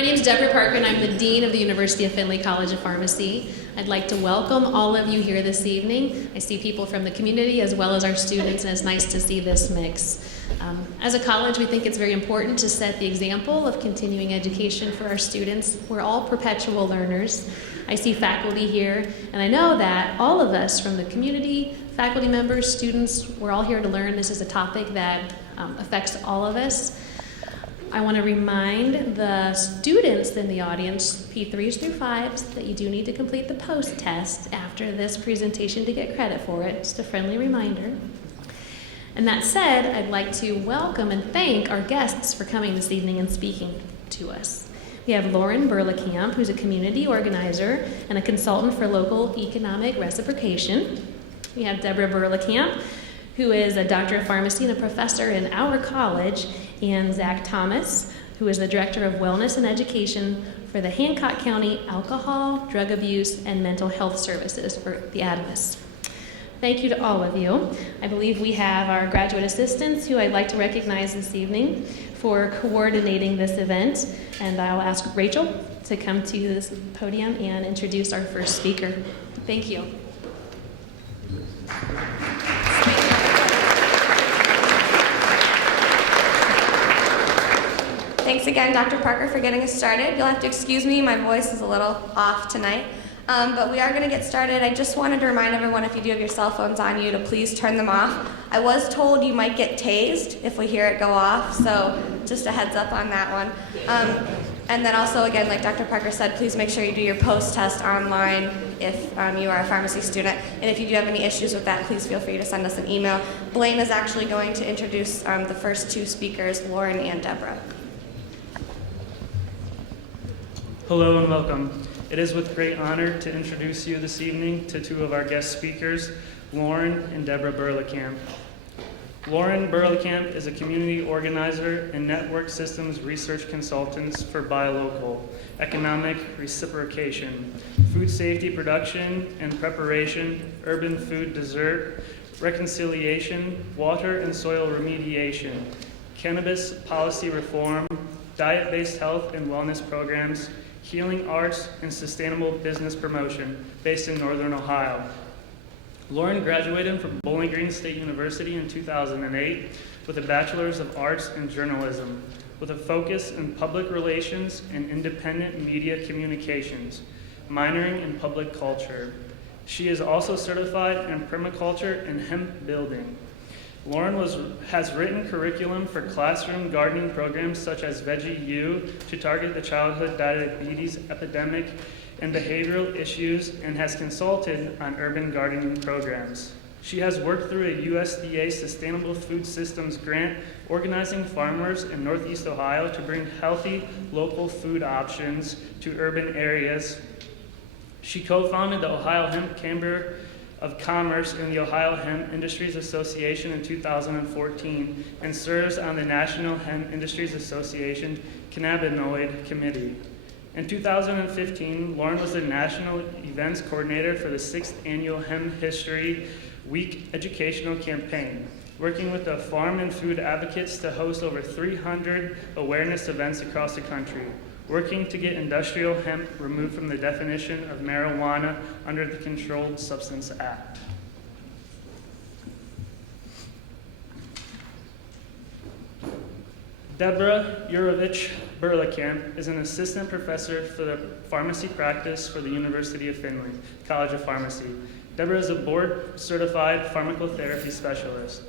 My name is Deborah Parker, and I'm the Dean of the University of Findlay College of Pharmacy. I'd like to welcome all of you here this evening. I see people from the community as well as our students, and it's nice to see this mix. As a college, we think it's very important to set the example of continuing education for our students. We're all perpetual learners. I see faculty here, and I know that all of us from the community, faculty members, students, we're all here to learn. This is a topic that affects all of us. I want to remind the students in the audience, P3s through 5s, that you do need to complete the post-test after this presentation to get credit for it. Just a friendly reminder. And that said, I'd like to welcome and thank our guests for coming this evening and speaking to us. We have Lauren Berlekamp, who's a community organizer and a consultant for local economic reciprocation. We have Deborah Berlekamp, who is a doctor of pharmacy and a professor in our college, and Zach Thomas, who is the director of wellness and education for the Hancock County Alcohol, Drug Abuse, and Mental Health Services, or the ADAMIS. Thank you to all of you. I believe we have our graduate assistants who I'd like to recognize this evening for coordinating this event, and I'll ask Rachel to come to this podium and introduce our first speaker. Thank you. Thanks again, Dr. Parker, for getting us started. You'll have to excuse me, my voice is a little off tonight. But we are going to get started. I just wanted to remind everyone, if you do have your cell phones on you, to please turn them off. I was told you might get tased if we hear it go off, so just a heads up on that one. And then also, again, like Dr. Parker said, please make sure you do your post-test online if you are a pharmacy student. And if you do have any issues with that, please feel free to send us an email. Blaine is actually going to introduce the first two speakers, Lauren and Deborah. Hello and welcome. It is with great honor to introduce you this evening to two of our guest speakers, Lauren and Deborah Berlekamp. Lauren Berlekamp is a community organizer and network systems research consultant for Buy Local, economic reciprocation, food safety production and preparation, urban food dessert, reconciliation, water and soil remediation, cannabis policy reform, diet-based health and wellness programs, healing arts, and sustainable business promotion based in Northern Ohio. Lauren graduated from Bowling Green State University in 2008 with a Bachelor's of Arts in Journalism, with a focus in public relations and independent media communications, minoring in public culture. She is also certified in permaculture and hemp building. Lauren has written curriculum for classroom gardening programs such as Veggie U to target the childhood diabetes epidemic and behavioral issues, and has consulted on urban gardening programs. She has worked through a USDA Sustainable Food Systems grant organizing farmers in Northeast Ohio to bring healthy local food options to urban areas. She co-founded the Ohio Hemp Chamber of Commerce in the Ohio Hemp Industries Association in 2014 and serves on the National Hemp Industries Association Cannabinoid Committee. In 2015, Lauren was the National Events Coordinator for the 6th Annual Hemp History Week educational campaign, working with the farm and food advocates to host over 300 awareness events across the country, working to get industrial hemp removed from the definition of marijuana under the Controlled Substance Act. Deborah Yurovich Berlekamp is an assistant professor for the pharmacy practice for the University of Findlay College of Pharmacy. Deborah is a board-certified pharmacotherapy specialist.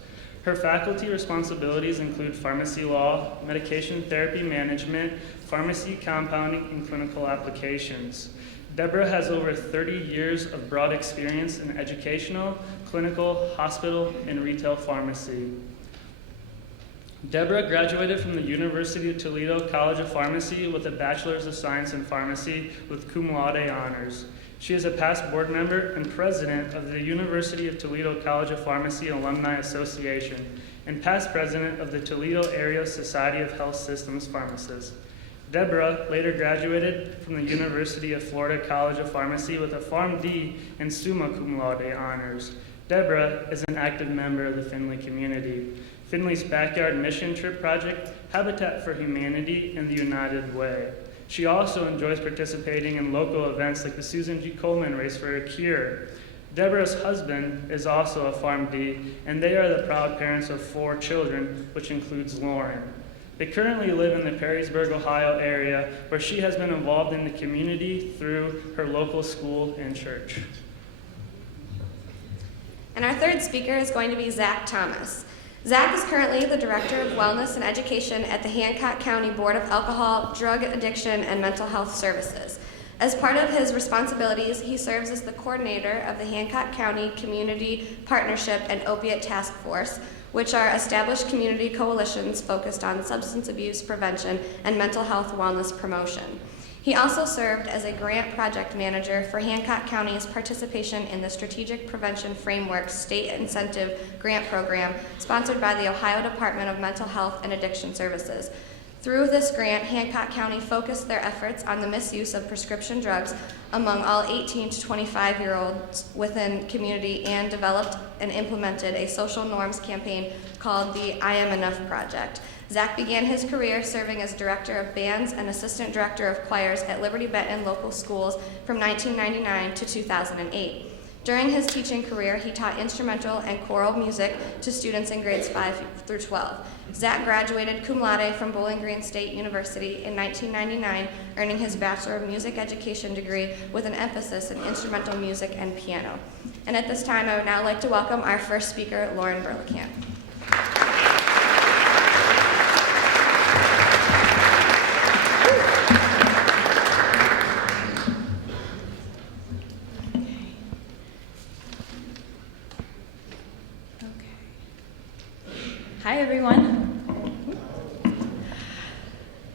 Her faculty responsibilities include pharmacy law, medication therapy management, pharmacy compounding, and clinical applications. Deborah has over 30 years of broad experience in educational, clinical, hospital, and retail pharmacy. Deborah graduated from the University of Toledo College of Pharmacy with a Bachelor's of Science in Pharmacy with cum laude honors. She is a past board member and president of the University of Toledo College of Pharmacy Alumni Association and past president of the Toledo Area Society of Health Systems Pharmacists. Deborah later graduated from the University of Florida College of Pharmacy with a PharmD and summa cum laude honors. Deborah is an active member of the Findlay community. Findlay's Backyard Mission Trip Project, Habitat for Humanity, and the United Way. She also enjoys participating in local events like the Susan G. Komen Race for a Cure. Deborah's husband is also a PharmD, and they are the proud parents of 4 children, which includes Lauren. They currently live in the Perrysburg, Ohio area, where she has been involved in the community through her local school and church. And our third speaker is going to be Zach Thomas. Zach is currently the Director of Wellness and Education at the Hancock County Board of Alcohol, Drug Addiction, and Mental Health Services. As part of his responsibilities, he serves as the coordinator of the Hancock County Community Partnership and Opiate Task Force, which are established community coalitions focused on substance abuse prevention and mental health wellness promotion. He also served as a grant project manager for Hancock County's participation in the Strategic Prevention Framework State Incentive Grant Program sponsored by the Ohio Department of Mental Health and Addiction Services. Through this grant, Hancock County focused their efforts on the misuse of prescription drugs among all 18 to 25-year-olds within community and developed and implemented a social norms campaign called the I Am Enough Project. Zach began his career serving as director of bands and assistant director of choirs at Liberty Benton local schools from 1999 to 2008. During his teaching career, he taught instrumental and choral music to students in grades 5 through 12. Zach graduated cum laude from Bowling Green State University in 1999, earning his Bachelor of Music Education degree with an emphasis in instrumental music and piano. And at this time, I would now like to welcome our first speaker, Lauren Berlekamp. Hi, everyone.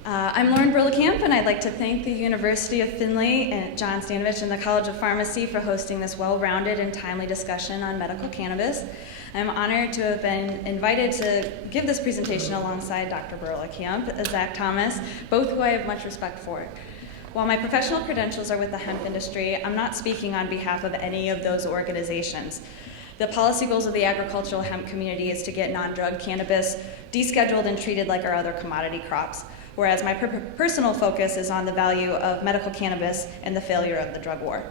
I'm Lauren Berlekamp, and I'd like to thank the University of Findlay and John Stanovich and the College of Pharmacy for hosting this well-rounded and timely discussion on medical cannabis. I'm honored to have been invited to give this presentation alongside Dr. Berlekamp and Zach Thomas, both who I have much respect for. While my professional credentials are with the hemp industry, I'm not speaking on behalf of any of those organizations. The policy goals of the agricultural hemp community is to get non-drug cannabis descheduled and treated like our other commodity crops, whereas my personal focus is on the value of medical cannabis and the failure of the drug war.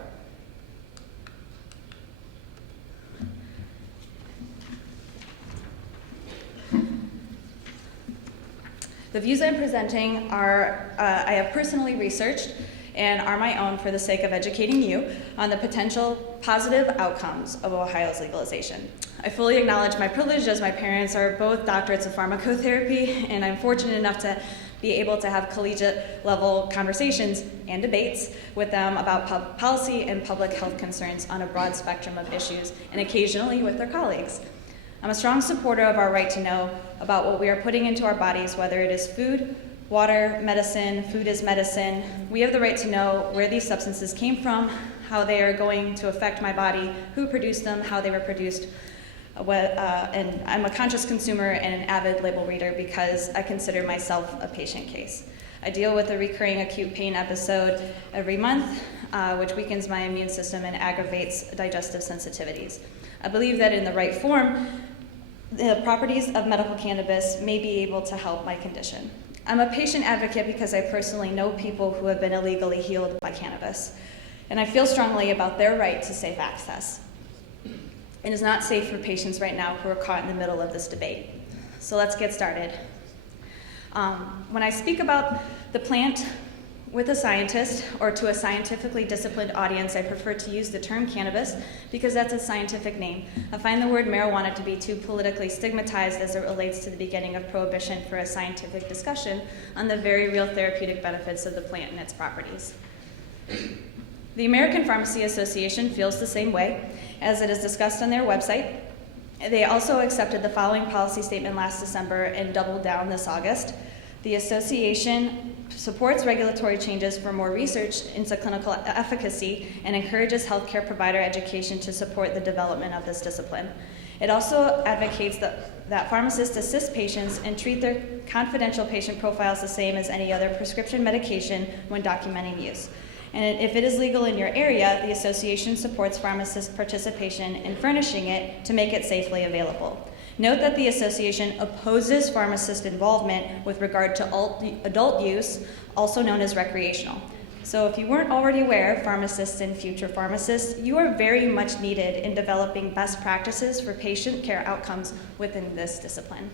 The views I'm presenting are, I have personally researched and are my own for the sake of educating you on the potential positive outcomes of Ohio's legalization. I fully acknowledge my privilege as my parents are both doctorates of pharmacotherapy, and I'm fortunate enough to be able to have collegiate level conversations and debates with them about policy and public health concerns on a broad spectrum of issues, and occasionally with their colleagues. I'm a strong supporter of our right to know about what we are putting into our bodies, whether it is food, water, medicine, food is medicine. We have the right to know where these substances came from, how they are going to affect my body, who produced them, how they were produced. And I'm a conscious consumer and an avid label reader because I consider myself a patient case. I deal with a recurring acute pain episode every month, which weakens my immune system and aggravates digestive sensitivities. I believe that in the right form, the properties of medical cannabis may be able to help my condition. I'm a patient advocate because I personally know people who have been illegally healed by cannabis, and I feel strongly about their right to safe access. It is not safe for patients right now who are caught in the middle of this debate. So let's get started. When I speak about the plant with a scientist or to a scientifically disciplined audience, I prefer to use the term cannabis because that's a scientific name. I find the word marijuana to be too politically stigmatized as it relates to the beginning of prohibition for a scientific discussion on the very real therapeutic benefits of the plant and its properties. The American Pharmacy Association feels the same way, as it is discussed on their website. They also accepted the following policy statement last December and doubled down this August. The association supports regulatory changes for more research into clinical efficacy and encourages healthcare provider education to support the development of this discipline. It also advocates that pharmacists assist patients and treat their confidential patient profiles the same as any other prescription medication when documenting use. And if it is legal in your area, the association supports pharmacists' participation in furnishing it to make it safely available. Note that the association opposes pharmacist involvement with regard to adult use, also known as recreational. So if you weren't already aware, pharmacists and future pharmacists, you are very much needed in developing best practices for patient care outcomes within this discipline.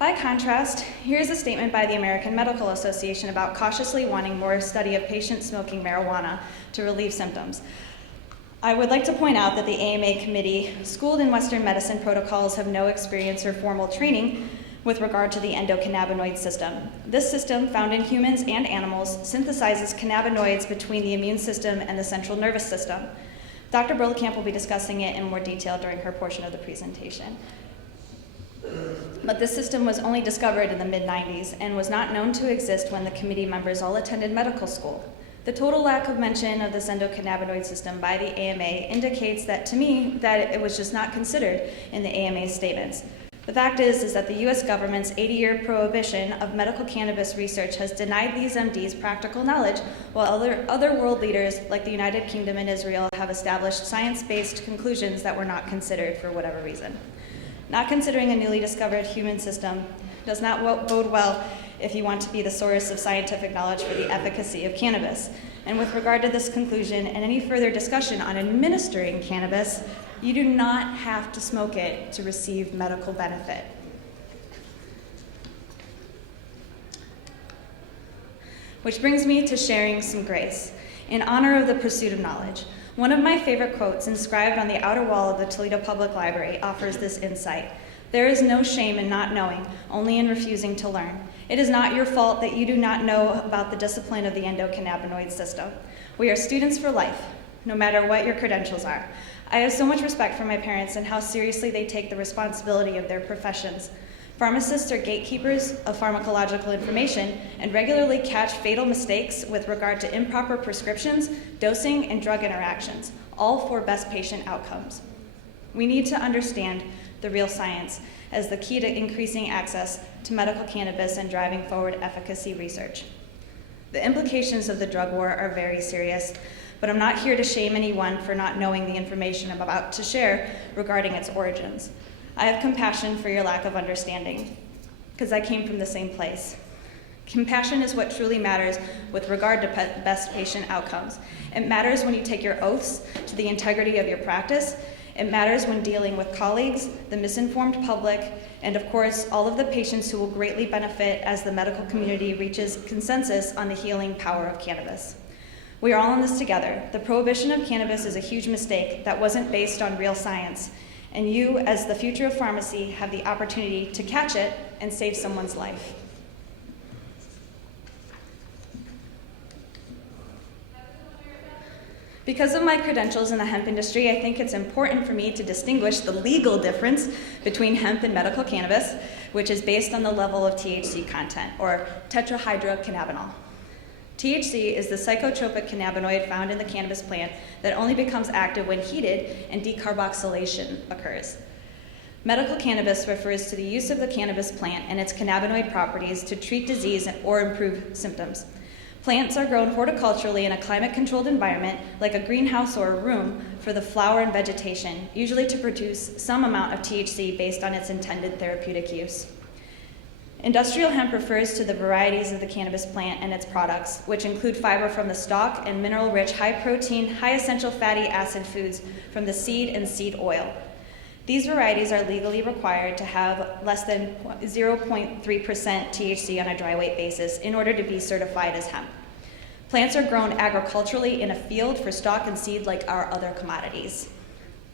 By contrast, here's a statement by the American Medical Association about cautiously wanting more study of patients smoking marijuana to relieve symptoms. I would like to point out that the AMA committee, schooled in Western medicine protocols, have no experience or formal training with regard to the endocannabinoid system. This system, found in humans and animals, synthesizes cannabinoids between the immune system and the central nervous system. Dr. Berlekamp will be discussing it in more detail during her portion of the presentation. But this system was only discovered in the mid-90s and was not known to exist when the committee members all attended medical school. The total lack of mention of this endocannabinoid system by the AMA indicates that, to me, that it was just not considered in the AMA's statements. The fact is that the US government's 80-year prohibition of medical cannabis research has denied these MDs practical knowledge, while other world leaders like the United Kingdom and Israel have established science-based conclusions that were not considered for whatever reason. Not considering a newly discovered human system does not bode well if you want to be the source of scientific knowledge for the efficacy of cannabis. And with regard to this conclusion and any further discussion on administering cannabis, you do not have to smoke it to receive medical benefit. Which brings me to sharing some grace in honor of the pursuit of knowledge. One of my favorite quotes inscribed on the outer wall of the Toledo Public Library offers this insight. There is no shame in not knowing, only in refusing to learn. It is not your fault that you do not know about the discipline of the endocannabinoid system. We are students for life, no matter what your credentials are. I have so much respect for my parents and how seriously they take the responsibility of their professions. Pharmacists are gatekeepers of pharmacological information and regularly catch fatal mistakes with regard to improper prescriptions, dosing, and drug interactions, all for best patient outcomes. We need to understand the real science as the key to increasing access to medical cannabis and driving forward efficacy research. The implications of the drug war are very serious, but I'm not here to shame anyone for not knowing the information I'm about to share regarding its origins. I have compassion for your lack of understanding, because I came from the same place. Compassion is what truly matters with regard to best patient outcomes. It matters when you take your oaths to the integrity of your practice. It matters when dealing with colleagues, the misinformed public, and of course, all of the patients who will greatly benefit as the medical community reaches consensus on the healing power of cannabis. We are all in this together. The prohibition of cannabis is a huge mistake that wasn't based on real science. And you, as the future of pharmacy, have the opportunity to catch it and save someone's life. Because of my credentials in the hemp industry, I think it's important for me to distinguish the legal difference between hemp and medical cannabis, which is based on the level of THC content, or tetrahydrocannabinol. THC is the psychotropic cannabinoid found in the cannabis plant that only becomes active when heated and decarboxylation occurs. Medical cannabis refers to the use of the cannabis plant and its cannabinoid properties to treat disease or improve symptoms. Plants are grown horticulturally in a climate-controlled environment, like a greenhouse or a room, for the flower and vegetation, usually to produce some amount of THC based on its intended therapeutic use. Industrial hemp refers to the varieties of the cannabis plant and its products, which include fiber from the stalk and mineral-rich, high-protein, high-essential fatty acid foods from the seed and seed oil. These varieties are legally required to have less than 0.3% THC on a dry weight basis in order to be certified as hemp. Plants are grown agriculturally in a field for stalk and seed like our other commodities.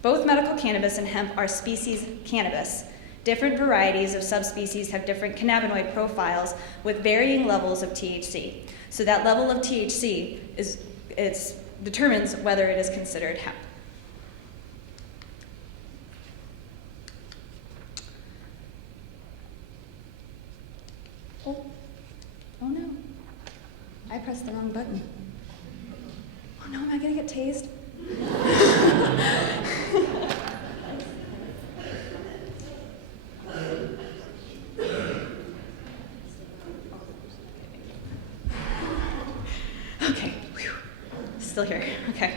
Both medical cannabis and hemp are species cannabis. Different varieties of subspecies have different cannabinoid profiles with varying levels of THC. So that level of THC determines whether it is considered hemp. Oh no, I pressed the wrong button. Oh no, am I gonna get tased? still here. Okay.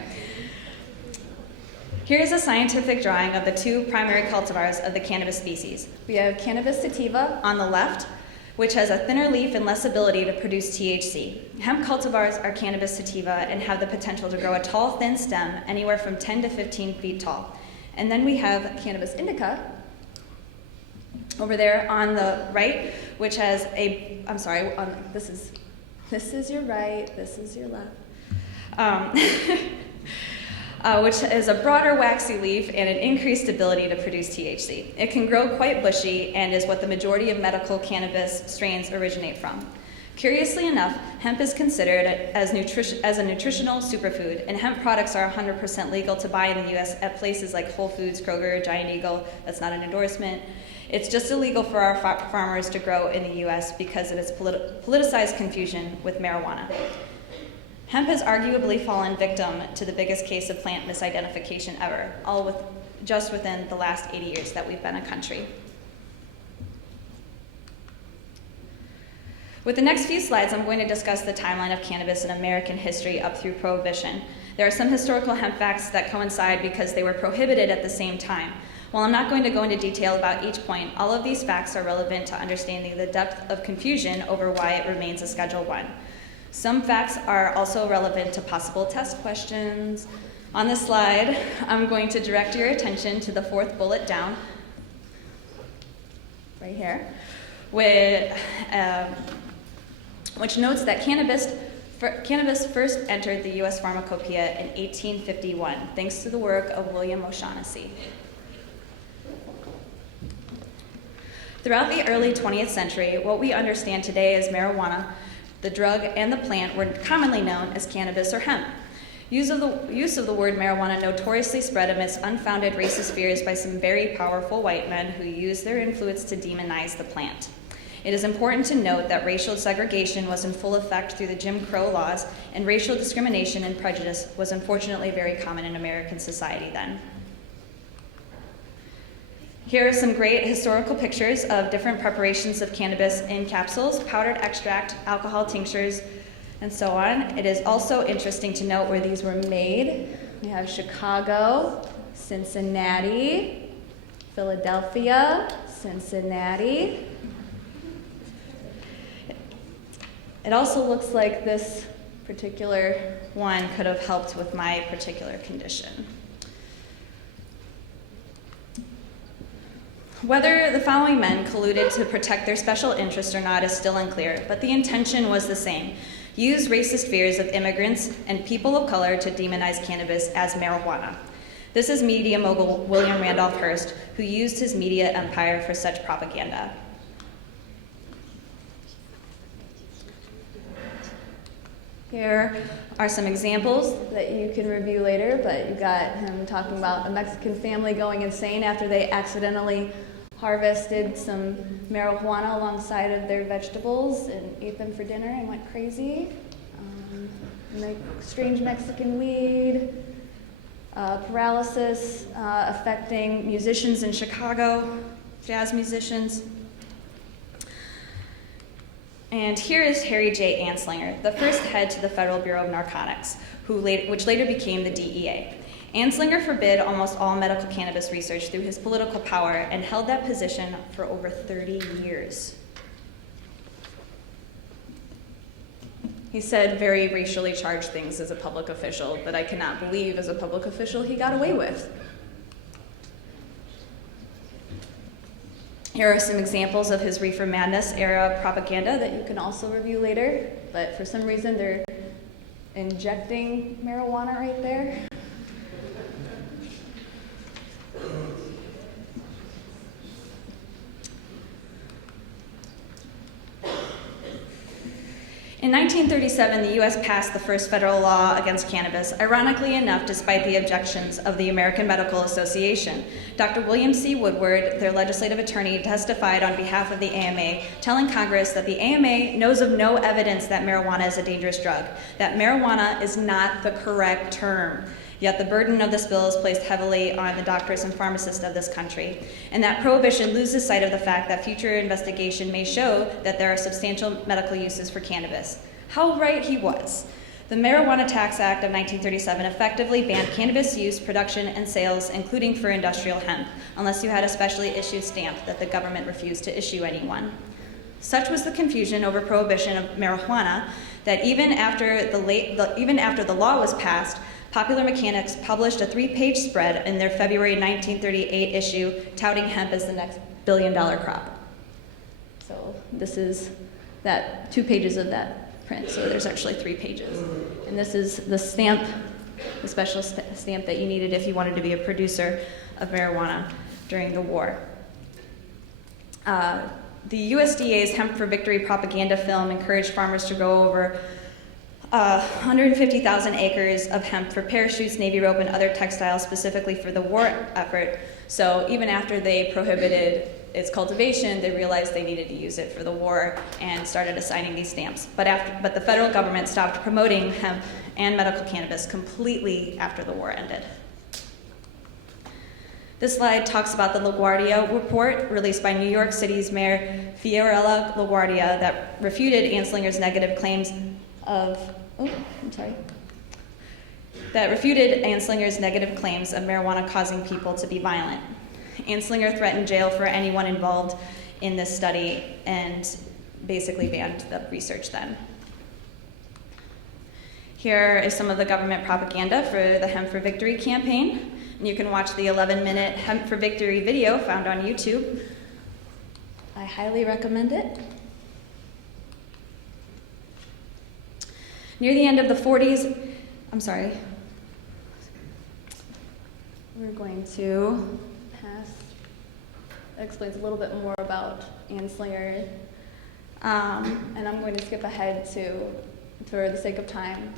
Here's a scientific drawing of the two primary cultivars of the cannabis species. We have Cannabis sativa on the left, which has a thinner leaf and less ability to produce THC. Hemp cultivars are Cannabis sativa and have the potential to grow a tall, thin stem anywhere from 10 to 15 feet tall. And then we have Cannabis indica over there on the right, which has a, I'm sorry, this is your right, this is your left. Which is a broader waxy leaf and an increased ability to produce THC. It can grow quite bushy and is what the majority of medical cannabis strains originate from. Curiously enough, hemp is considered as a nutritional superfood, and hemp products are 100% legal to buy in the US at places like Whole Foods, Kroger, Giant Eagle. That's not an endorsement. It's just illegal for our farmers to grow in the US because of its politicized confusion with marijuana. Hemp has arguably fallen victim to the biggest case of plant misidentification ever, just within the last 80 years that we've been a country. With the next few slides, I'm going to discuss the timeline of cannabis in American history up through Prohibition. There are some historical hemp facts that coincide because they were prohibited at the same time. While I'm not going to go into detail about each point, all of these facts are relevant to understanding the depth of confusion over why it remains a Schedule I. Some facts are also relevant to possible test questions. On this slide, I'm going to direct your attention to the fourth bullet down, right here, which notes that cannabis first entered the U.S. pharmacopoeia in 1851, thanks to the work of William O'Shaughnessy. Throughout the early 20th century, what we understand today as marijuana, the drug and the plant, were commonly known as cannabis or hemp. Use of the word marijuana notoriously spread amidst unfounded racist fears by some very powerful white men who used their influence to demonize the plant. It is important to note that racial segregation was in full effect through the Jim Crow laws, and racial discrimination and prejudice was unfortunately very common in American society then. Here are some great historical pictures of different preparations of cannabis in capsules, powdered extract, alcohol tinctures, and so on. It is also interesting to note where these were made. We have Chicago, Cincinnati, Philadelphia, Cincinnati. It also looks like this particular one could have helped with my particular condition. Whether the following men colluded to protect their special interest or not is still unclear, but the intention was the same: use racist fears of immigrants and people of color to demonize cannabis as marijuana. This is media mogul William Randolph Hearst, who used his media empire for such propaganda. Here are some examples that you can review later, but you got him talking about a Mexican family going insane after they accidentally harvested some marijuana alongside of their vegetables and ate them for dinner and went crazy. Strange Mexican weed, paralysis affecting musicians in Chicago, jazz musicians. And here is Harry J. Anslinger, the first head to the Federal Bureau of Narcotics, which later became the DEA. Anslinger forbid almost all medical cannabis research through his political power and held that position for over 30 years. He said very racially charged things as a public official that I cannot believe as a public official he got away with. Here are some examples of his Reefer Madness era propaganda that you can also review later, but for some reason they're injecting marijuana right there. In 1937, the U.S. passed the first federal law against cannabis, ironically enough, despite the objections of the American Medical Association. Dr. William C. Woodward, their legislative attorney, testified on behalf of the AMA, telling Congress that the AMA knows of no evidence that marijuana is a dangerous drug, that marijuana is not the correct term. Yet the burden of this bill is placed heavily on the doctors and pharmacists of this country, and that prohibition loses sight of the fact that future investigation may show that there are substantial medical uses for cannabis. How right he was. The Marijuana Tax Act of 1937 effectively banned cannabis use, production, and sales, including for industrial hemp, unless you had a specially issued stamp that the government refused to issue anyone. Such was the confusion over prohibition of marijuana that even after the law was passed, Popular Mechanics published a 3-page spread in their February 1938 issue touting hemp as the next billion-dollar crop. So this is that 2 pages of that print, so there's actually 3 pages. And this is the stamp, the special stamp that you needed if you wanted to be a producer of marijuana during the war. The USDA's Hemp for Victory propaganda film encouraged farmers to grow over 150,000 acres of hemp for parachutes, Navy rope, and other textiles specifically for the war effort. So even after they prohibited its cultivation, they realized they needed to use it for the war and started assigning these stamps. But the federal government stopped promoting hemp and medical cannabis completely after the war ended. This slide talks about the LaGuardia report released by New York City's Mayor Fiorella LaGuardia that refuted Anslinger's negative claims of marijuana causing people to be violent. Anslinger threatened jail for anyone involved in this study and basically banned the research then. Here is some of the government propaganda for the Hemp for Victory campaign. And you can watch the 11-minute Hemp for Victory video found on YouTube. I highly recommend it. Near the end of the 40s, we're going to pass. That explains a little bit more about Anslinger. And I'm going to skip ahead for the sake of time,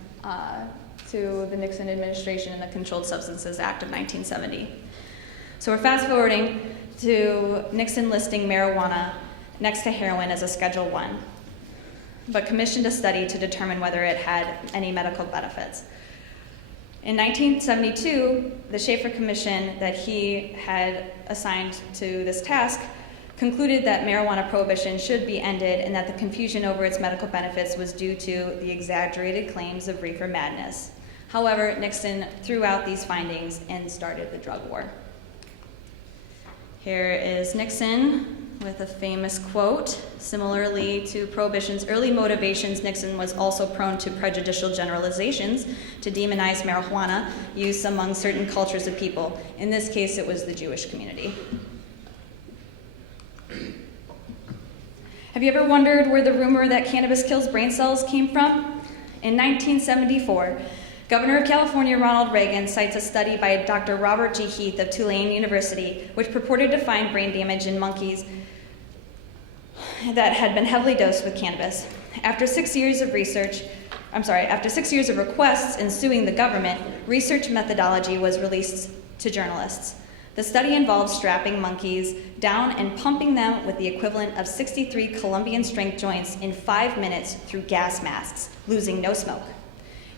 to the Nixon administration and the Controlled Substances Act of 1970. So we're fast forwarding to Nixon listing marijuana next to heroin as a Schedule I, but commissioned a study to determine whether it had any medical benefits. In 1972, the Schaeffer Commission that he had assigned to this task concluded that marijuana prohibition should be ended and that the confusion over its medical benefits was due to the exaggerated claims of reefer madness. However, Nixon threw out these findings and started the drug war. Here is Nixon with a famous quote. Similarly to prohibition's early motivations, Nixon was also prone to prejudicial generalizations to demonize marijuana use among certain cultures of people. In this case, it was the Jewish community. Have you ever wondered where the rumor that cannabis kills brain cells came from? In 1974, Governor of California Ronald Reagan cites a study by Dr. Robert G. Heath of Tulane University, which purported to find brain damage in monkeys that had been heavily dosed with cannabis. After 6 years of requests and suing the government, research methodology was released to journalists. The study involved strapping monkeys down and pumping them with the equivalent of 63 Colombian-strength joints in 5 minutes through gas masks, losing no smoke.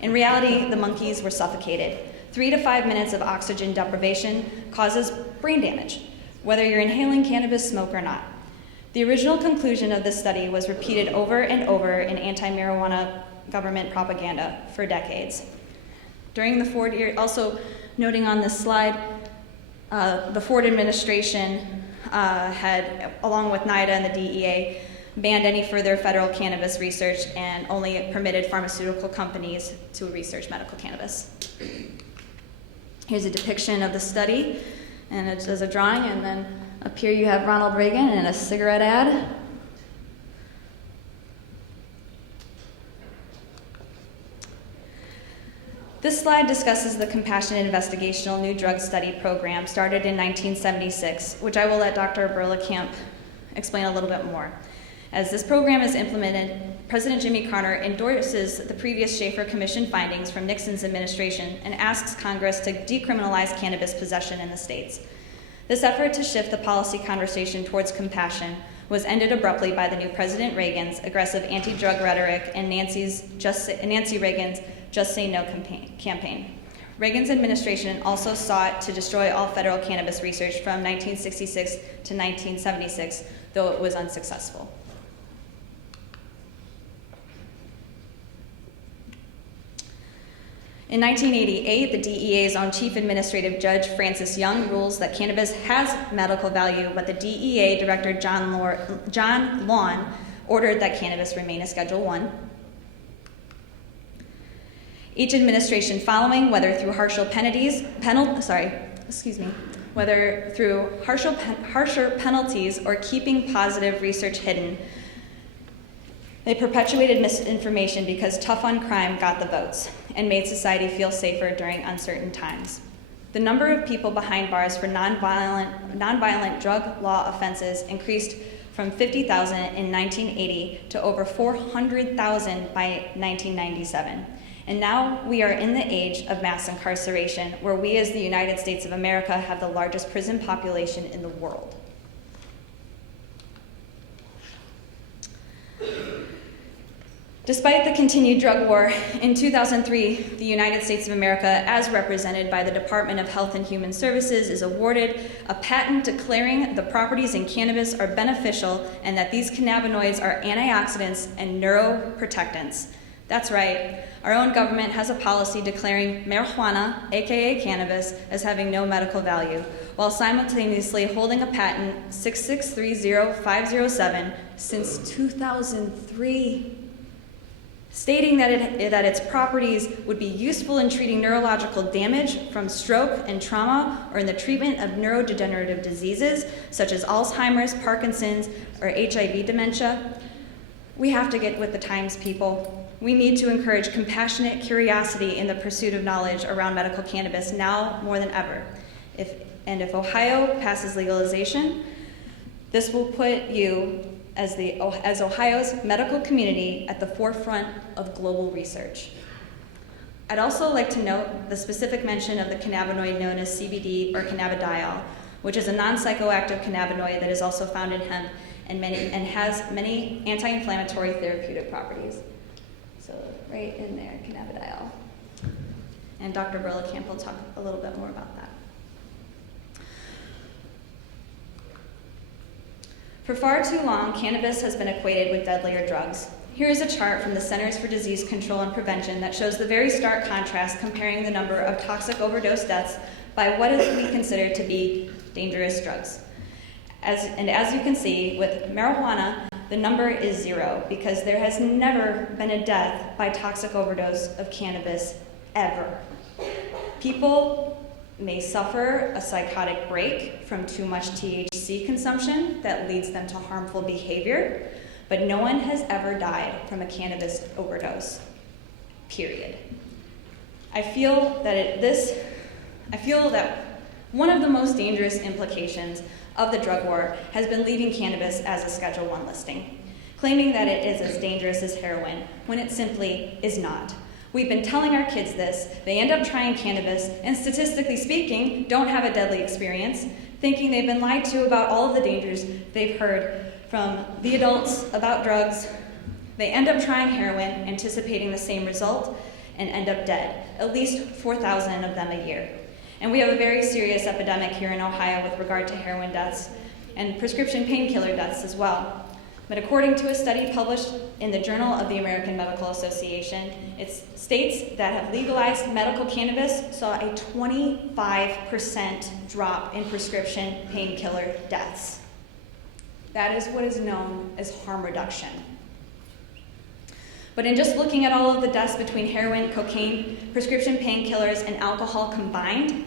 In reality, the monkeys were suffocated. 3 to 5 minutes of oxygen deprivation causes brain damage, whether you're inhaling cannabis smoke or not. The original conclusion of this study was repeated over and over in anti-marijuana government propaganda for decades. During the Ford era, also noting on this slide, the Ford administration had, along with NIDA and the DEA, banned any further federal cannabis research and only permitted pharmaceutical companies to research medical cannabis. Here's a depiction of the study, and it does a drawing, and then up here you have Ronald Reagan and a cigarette ad. This slide discusses the Compassionate Investigational New Drug Study program started in 1976, which I will let Dr. Berlekamp explain a little bit more. As this program is implemented, President Jimmy Carter endorses the previous Schaeffer Commission findings from Nixon's administration and asks Congress to decriminalize cannabis possession in the states. This effort to shift the policy conversation towards compassion was ended abruptly by the new President Reagan's aggressive anti-drug rhetoric and Nancy Reagan's Just Say No campaign. Reagan's administration also sought to destroy all federal cannabis research from 1966 to 1976, though it was unsuccessful. In 1988, the DEA's own Chief Administrative Judge Francis Young rules that cannabis has medical value, but the DEA Director John Lawn ordered that cannabis remain a Schedule I. Each administration following, whether through harsher penalties or keeping positive research hidden, they perpetuated misinformation because tough on crime got the votes and made society feel safer during uncertain times. The number of people behind bars for nonviolent drug law offenses increased from 50,000 in 1980 to over 400,000 by 1997. And now we are in the age of mass incarceration, where we as the United States of America have the largest prison population in the world. Despite the continued drug war, in 2003, the United States of America, as represented by the Department of Health and Human Services, is awarded a patent declaring the properties in cannabis are beneficial and that these cannabinoids are antioxidants and neuroprotectants. That's right, our own government has a policy declaring marijuana, aka cannabis, as having no medical value, while simultaneously holding a patent 6630507 since 2003. Stating that its properties would be useful in treating neurological damage from stroke and trauma or in the treatment of neurodegenerative diseases such as Alzheimer's, Parkinson's, or HIV dementia. We have to get with the times, people. We need to encourage compassionate curiosity in the pursuit of knowledge around medical cannabis now more than ever. If Ohio passes legalization, this will put you as Ohio's medical community at the forefront of global research. I'd also like to note the specific mention of the cannabinoid known as CBD or cannabidiol, which is a non-psychoactive cannabinoid that is also found in hemp and has many anti-inflammatory therapeutic properties. So right in there, cannabidiol. And Dr. Berlekamp will talk a little bit more about that. For far too long, cannabis has been equated with deadlier drugs. Here is a chart from the Centers for Disease Control and Prevention that shows the very stark contrast comparing the number of toxic overdose deaths by what we consider to be dangerous drugs. As you can see, with marijuana, the number is 0 because there has never been a death by toxic overdose of cannabis, ever. People may suffer a psychotic break from too much THC consumption that leads them to harmful behavior, but no one has ever died from a cannabis overdose, period. I feel that one of the most dangerous implications of the drug war has been leaving cannabis as a Schedule I listing, claiming that it is as dangerous as heroin, when it simply is not. We've been telling our kids this, they end up trying cannabis, and statistically speaking, don't have a deadly experience, thinking they've been lied to about all of the dangers they've heard from the adults about drugs. They end up trying heroin, anticipating the same result, and end up dead, at least 4,000 of them a year. And we have a very serious epidemic here in Ohio with regard to heroin deaths and prescription painkiller deaths as well. But according to a study published in the Journal of the American Medical Association, it states that have legalized medical cannabis saw a 25% drop in prescription painkiller deaths. That is what is known as harm reduction. But in just looking at all of the deaths between heroin, cocaine, prescription painkillers, and alcohol combined,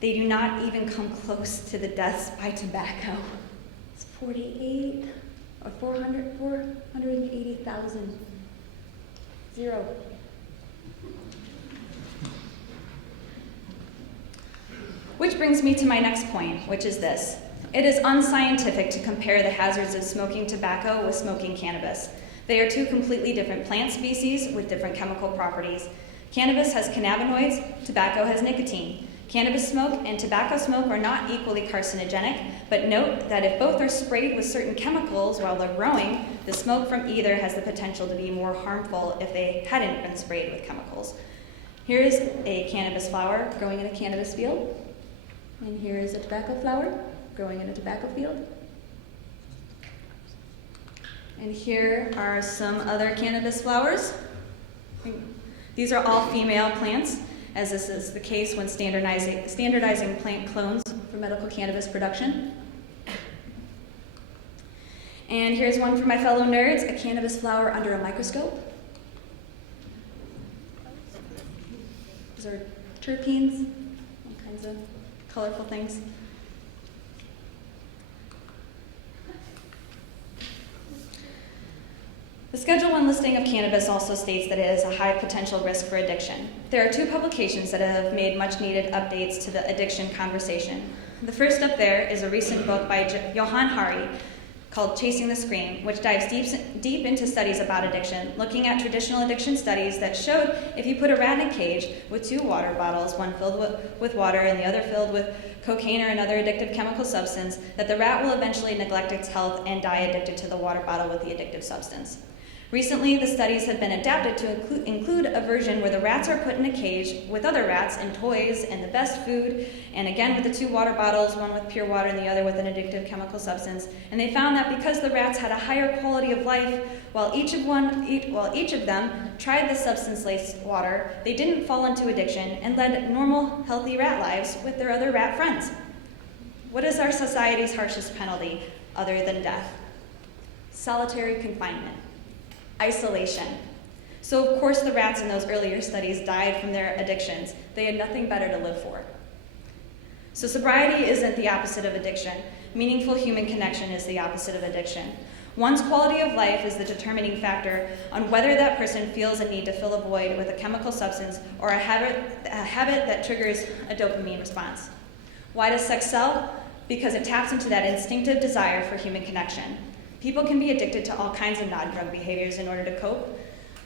they do not even come close to the deaths by tobacco. It's 48 or 480,000. 0. Which brings me to my next point, which is this. It is unscientific to compare the hazards of smoking tobacco with smoking cannabis. They are two completely different plant species with different chemical properties. Cannabis has cannabinoids, tobacco has nicotine. Cannabis smoke and tobacco smoke are not equally carcinogenic, but note that if both are sprayed with certain chemicals while they're growing, the smoke from either has the potential to be more harmful if they hadn't been sprayed with chemicals. Here is a cannabis flower growing in a cannabis field, and here is a tobacco flower growing in a tobacco field. And here are some other cannabis flowers. These are all female plants. as this is the case when standardizing plant clones for medical cannabis production. And here's one for my fellow nerds, a cannabis flower under a microscope. These are terpenes, all kinds of colorful things. The Schedule I listing of cannabis also states that it is a high potential risk for addiction. There are two publications that have made much needed updates to the addiction conversation. The first up there is a recent book by Johan Hari called Chasing the Scream, which dives deep into studies about addiction, looking at traditional addiction studies that showed if you put a rat in a cage with two water bottles, one filled with water and the other filled with cocaine or another addictive chemical substance, that the rat will eventually neglect its health and die addicted to the water bottle with the addictive substance. Recently, the studies have been adapted to include a version where the rats are put in a cage with other rats and toys and the best food, and again with the two water bottles, one with pure water and the other with an addictive chemical substance. And they found that because the rats had a higher quality of life, while each of them tried the substance-laced water, they didn't fall into addiction and led normal, healthy rat lives with their other rat friends. What is our society's harshest penalty other than death? Solitary confinement. Isolation. So of course the rats in those earlier studies died from their addictions. They had nothing better to live for. So sobriety isn't the opposite of addiction. Meaningful human connection is the opposite of addiction. One's quality of life is the determining factor on whether that person feels a need to fill a void with a chemical substance or a habit that triggers a dopamine response. Why does sex sell? Because it taps into that instinctive desire for human connection. People can be addicted to all kinds of non-drug behaviors in order to cope,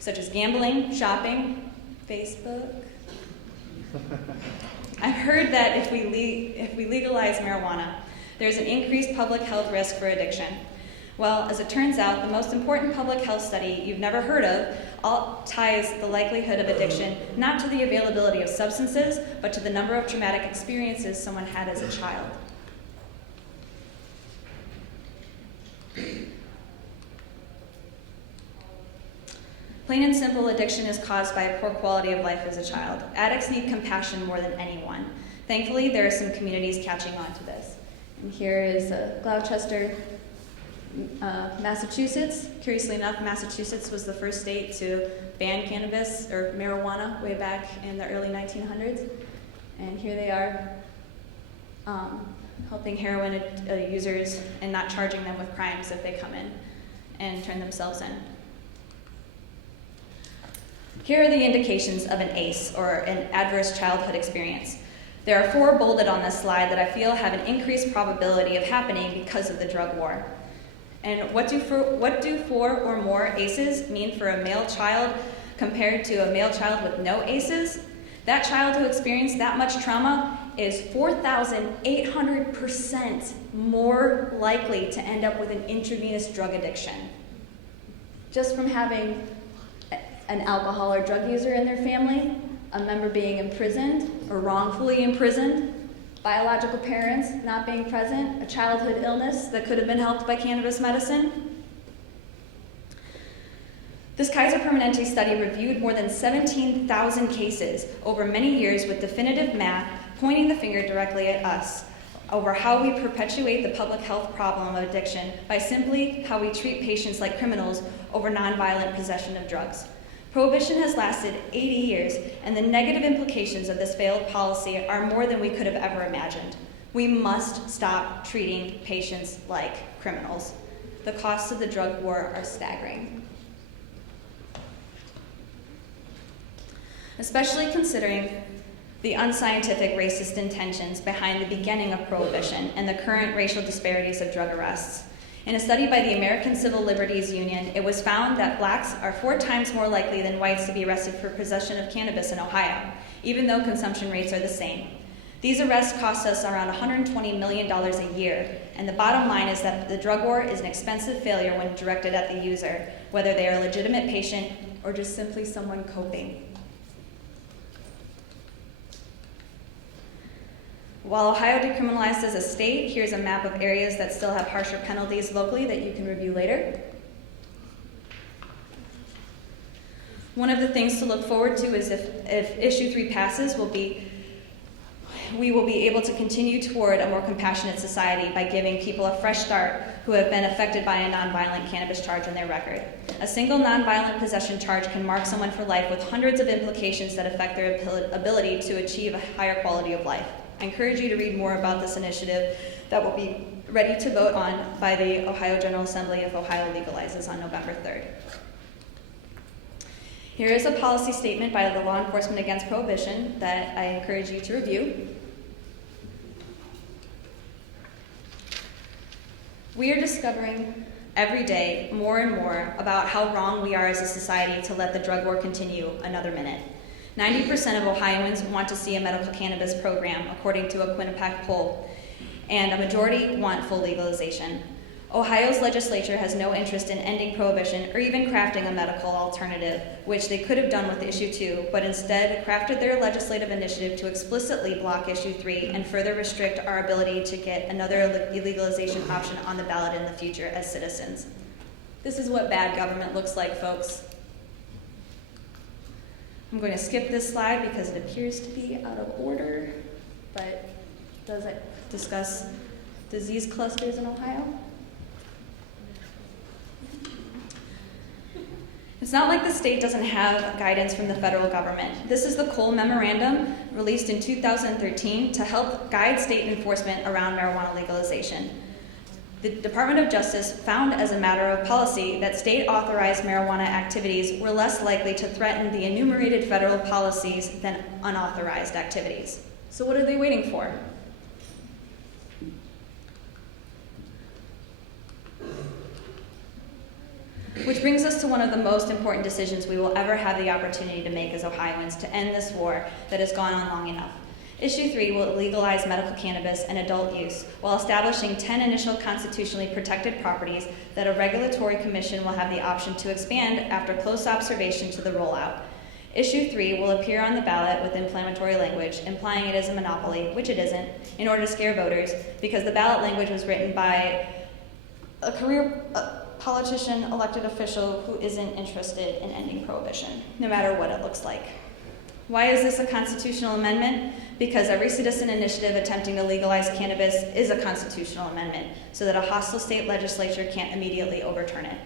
such as gambling, shopping, Facebook. I've heard that if we legalize marijuana, there's an increased public health risk for addiction. Well, as it turns out, the most important public health study you've never heard of all ties the likelihood of addiction not to the availability of substances, but to the number of traumatic experiences someone had as a child. Plain and simple, addiction is caused by a poor quality of life as a child. Addicts need compassion more than anyone. Thankfully, there are some communities catching on to this. And here is Gloucester, Massachusetts. Curiously enough, Massachusetts was the first state to ban cannabis or marijuana way back in the early 1900s. And here they are helping heroin users and not charging them with crimes if they come in and turn themselves in. Here are the indications of an ACE, or an adverse childhood experience. There are 4 bolded on this slide that I feel have an increased probability of happening because of the drug war. And what do 4 or more ACEs mean for a male child compared to a male child with no ACEs? That child who experienced that much trauma is 4,800% more likely to end up with an intravenous drug addiction. Just from having an alcohol or drug user in their family, a member being imprisoned or wrongfully imprisoned, biological parents not being present, a childhood illness that could have been helped by cannabis medicine. This Kaiser Permanente study reviewed more than 17,000 cases over many years with definitive math pointing the finger directly at us over how we perpetuate the public health problem of addiction by simply how we treat patients like criminals over nonviolent possession of drugs. Prohibition has lasted 80 years, and the negative implications of this failed policy are more than we could have ever imagined. We must stop treating patients like criminals. The costs of the drug war are staggering. Especially considering the unscientific racist intentions behind the beginning of Prohibition and the current racial disparities of drug arrests. In a study by the American Civil Liberties Union, it was found that blacks are 4 times more likely than whites to be arrested for possession of cannabis in Ohio, even though consumption rates are the same. These arrests cost us around $120 million a year, and the bottom line is that the drug war is an expensive failure when directed at the user, whether they are a legitimate patient or just simply someone coping. While Ohio decriminalized as a state, here's a map of areas that still have harsher penalties locally that you can review later. One of the things to look forward to is if issue 3 passes, we will be able to continue toward a more compassionate society by giving people a fresh start who have been affected by a nonviolent cannabis charge on their record. A single nonviolent possession charge can mark someone for life with hundreds of implications that affect their ability to achieve a higher quality of life. I encourage you to read more about this initiative that will be ready to vote on by the Ohio General Assembly if Ohio legalizes on November 3rd. Here is a policy statement by the Law Enforcement Against Prohibition that I encourage you to review. We are discovering every day more and more about how wrong we are as a society to let the drug war continue another minute. 90% of Ohioans want to see a medical cannabis program, according to a Quinnipiac poll, and a majority want full legalization. Ohio's legislature has no interest in ending prohibition or even crafting a medical alternative, which they could have done with issue 2, but instead crafted their legislative initiative to explicitly block issue 3 and further restrict our ability to get another legalization option on the ballot in the future as citizens. This is what bad government looks like, folks. I'm going to skip this slide because it appears to be out of order, but does it discuss disease clusters in Ohio? It's not like the state doesn't have guidance from the federal government. This is the Cole Memorandum, released in 2013 to help guide state enforcement around marijuana legalization. The Department of Justice found as a matter of policy that state-authorized marijuana activities were less likely to threaten the enumerated federal policies than unauthorized activities. So what are they waiting for? Which brings us to one of the most important decisions we will ever have the opportunity to make as Ohioans to end this war that has gone on long enough. Issue 3 will legalize medical cannabis and adult use while establishing 10 initial constitutionally protected properties that a regulatory commission will have the option to expand after close observation to the rollout. Issue 3 will appear on the ballot with inflammatory language, implying it is a monopoly, which it isn't, in order to scare voters, because the ballot language was written by a career politician, elected official who isn't interested in ending prohibition, no matter what it looks like. Why is this a constitutional amendment? Because every citizen initiative attempting to legalize cannabis is a constitutional amendment, so that a hostile state legislature can't immediately overturn it.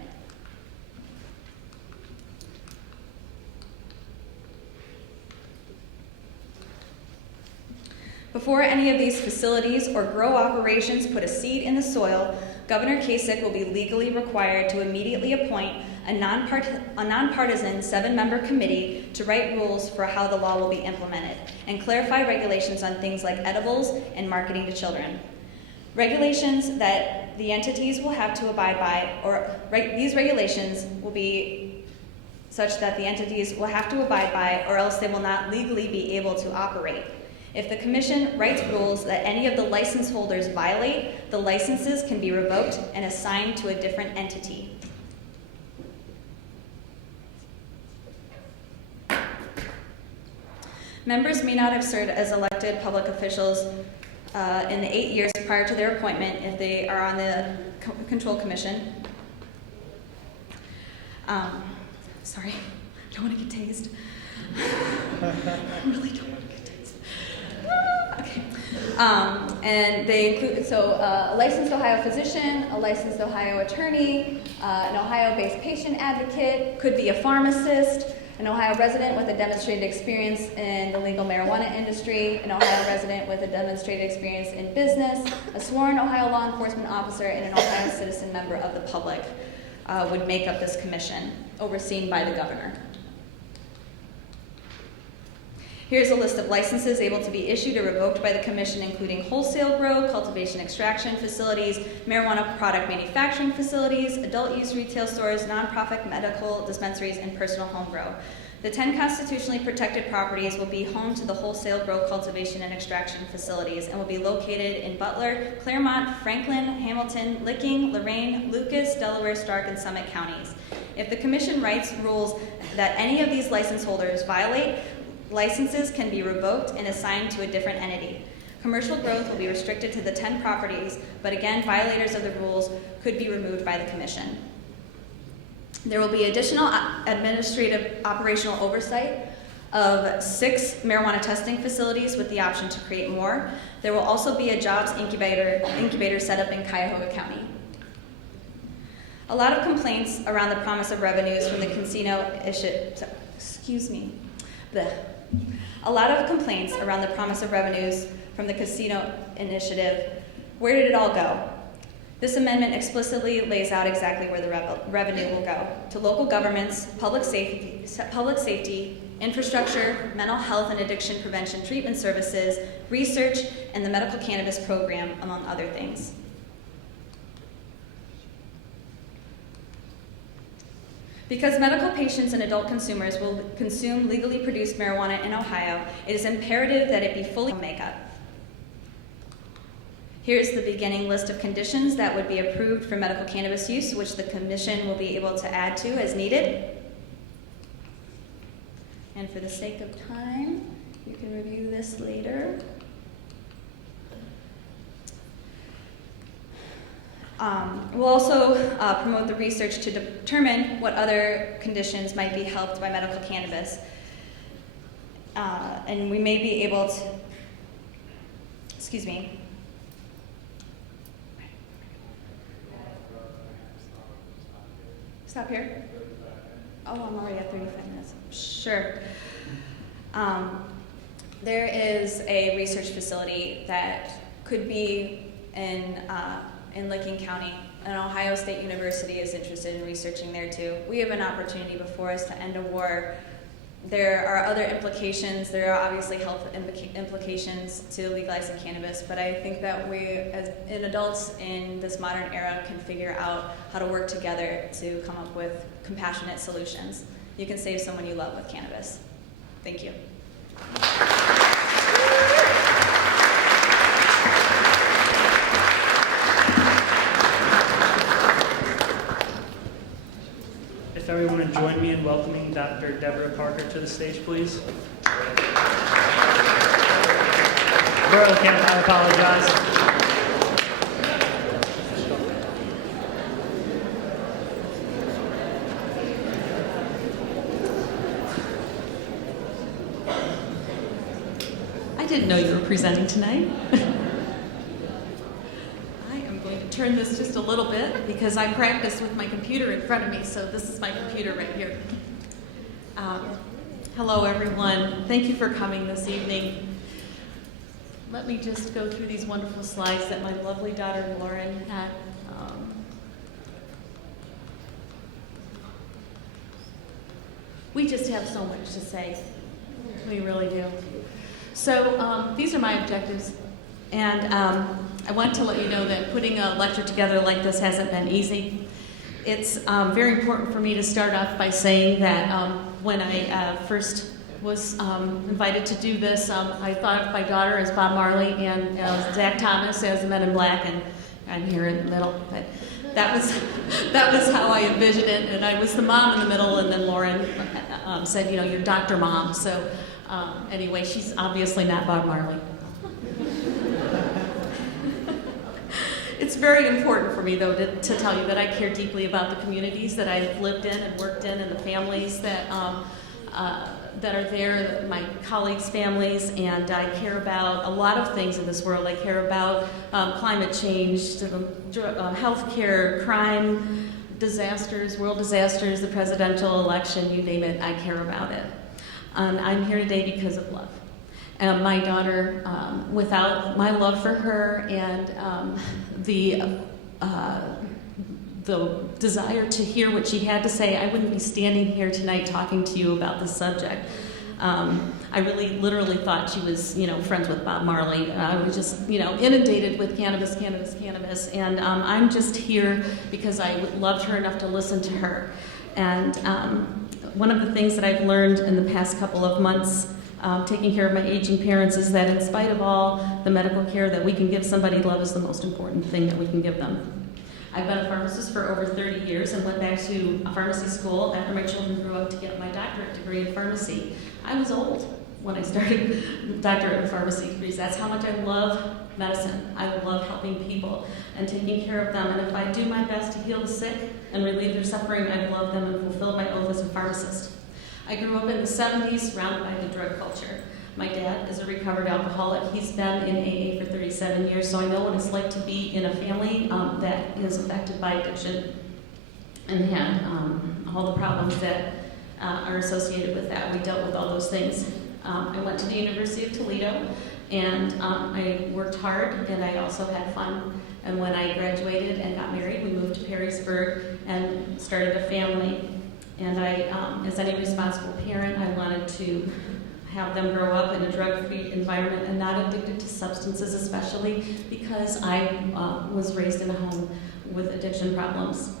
Before any of these facilities or grow operations put a seed in the soil, Governor Kasich will be legally required to immediately appoint a nonpartisan 7-member committee to write rules for how the law will be implemented and clarify regulations on things like edibles and marketing to children. Regulations that the entities will have to abide by, these regulations will be such that the entities will have to abide by, or else they will not legally be able to operate. If the commission writes rules that any of the license holders violate, the licenses can be revoked and assigned to a different entity. Members may not have served as elected public officials in the 8 years prior to their appointment if they are on the Control Commission. Sorry, I don't want to get tased. I really don't want to get tased. Okay. And they include, a licensed Ohio physician, a licensed Ohio attorney, an Ohio-based patient advocate, could be a pharmacist, an Ohio resident with a demonstrated experience in the legal marijuana industry, an Ohio resident with a demonstrated experience in business, a sworn Ohio law enforcement officer, and an Ohio citizen member of the public would make up this commission, overseen by the governor. Here's a list of licenses able to be issued or revoked by the commission, including wholesale grow, cultivation extraction facilities, marijuana product manufacturing facilities, adult use retail stores, nonprofit medical dispensaries, and personal home grow. The 10 constitutionally protected properties will be home to the wholesale grow, cultivation, and extraction facilities and will be located in Butler, Claremont, Franklin, Hamilton, Licking, Lorain, Lucas, Delaware, Stark, and Summit counties. If the commission writes rules that any of these license holders violate, licenses can be revoked and assigned to a different entity. Commercial growth will be restricted to the 10 properties, but again, violators of the rules could be removed by the commission. There will be additional administrative operational oversight of 6 marijuana testing facilities with the option to create more. There will also be a jobs incubator set up in Cuyahoga County. A lot of complaints around the promise of revenues from the casino A lot of complaints around the promise of revenues from the casino initiative. Where did it all go? This amendment explicitly lays out exactly where the revenue will go: to local governments, public safety, infrastructure, mental health and addiction prevention treatment services, research, and the medical cannabis program, among other things. Because medical patients and adult consumers will consume legally produced marijuana in Ohio, it is imperative that it be fully makeup. Here's the beginning list of conditions that would be approved for medical cannabis use, which the Commission will be able to add to as needed. And for the sake of time, you can review this later. We'll also promote the research to determine what other conditions might be helped by medical cannabis. And we may be able to, Stop here? Oh, I'm already at 35 minutes. Sure. There is a research facility that could be in Licking County, and Ohio State University is interested in researching there too. We have an opportunity before us to end a war. There are other implications. There are obviously health implications to legalizing cannabis, but I think that we, as adults in this modern era, can figure out how to work together to come up with compassionate solutions. You can save someone you love with cannabis. Thank you. If everyone would join me in welcoming Dr. Deborah Parker to the stage, please. Berlekamp, I apologize. I didn't know you were presenting tonight. Turn this just a little bit because I practice with my computer in front of me, so this is my computer right here. Hello everyone, thank you for coming this evening. Let me just go through these wonderful slides that my lovely daughter Lauren had. We just have so much to say, we really do. So these are my objectives, and I want to let you know that putting a lecture together like this hasn't been easy. It's very important for me to start off by saying that when I first was invited to do this, I thought of my daughter as Bob Marley and Zach Thomas as the Men in Black, and I'm here in the middle. But that was how I envisioned it, and I was the mom in the middle, and then Lauren said, you know, you're Dr. Mom. So anyway, she's obviously not Bob Marley. It's very important for me, though, to tell you that I care deeply about the communities that I've lived in and worked in, and the families that are there, my colleagues' families, and I care about a lot of things in this world. I care about climate change, healthcare, crime, disasters, world disasters, the presidential election, you name it, I care about it. I'm here today because of love. My daughter, without my love for her and the desire to hear what she had to say, I wouldn't be standing here tonight talking to you about this subject. I really literally thought she was, friends with Bob Marley. I was just, inundated with cannabis, and I'm just here because I loved her enough to listen to her. And one of the things that I've learned in the past couple of months taking care of my aging parents is that in spite of all the medical care that we can give somebody, love is the most important thing that we can give them. I've been a pharmacist for over 30 years and went back to pharmacy school after my children grew up to get my doctorate degree in pharmacy. I was old. when I started doctorate in pharmacy degrees. That's how much I love medicine. I love helping people and taking care of them. And if I do my best to heal the sick and relieve their suffering, I've loved them and fulfilled my oath as a pharmacist. I grew up in the 70s, surrounded by the drug culture. My dad is a recovered alcoholic. He's been in AA for 37 years, so I know what it's like to be in a family that is affected by addiction and had all the problems that are associated with that. We dealt with all those things. I went to the University of Toledo, and I worked hard, and I also had fun. And when I graduated and got married, we moved to Perrysburg and started a family. And I, as any responsible parent, I wanted to have them grow up in a drug-free environment and not addicted to substances, especially because I was raised in a home with addiction problems.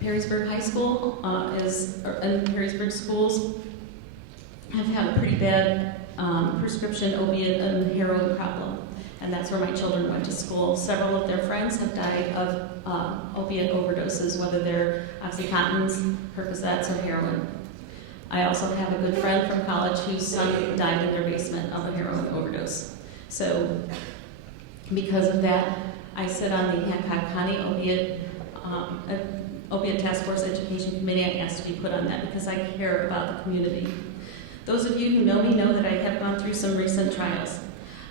Perrysburg High School and Perrysburg schools have had a pretty bad prescription opiate and heroin problem, and that's where my children went to school. Several of their friends have died of opiate overdoses, whether they're Oxycontins, Percocets, or heroin. I also have a good friend from college whose son died in their basement of a heroin overdose. So because of that, I sit on the Hancock County Opiate Task Force Education Committee. I asked to be put on that because I care about the community. Those of you who know me know that I have gone through some recent trials.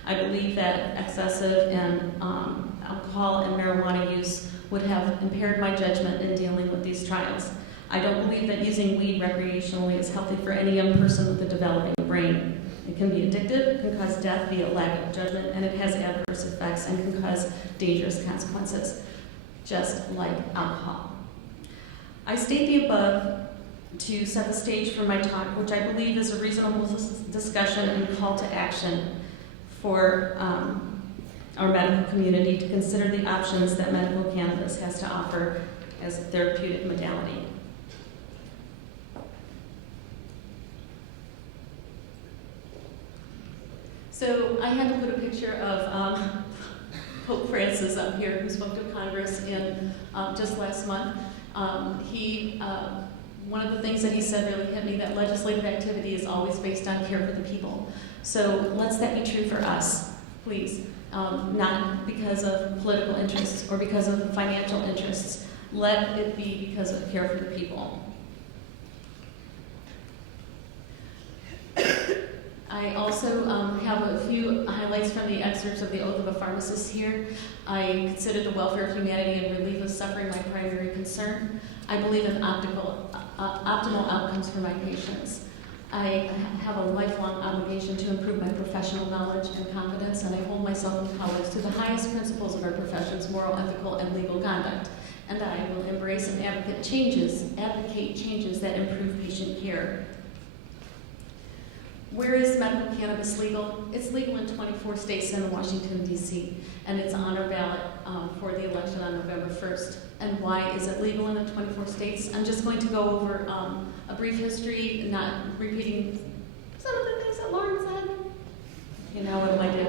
I believe that excessive and alcohol and marijuana use would have impaired my judgment in dealing with these trials. I don't believe that using weed recreationally is healthy for any young person with a developing brain. It can be addictive, it can cause death via lack of judgment, and it has adverse effects and can cause dangerous consequences, just like alcohol. I state the above to set the stage for my talk, which I believe is a reasonable discussion and call to action for our medical community to consider the options that medical cannabis has to offer as a therapeutic modality. So I had to put a picture of Pope Francis up here, who spoke to Congress in just last month. One of the things that he said really hit me, that legislative activity is always based on care for the people. So let's that be true for us, please. Not because of political interests or because of financial interests. Let it be because of care for the people. I also have a few highlights from the excerpts of the Oath of a Pharmacist here. I consider the welfare of humanity and relief of suffering my primary concern. I believe in optimal outcomes for my patients. I have a lifelong obligation to improve my professional knowledge and competence, and I hold myself in colleagues to the highest principles of our profession's moral, ethical, and legal conduct. And I will embrace and advocate changes that improve patient care. Where is medical cannabis legal? It's legal in 24 states and in Washington, D.C., and it's on our ballot for the election on November 1st. And why is it legal in the 24 states? I'm just going to go over a brief history, not repeating some of the things that Lauren said. Okay, now what do I do?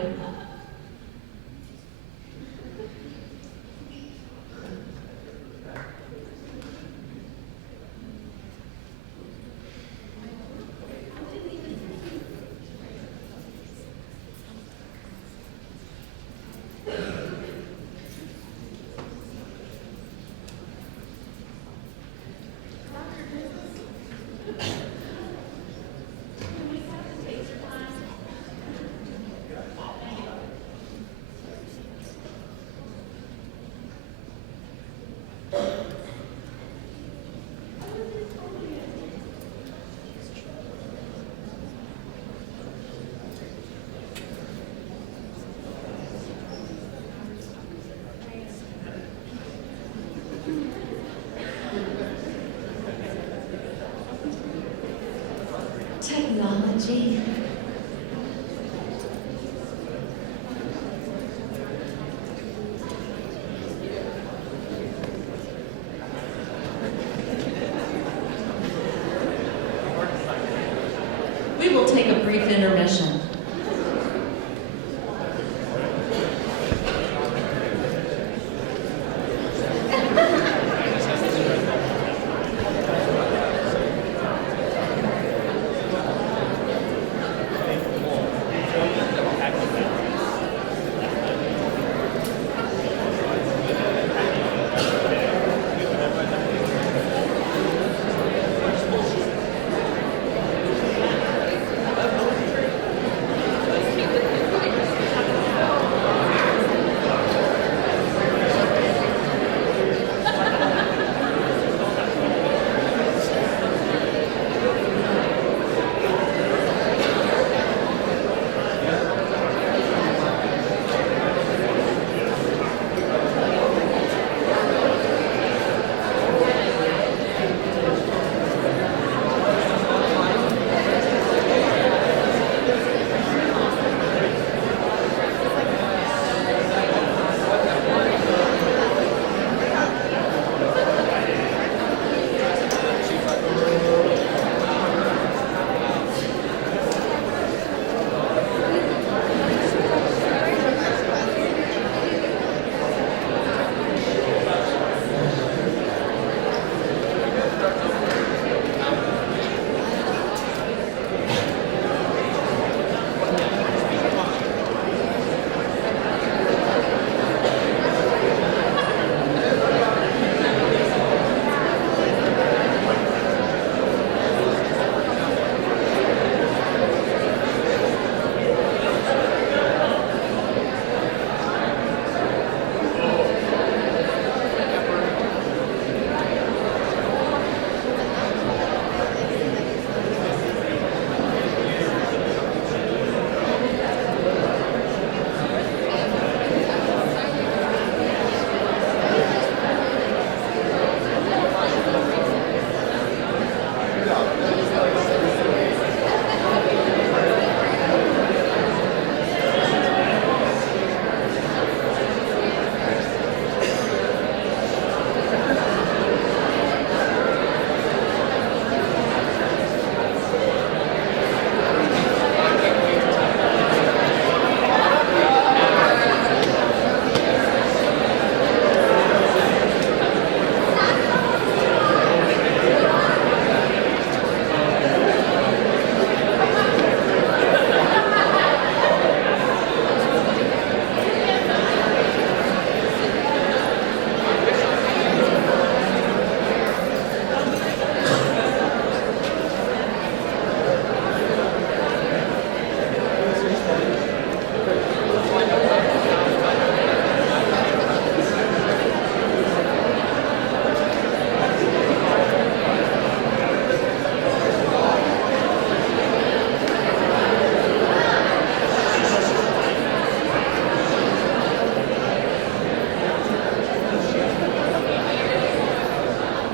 Technology. We will take a brief intermission.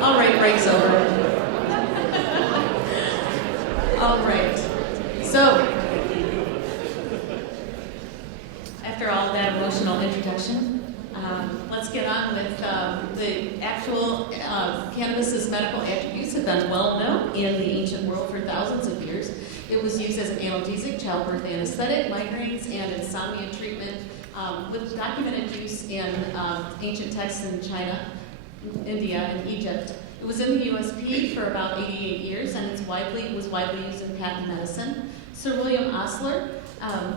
All right, break's over. All right. So, after all that emotional introduction, let's get on with the actual cannabis's medical attributes have been well known in the ancient world for thousands of years. It was used as an analgesic, childbirth anesthetic, migraines, and insomnia treatment, with documented use in ancient texts in China, India, and Egypt. It was in the USP for about 88 years, and it was widely used in patent medicine. Sir William Osler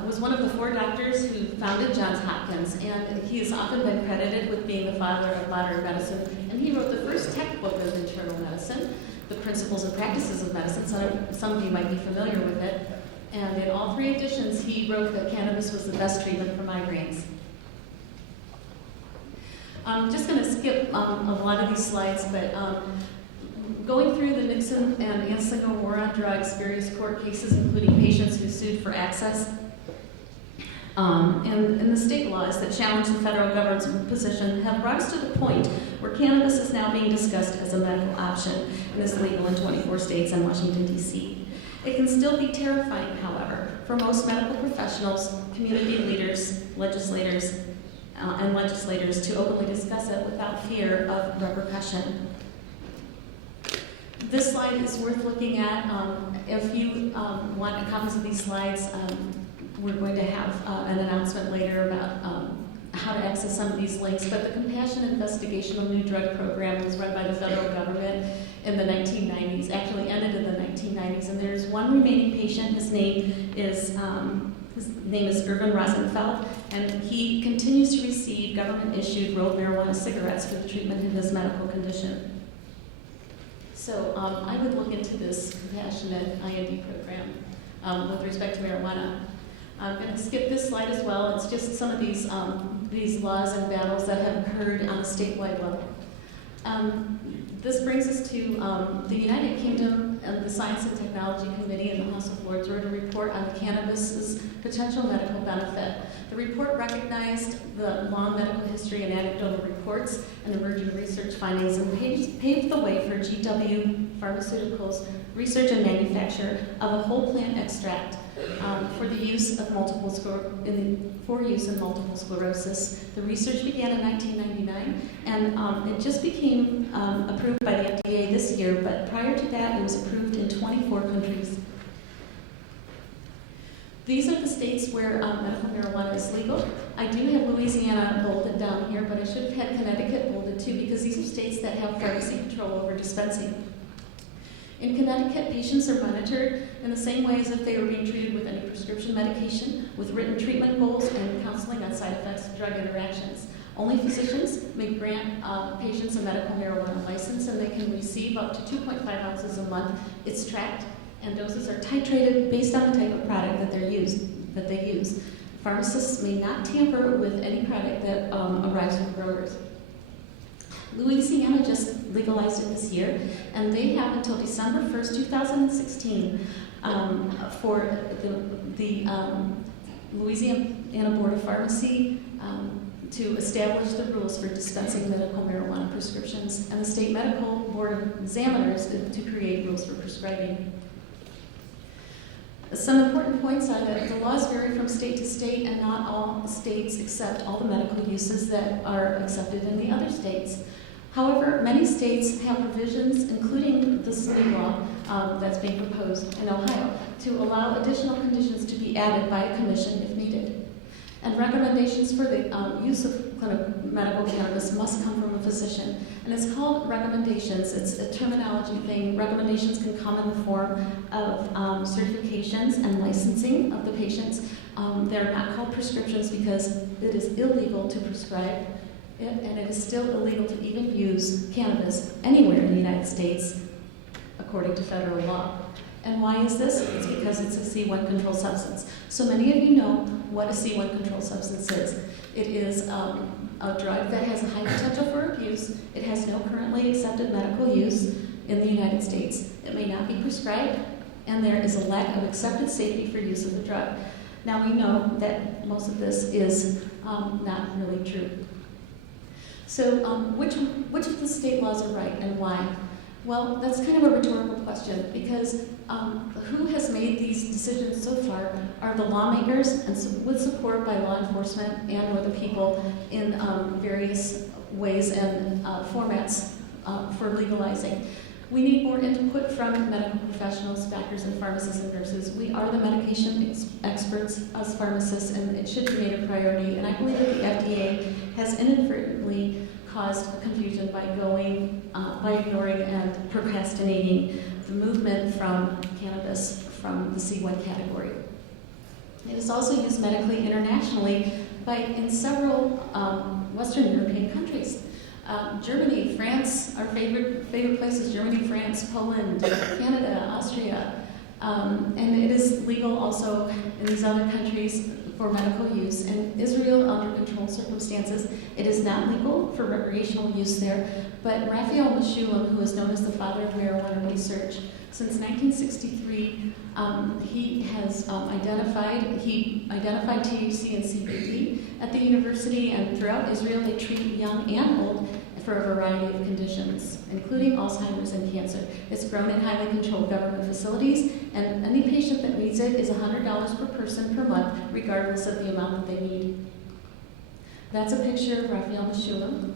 was one of the 4 doctors who founded Johns Hopkins, and he has often been credited with being the father of modern medicine. And he wrote the first textbook of internal medicine, The Principles and Practices of Medicine. Some of you might be familiar with it. And in all 3 editions, he wrote that cannabis was the best treatment for migraines. I'm just going to skip a lot of these slides, but going through the Nixon and Anslinger war on drugs, various court cases, including patients who sued for access, and the state laws that challenge the federal government's position have brought us to the point where cannabis is now being discussed as a medical option and is legal in 24 states and Washington, D.C. It can still be terrifying, however, for most medical professionals, community leaders, legislators to openly discuss it without fear of repercussion. This slide is worth looking at. If you want copies of these slides, we're going to have an announcement later about how to access some of these links. But the Compassion Investigational New Drug Program was run by the federal government in the 1990s, actually ended in the 1990s. And there's one remaining patient. His name is Irvin Rosenfeld, and he continues to receive government-issued rolled marijuana cigarettes for the treatment of his medical condition. So I would look into this compassionate IND program with respect to marijuana. I'm going to skip this slide as well. It's just some of these laws and battles that have occurred on a statewide level. This brings us to the United Kingdom, and the Science and Technology Committee in the House of Lords wrote a report on cannabis's potential medical benefit. The report recognized the long medical history and anecdotal reports and emerging research findings and paved the way for GW Pharmaceuticals' research and manufacture of a whole plant extract for the use of multiple sclerosis. The research began in 1999, and it just became approved by the FDA this year, but prior to that, it was approved in 24 countries. These are the states where medical marijuana is legal. I do have Louisiana bolded down here, but I should have had Connecticut bolded too, because these are states that have pharmacy control over dispensing. In Connecticut, patients are monitored in the same way as if they were being treated with any prescription medication, with written treatment goals and counseling on side effects of drug interactions. Only physicians may grant patients a medical marijuana license, and they can receive up to 2.5 ounces a month. It's tracked, and doses are titrated based on the type of product that they use. Pharmacists may not tamper with any product that arrives from growers. Louisiana just legalized it this year, and they have until December 1st, 2016 for the Louisiana Board of Pharmacy to establish the rules for dispensing medical marijuana prescriptions, and the State Medical Board of Examiners to create rules for prescribing. Some important points are that the laws vary from state to state, and not all states accept all the medical uses that are accepted in the other states. However, many states have provisions, including this new law that's being proposed in Ohio, to allow additional conditions to be added by a commission if needed. And recommendations for the use of medical cannabis must come from a physician. And it's called recommendations. It's a terminology thing. Recommendations can come in the form of certifications and licensing of the patients. They're not called prescriptions because it is illegal to prescribe it, and it is still illegal to even use cannabis anywhere in the United States, according to federal law. And why is this? It's because it's a C1 controlled substance. So many of you know what a C1 controlled substance is. It is a drug that has a high potential for abuse. It has no currently accepted medical use in the United States. It may not be prescribed, and there is a lack of accepted safety for use of the drug. Now we know that most of this is not really true. So which of the state laws are right and why? Well, that's kind of a rhetorical question because who has made these decisions so far are the lawmakers and with support by law enforcement and or the people in various ways and formats for legalizing. We need more input from medical professionals, doctors, and pharmacists and nurses. We are the medication experts as pharmacists, and it should be made a priority. And I believe that the FDA has inadvertently caused confusion by ignoring and procrastinating the movement from cannabis from the C1 category. It is also used medically internationally in several Western European countries. Germany, France, our favorite places, Germany, France, Poland, Canada, Austria. And it is legal also in these other countries for medical use. In Israel, under controlled circumstances, it is not legal for recreational use there. But Raphael Mechoulam, who is known as the father of marijuana research, since 1963, he has identified THC and CBD at the university, and throughout Israel they treat young and old for a variety of conditions, including Alzheimer's and cancer. It's grown in highly controlled government facilities, and any patient that needs it is $100 per person per month, regardless of the amount that they need. That's a picture of Raphael Mechoulam.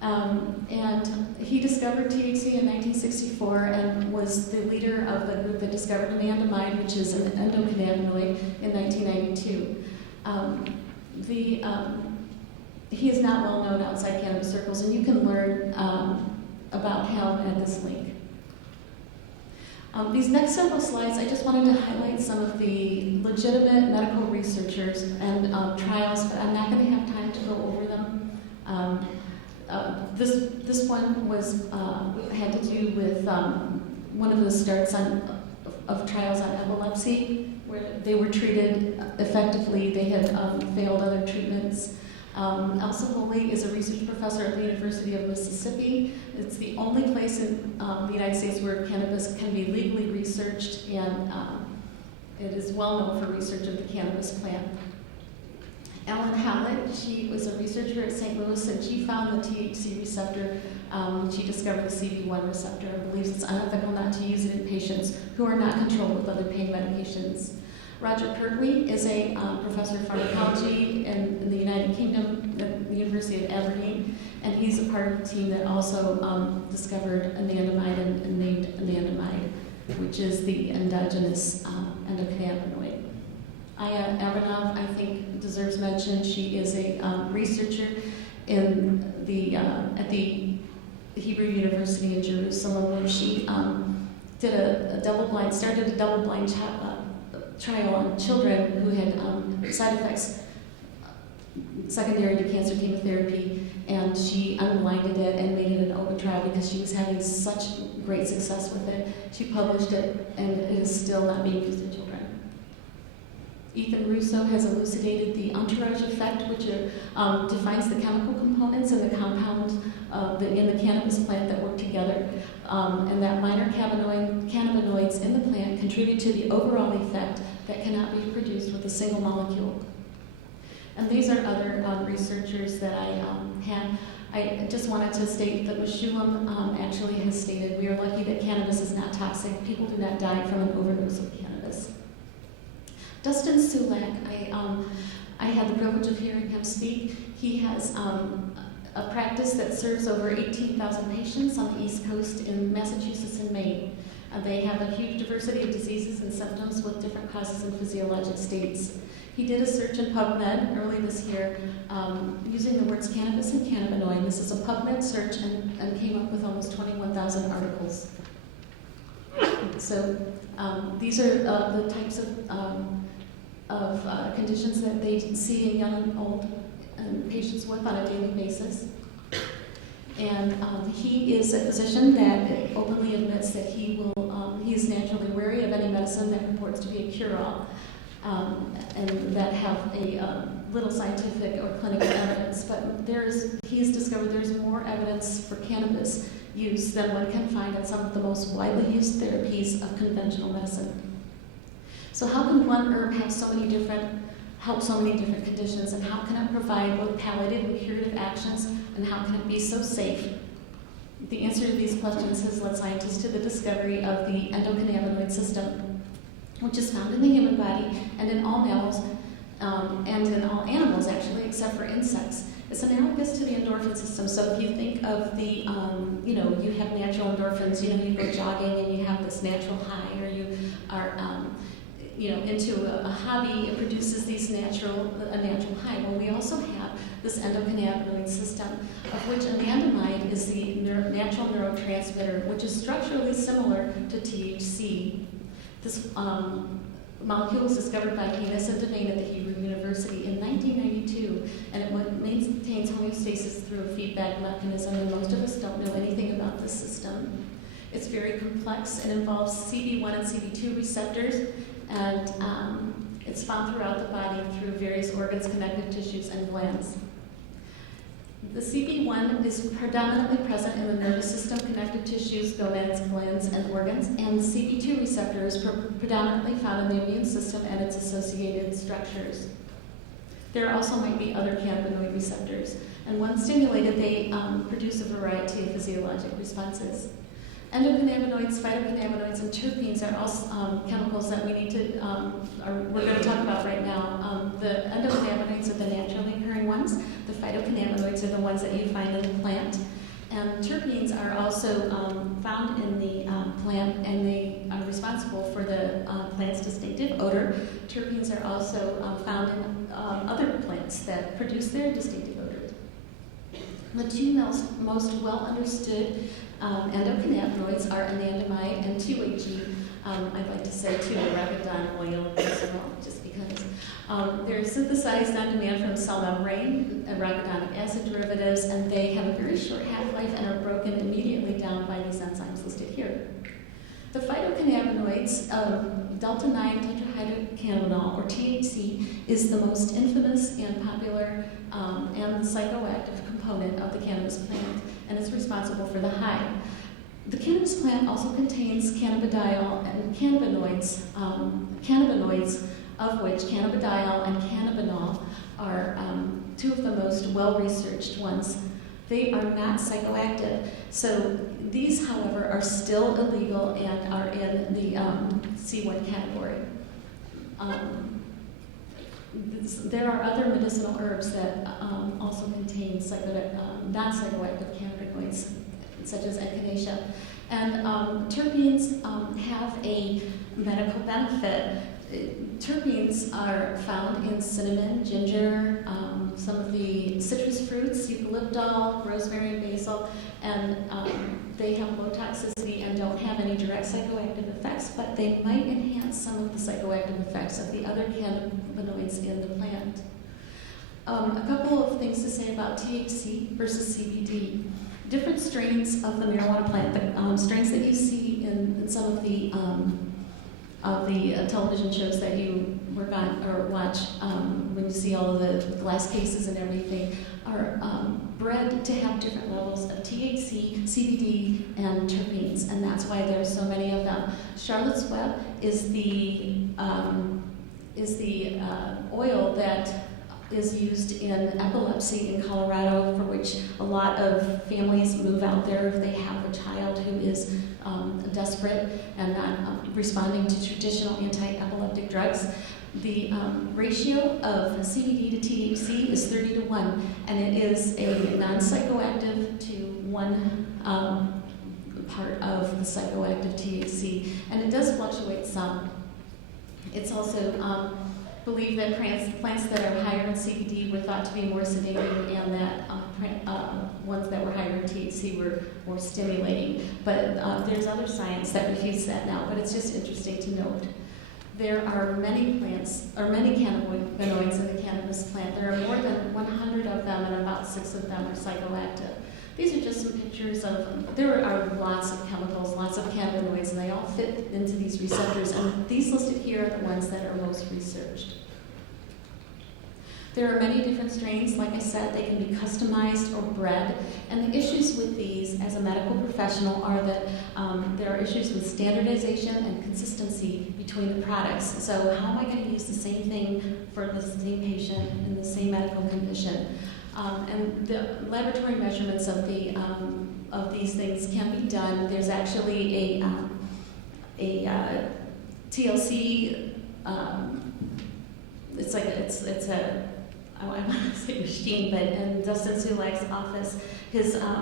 And he discovered THC in 1964 and was the leader of the group that discovered anandamide, which is an endocannabinoid, in 1992. He is not well known outside cannabis circles, and you can learn about him at this link. These next several slides, I just wanted to highlight some of the legitimate medical researchers and trials, but I'm not going to have time to go over them. This one had to do with one of the starts of trials on epilepsy, where they were treated effectively. They had failed other treatments. Elsa Foley is a research professor at the University of Mississippi. It's the only place in the United States where cannabis can be legally researched, and it is well known for research of the cannabis plant. Ellen Hallett, she was a researcher at St. Louis, and she found the THC receptor. She discovered the CB1 receptor and believes it's unethical not to use it in patients who are not controlled with other pain medications. Roger Pertwee is a professor of pharmacology in the United Kingdom at the University of Aberdeen, and he's a part of the team that also discovered anandamide and named anandamide, which is the endogenous endocannabinoid. Aya Aronov, I think, deserves mention. She is a researcher in at the Hebrew University in Jerusalem, where she started a double-blind trial on children who had side effects secondary to cancer chemotherapy, and she unblinded it and made it an open trial because she was having such great success with it. She published it, and it is still not being used in children. Ethan Russo has elucidated the entourage effect, which defines the chemical components and the compounds in the cannabis plant that work together, and that minor cannabinoids in the plant contribute to the overall effect that cannot be produced with a single molecule. And these are other researchers that I had. I just wanted to state that Mechoulam actually has stated, we are lucky that cannabis is not toxic. People do not die from an overdose of cannabis. Dustin Sulak, I had the privilege of hearing him speak. He has a practice that serves over 18,000 patients on the East Coast in Massachusetts and Maine. They have a huge diversity of diseases and symptoms with different causes and physiologic states. He did a search in PubMed early this year using the words cannabis and cannabinoid. This is a PubMed search and came up with almost 21,000 articles. So these are the types of conditions that they see in young and old patients with on a daily basis. And he is a physician that openly admits that he is naturally wary of any medicine that purports to be a cure-all and that have a little scientific or clinical evidence. But he's discovered there's more evidence for cannabis use than one can find in some of the most widely used therapies of conventional medicine. So how can one herb help so many different conditions, and how can it provide both palliative and curative actions and how can it be so safe? The answer to these questions has led scientists to the discovery of the endocannabinoid system, which is found in the human body and in all mammals, and in all animals actually, except for insects. It's analogous to the endorphin system. So if you think of the, you have natural endorphins, you go jogging and you have this natural high, or you are, into a hobby, it produces a natural high. Well, we also have this endocannabinoid system, of which anandamide is the natural neurotransmitter, which is structurally similar to THC. This molecule was discovered by Cineres and Devane at the Hebrew University in 1992, and it maintains homeostasis through a feedback mechanism, and most of us don't know anything about this system. It's very complex. It involves CB1 and CB2 receptors, and it's found throughout the body through various organs, connective tissues, and glands. The CB1 is predominantly present in the nervous system, connective tissues, gonads, glands, and organs, and the CB2 receptor is predominantly found in the immune system and its associated structures. There also might be other cannabinoid receptors, and when stimulated, they produce a variety of physiologic responses. Endocannabinoids, phytocannabinoids, and terpenes are all chemicals that we need to, we're going to talk about right now. The endocannabinoids are the naturally occurring ones. The phytocannabinoids are the ones that you find in the plant. And terpenes are also found in the plant, and they are responsible for the plant's distinctive odor. Terpenes are also found in other plants that produce their distinctive odors. The two most well understood endocannabinoids are anandamide and 2-HG. I'd like to say 2-arachidon oil as well, just because. They're synthesized on demand from cell membrane, arachidonic acid derivatives, and they have a very short half-life and are broken immediately down by these enzymes listed here. The phytocannabinoids, delta-9 tetrahydrocannabinol, or THC, is the most infamous and popular and psychoactive component of the cannabis plant, and is responsible for the high. The cannabis plant also contains cannabidiol and cannabinoids, of which cannabidiol and cannabinol are two of the most well-researched ones. They are not psychoactive. So these, however, are still illegal and are in the C1 category. There are other medicinal herbs that also contain non-psychoactive cannabinoids, such as echinacea. And terpenes have a medical benefit. Terpenes are found in cinnamon, ginger, some of the citrus fruits, eucalyptol, rosemary, and basil, and they have low toxicity and don't have any direct psychoactive effects, but they might enhance some of the psychoactive effects of the other cannabinoids in the plant. A couple of things to say about THC versus CBD. Different strains of the marijuana plant, the strains that you see in some of the television shows that you work on or watch, when you see all of the glass cases and everything, are bred to have different levels of THC, CBD, and terpenes, and that's why there's so many of them. Charlotte's Web is the oil that is used in epilepsy in Colorado, for which a lot of families move out there if they have a child who is desperate and not responding to traditional anti-epileptic drugs. The ratio of CBD to THC is 30-1, and it is a non-psychoactive to one part of the psychoactive THC, and it does fluctuate some. It's also believed that plants that are higher in CBD were thought to be more sedating, and that ones that were higher in THC were more stimulating. But there's other science that refutes that now, but it's just interesting to note. There are many plants, or many cannabinoids in the cannabis plant. There are more than 100 of them, and about 6 of them are psychoactive. These are just some pictures of, there are lots of chemicals, lots of cannabinoids, and they all fit into these receptors, and these listed here are the ones that are most researched. There are many different strains. Like I said, they can be customized or bred, and the issues with these as a medical professional are that there are issues with standardization and consistency between the products. So how am I going to use the same thing for the same patient in the same medical condition? And the laboratory measurements of these things can be done. There's actually a TLC. It's a I want to say machine, but in Dustin Sulak's office,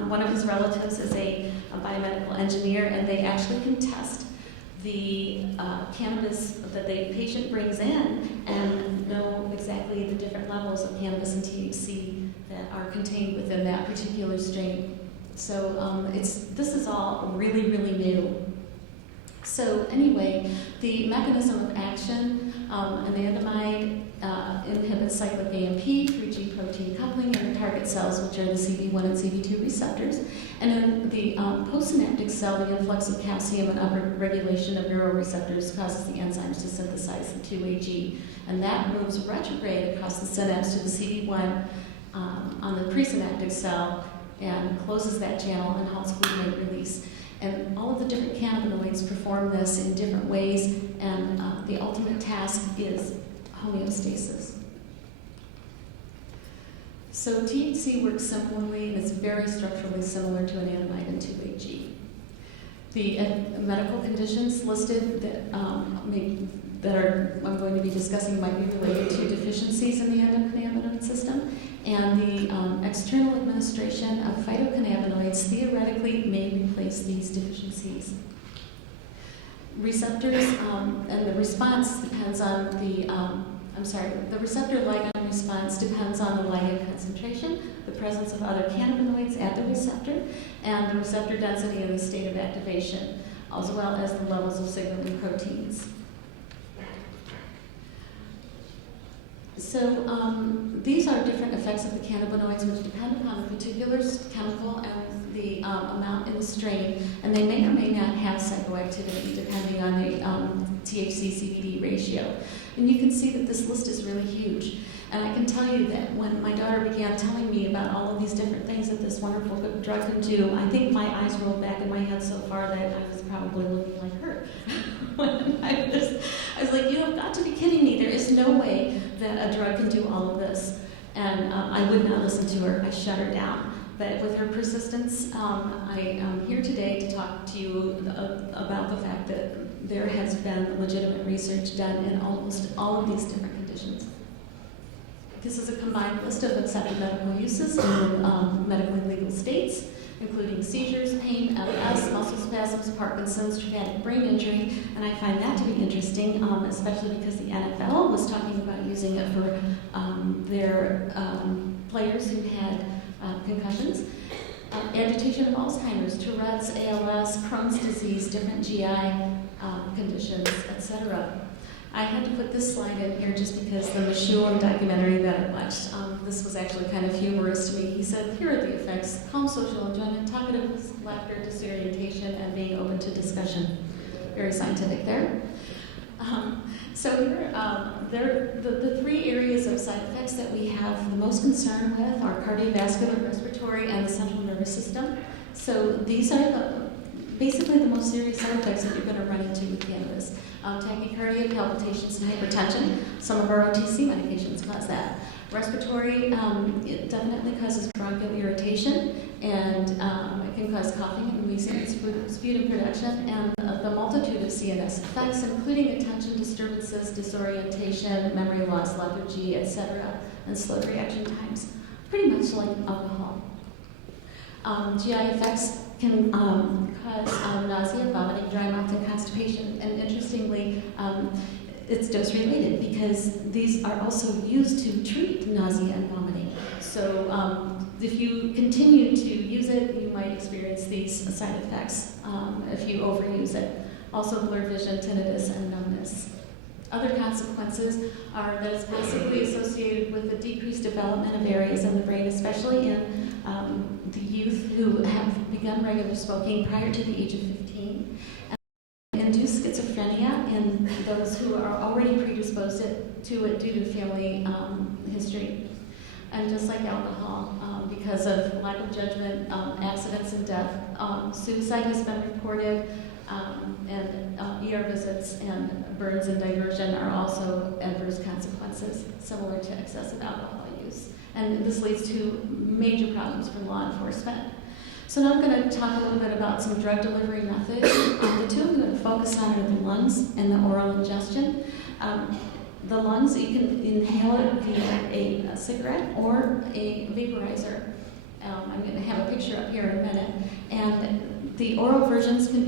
one of his relatives is a biomedical engineer, and they actually can test the cannabis that the patient brings in and know exactly the different levels of cannabis and THC that are contained within that particular strain. So this is all really, really new. So anyway, the mechanism of action, anandamide inhibits cyclic AMP through G protein coupling in the target cells, which are the CB1 and CB2 receptors. And in the postsynaptic cell, the influx of calcium and upregulation of neuroreceptors causes the enzymes to synthesize the 2-AG. And that moves retrograde across the synapse to the CB1 on the presynaptic cell and closes that channel and halts glutamate release. And all of the different cannabinoids perform this in different ways, and the ultimate task is homeostasis. So THC works similarly, and it's very structurally similar to anandamide and 2-AG. The medical conditions listed that I'm going to be discussing might be related to deficiencies in the endocannabinoid system, and the external administration of phytocannabinoids theoretically may replace these deficiencies. Receptors and the response depends on the receptor ligand response depends on the ligand concentration, the presence of other cannabinoids at the receptor, and the receptor density and the state of activation, as well as the levels of signaling proteins. So these are different effects of the cannabinoids which depend upon the particular chemical and the amount in the strain, and they may or may not have psychoactivity depending on the THC-CBD ratio. And you can see that this list is really huge. And I can tell you that when my daughter began telling me about all of these different things that this wonderful drug can do, I think my eyes rolled back in my head so far that I was probably looking like her. When I was like, you have got to be kidding me. There is no way that a drug can do all of this. And I would not listen to her. I shut her down. But with her persistence, I am here today to talk to you about the fact that there has been legitimate research done in almost all of these different conditions. This is a combined list of accepted medical uses in medically legal states, including seizures, pain, MS, muscle spasms, Parkinson's, traumatic brain injury, and I find that to be interesting, especially because the NFL was talking about using it for their players who had concussions. Agitation of Alzheimer's, Tourette's, ALS, Crohn's disease, different GI conditions, etc. I had to put this slide in here just because the Meshulam documentary that I watched, this was actually kind of humorous to me. He said, here are the effects: calm social enjoyment, talkative laughter, disorientation, and being open to discussion. Very scientific there. So here, the three areas of side effects that we have the most concern with are cardiovascular, respiratory, and the central nervous system. So these are basically the most serious side effects that you're going to run into with cannabis. Tachycardia, palpitations, and hypertension. Some of our OTC medications cause that. Respiratory, it definitely causes bronchial irritation, and it can cause coughing and wheezing, sputum production, and the multitude of CNS effects, including attention disturbances, disorientation, memory loss, lethargy, etc., and slow reaction times, pretty much like alcohol. GI effects can cause nausea, vomiting, dry mouth, and constipation. And interestingly, it's dose-related because these are also used to treat nausea and vomiting. So if you continue to use it, you might experience these side effects if you overuse it. Also blurred vision, tinnitus, and numbness. Other consequences are that it's possibly associated with the decreased development of areas in the brain, especially in the youth who have begun regular smoking prior to the age of 15, and induce schizophrenia in those who are already predisposed to it due to family history. And just like alcohol, because of lack of judgment, accidents and death, suicide has been reported, and ER visits and burns and diversion are also adverse consequences similar to excessive alcohol use. And this leads to major problems for law enforcement. So now I'm going to talk a little bit about some drug delivery methods. The two I'm going to focus on are the lungs and the oral ingestion. The lungs, you can inhale it via a cigarette or a vaporizer. I'm going to have a picture up here in a minute. And the oral versions can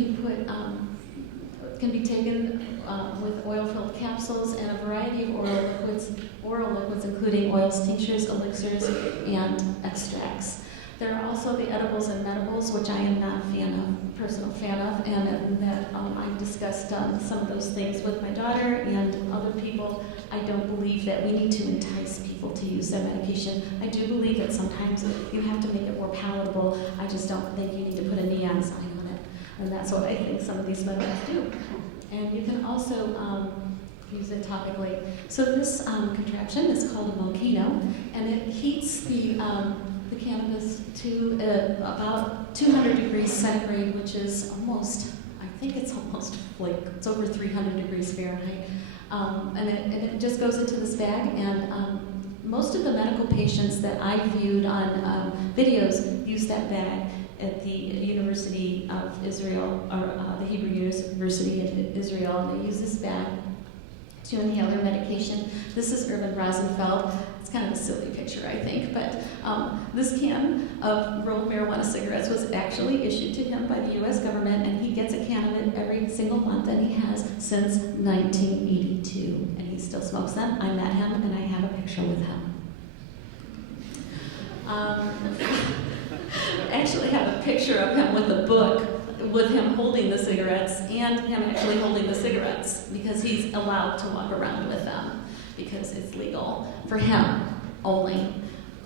be taken with oil-filled capsules and a variety of oral liquids, including oils, tinctures, elixirs, and extracts. There are also the edibles and medibles, which I am not a personal fan of, and that I've discussed some of those things with my daughter and other people. I don't believe that we need to entice people to use that medication. I do believe that sometimes you have to make it more palatable. I just don't think you need to put a neon sign on it, and that's what I think some of these medibles do. And you can also use it topically. So this contraption is called a volcano, and it heats the cannabis to about 200 degrees centigrade, which is almost, I think it's almost like, it's over 300 degrees Fahrenheit. And it just goes into this bag, and most of the medical patients that I viewed on videos use that bag at the University of Israel, or the Hebrew University in Israel, and they use this bag to inhale their medication. This is Urban Rosenfeld. It's kind of a silly picture, I think, but this can of rolled marijuana cigarettes was actually issued to him by the U.S. government, and he gets a can of it every single month, and he has since 1982, and he still smokes them. I met him, and I have a picture with him. I actually have a picture of him with a book, with him holding the cigarettes and him actually holding the cigarettes, because he's allowed to walk around with them because it's legal for him only.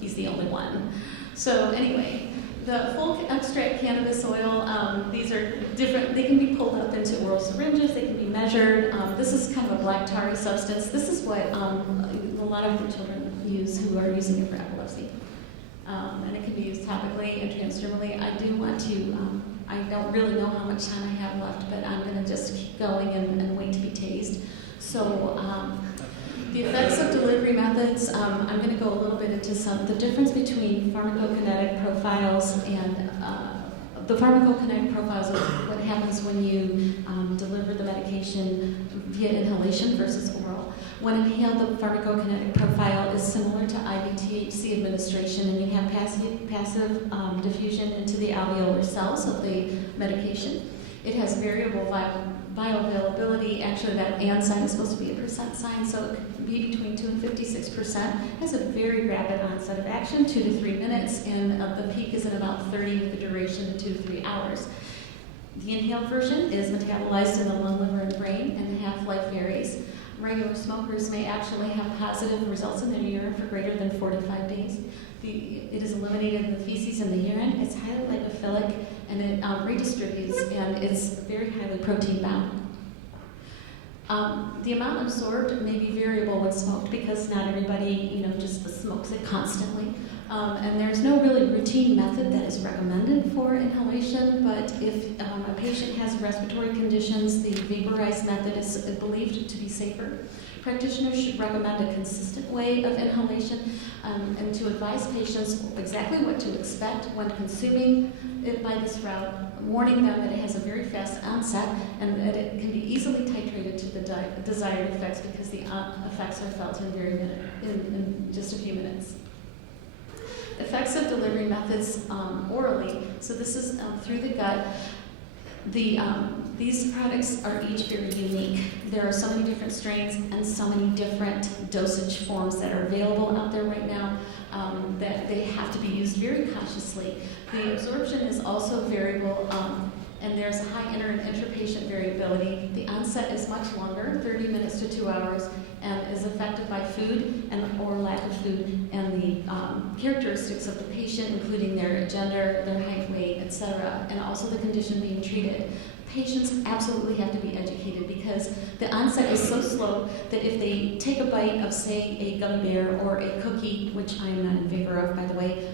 He's the only one. So anyway, the full extract cannabis oil, these are different. They can be pulled up into oral syringes. They can be measured. This is kind of a black tarry substance. This is what a lot of the children use who are using it for epilepsy. And it can be used topically and transdermally. I do want to, I don't really know how much time I have left, but I'm going to just keep going and wait to be tased. So the effects of delivery methods, I'm going to go a little bit into the difference between pharmacokinetic profiles and the pharmacokinetic profiles of what happens when you deliver the medication via inhalation versus oral. When inhaled, the pharmacokinetic profile is similar to IV THC administration, and you have passive diffusion into the alveolar cells of the medication. It has variable bioavailability. Actually, that and sign is supposed to be a percent sign, so it could be between 2 and 56%. It has a very rapid onset of action, 2 to 3 minutes, and the peak is at about 30 with the duration of 2 to 3 hours. The inhaled version is metabolized in the lung, liver, and brain, and the half-life varies. Regular smokers may actually have positive results in their urine for greater than 45 days. It is eliminated in the feces and the urine. It's highly lipophilic, and it redistributes, and it's very highly protein bound. The amount absorbed may be variable when smoked because not everybody, just smokes it constantly. And there's no really routine method that is recommended for inhalation, but if a patient has respiratory conditions, the vaporized method is believed to be safer. Practitioners should recommend a consistent way of inhalation and to advise patients exactly what to expect when consuming it by this route, warning them that it has a very fast onset and that it can be easily titrated to the desired effects because the effects are felt in just a few minutes. Effects of delivery methods orally. So this is through the gut. These products are each very unique. There are so many different strains and so many different dosage forms that are available out there right now that they have to be used very cautiously. The absorption is also variable, and there's a high inter and intrapatient variability. The onset is much longer, 30 minutes to 2 hours, and is affected by food or lack of food and the characteristics of the patient, including their gender, their height, weight, etc., and also the condition being treated. Patients absolutely have to be educated because the onset is so slow that if they take a bite of, say, a gummy bear or a cookie, which I am not in favor of, by the way,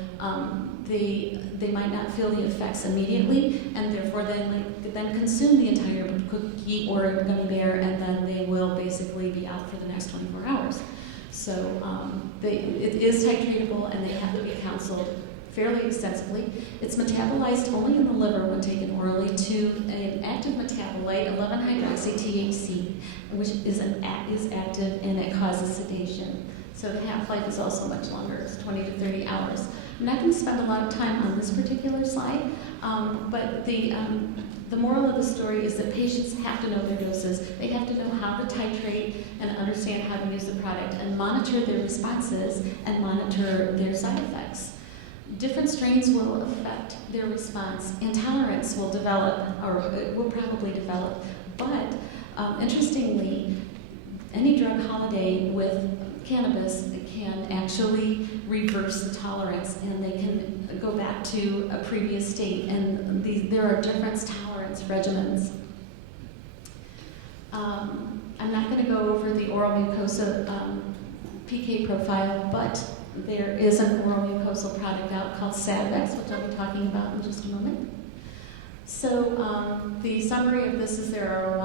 they might not feel the effects immediately, and therefore then consume the entire cookie or gummy bear, and then they will basically be out for the next 24 hours. So it is titratable, and they have to be counseled fairly extensively. It's metabolized only in the liver when taken orally to an active metabolite, 11-hydroxy-THC, which is active and it causes sedation. So the half-life is also much longer. It's 20 to 30 hours. I'm not going to spend a lot of time on this particular slide, but the moral of the story is that patients have to know their doses. They have to know how to titrate and understand how to use the product and monitor their responses and monitor their side effects. Different strains will affect their response. Intolerance will develop, or will probably develop, but interestingly, any drug holiday with cannabis can actually reverse the tolerance, and they can go back to a previous state, and there are different tolerance regimens. I'm not going to go over the oral mucosa PK profile, but there is an oral mucosal product out called Cineres, which I'll be talking about in just a moment. So the summary of this is there are a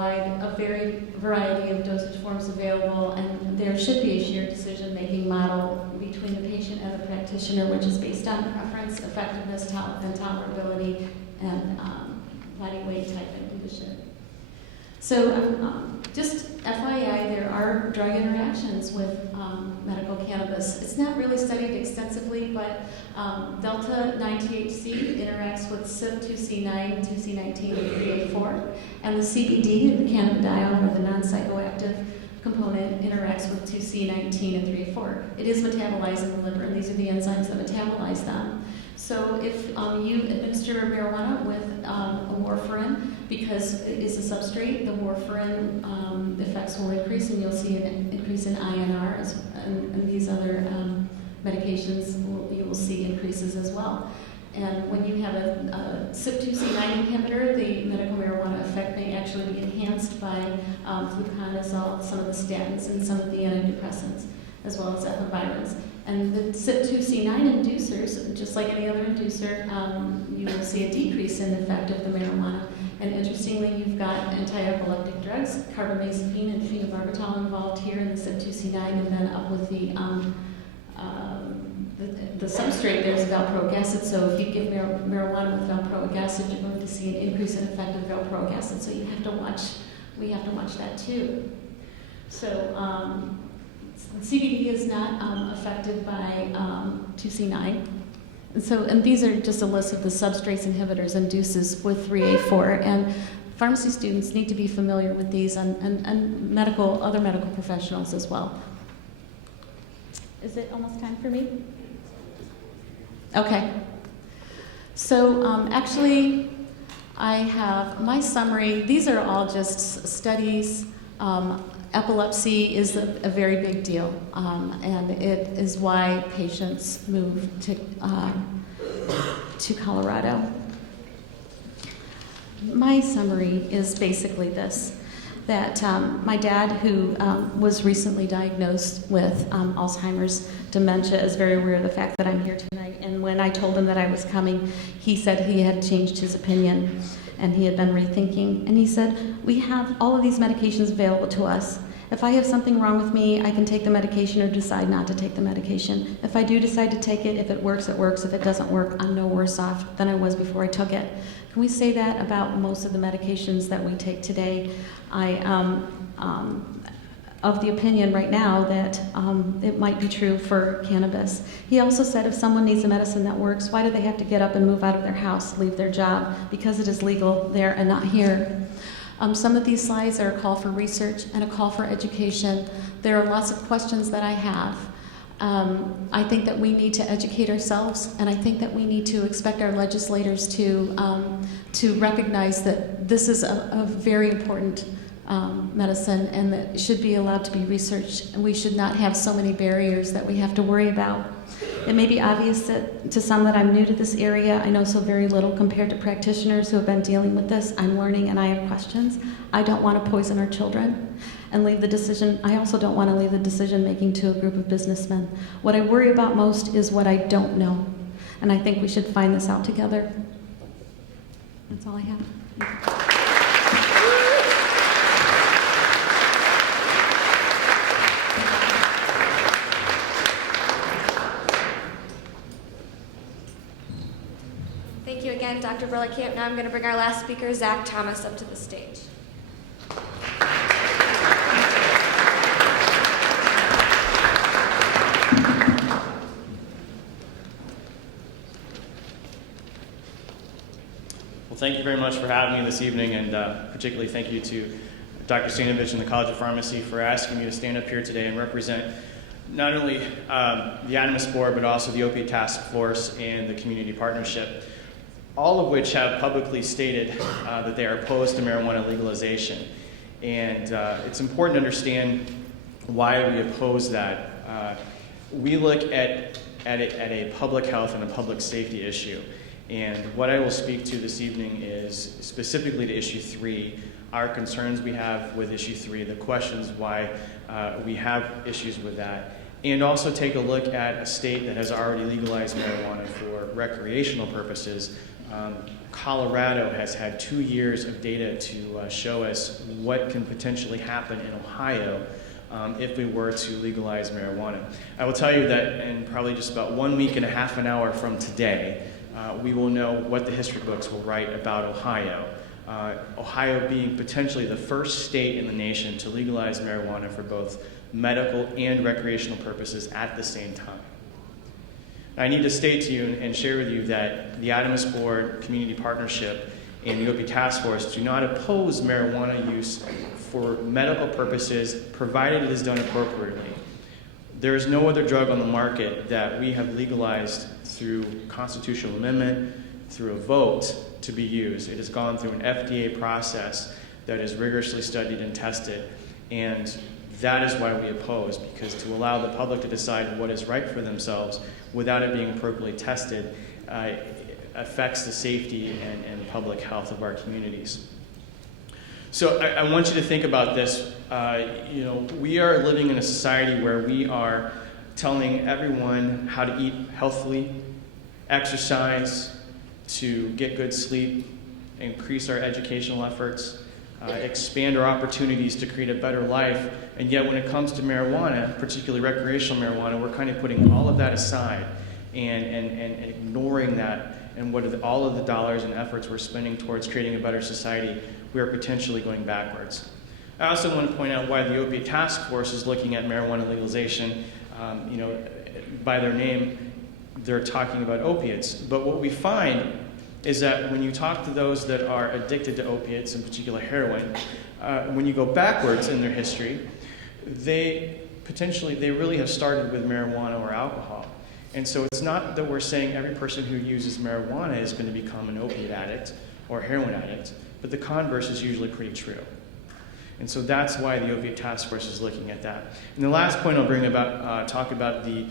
variety of dosage forms available, and there should be a shared decision-making model between the patient and the practitioner, which is based on preference, effectiveness, and tolerability, and body weight type and condition. So just FYI, there are drug interactions with medical cannabis. It's not really studied extensively, but delta-9-THC interacts with CYP2C9, 2C19, and 3A4, and the CBD, the cannabidiol, or the non-psychoactive component, interacts with 2C19 and 3A4. It is metabolized in the liver, and these are the enzymes that metabolize them. So if you administer marijuana with a warfarin, because it is a substrate, the warfarin effects will increase, and you'll see an increase in INR, and these other medications you will see increases as well. And when you have a CYP2C9 inhibitor, the medical marijuana effect may actually be enhanced by fluconazole, some of the statins, and some of the antidepressants, as well as efavirenz. And the CYP2C9 inducers, just like any other inducer, you will see a decrease in the effect of the marijuana. And interestingly, you've got anti-epileptic drugs, carbamazepine and phenobarbital involved here in the CYP2C9, and then up with the substrate, there's valproic acid. So if you give marijuana with valproic acid, you're going to see an increase in effect of valproic acid. So we have to watch that too. So CBD is not affected by 2C9. And these are just a list of the substrates, inhibitors, and induces with 3A4. And pharmacy students need to be familiar with these, and other medical professionals as well. Is it almost time for me? Okay. So actually, I have my summary. These are all just studies. Epilepsy is a very big deal, and it is why patients move to Colorado. My summary is basically this, that my dad, who was recently diagnosed with Alzheimer's dementia, is very aware of the fact that I'm here tonight, and when I told him that I was coming, he said he had changed his opinion, and he had been rethinking, and he said, we have all of these medications available to us. If I have something wrong with me, I can take the medication or decide not to take the medication. If I do decide to take it, if it works, it works. If it doesn't work, I'm no worse off than I was before I took it. Can we say that about most of the medications that we take today? I am of the opinion right now that it might be true for cannabis. He also said if someone needs a medicine that works, why do they have to get up and move out of their house, leave their job? Because it is legal there and not here. Some of these slides are a call for research and a call for education. There are lots of questions that I have. I think that we need to educate ourselves, and I think that we need to expect our legislators to recognize that this is a very important medicine, and that it should be allowed to be researched, and we should not have so many barriers that we have to worry about. It may be obvious that to some that I'm new to this area. I know so very little compared to practitioners who have been dealing with this. I'm learning and I have questions. I don't want to poison our children and leave the decision. I also don't want to leave the decision making to a group of businessmen. What I worry about most is what I don't know. And I think we should find this out together. That's all I have. Dr. Berlekamp. Now I'm going to bring our last speaker, Zach Thomas, up to the stage. Well, thank you very much for having me this evening, and particularly thank you to Dr. Cineres and the College of Pharmacy for asking me to stand up here today and represent not only the Animus Board, but also the Opiate Task Force and the Community Partnership, all of which have publicly stated that they are opposed to marijuana legalization. And it's important to understand why we oppose that. We look at it at a public health and a public safety issue. And what I will speak to this evening is specifically to issue 3, our concerns we have with issue 3, the questions why we have issues with that, and also take a look at a state that has already legalized marijuana for recreational purposes. Colorado has had 2 years of data to show us what can potentially happen in Ohio if we were to legalize marijuana. I will tell you that in probably just about 1 week and a half an hour from today, we will know what the history books will write about Ohio. Ohio being potentially the first state in the nation to legalize marijuana for both medical and recreational purposes at the same time. I need to state to you and share with you that the Animus Board, Community Partnership, and the Opiate Task Force do not oppose marijuana use for medical purposes, provided it is done appropriately. There is no other drug on the market that we have legalized through constitutional amendment, through a vote, to be used. It has gone through an FDA process that is rigorously studied and tested, and that is why we oppose, because to allow the public to decide what is right for themselves without it being appropriately tested affects the safety and public health of our communities. So I want you to think about this. We are living in a society where we are telling everyone how to eat healthily, exercise, to get good sleep, increase our educational efforts, expand our opportunities to create a better life. And yet when it comes to marijuana, particularly recreational marijuana, we're kind of putting all of that aside and ignoring that. And all of the dollars and efforts we're spending towards creating a better society, we are potentially going backwards. I also want to point out why the Opiate Task Force is looking at marijuana legalization. By their name, they're talking about opiates. But what we find is that when you talk to those that are addicted to opiates, in particular heroin, when you go backwards in their history, they really have started with marijuana or alcohol. And so it's not that we're saying every person who uses marijuana is going to become an opiate addict or heroin addict, but the converse is usually pretty true. And so that's why the Opiate Task Force is looking at that. And the last point I'll bring about, talk about the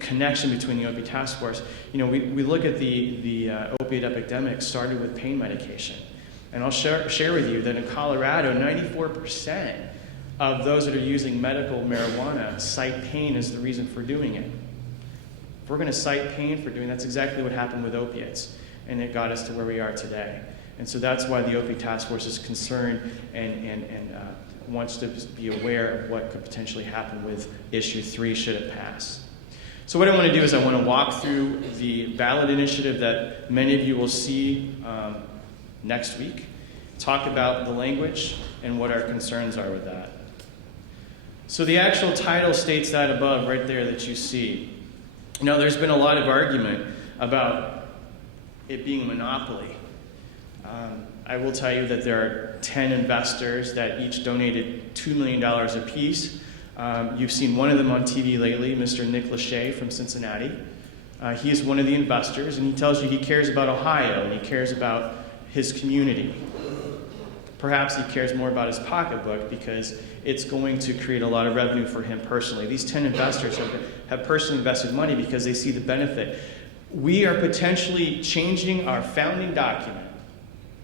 connection between the Opiate Task Force. We look at the opiate epidemic started with pain medication. And I'll share with you that in Colorado, 94% of those that are using medical marijuana cite pain as the reason for doing it. If we're going to cite pain for doing, that's exactly what happened with opiates, and it got us to where we are today. And so that's why the Opiate Task Force is concerned and wants to be aware of what could potentially happen with issue 3 should it pass. So what I want to do is I want to walk through the ballot initiative that many of you will see next week, talk about the language and what our concerns are with that. So the actual title states that above right there that you see. There's been a lot of argument about it being a monopoly. I will tell you that there are 10 investors that each donated $2 million apiece. You've seen one of them on TV lately, Mr. Nick Lachey from Cincinnati. He is one of the investors, and he tells you he cares about Ohio, and he cares about his community. Perhaps he cares more about his pocketbook because it's going to create a lot of revenue for him personally. These 10 investors have personally invested money because they see the benefit. We are potentially changing our founding document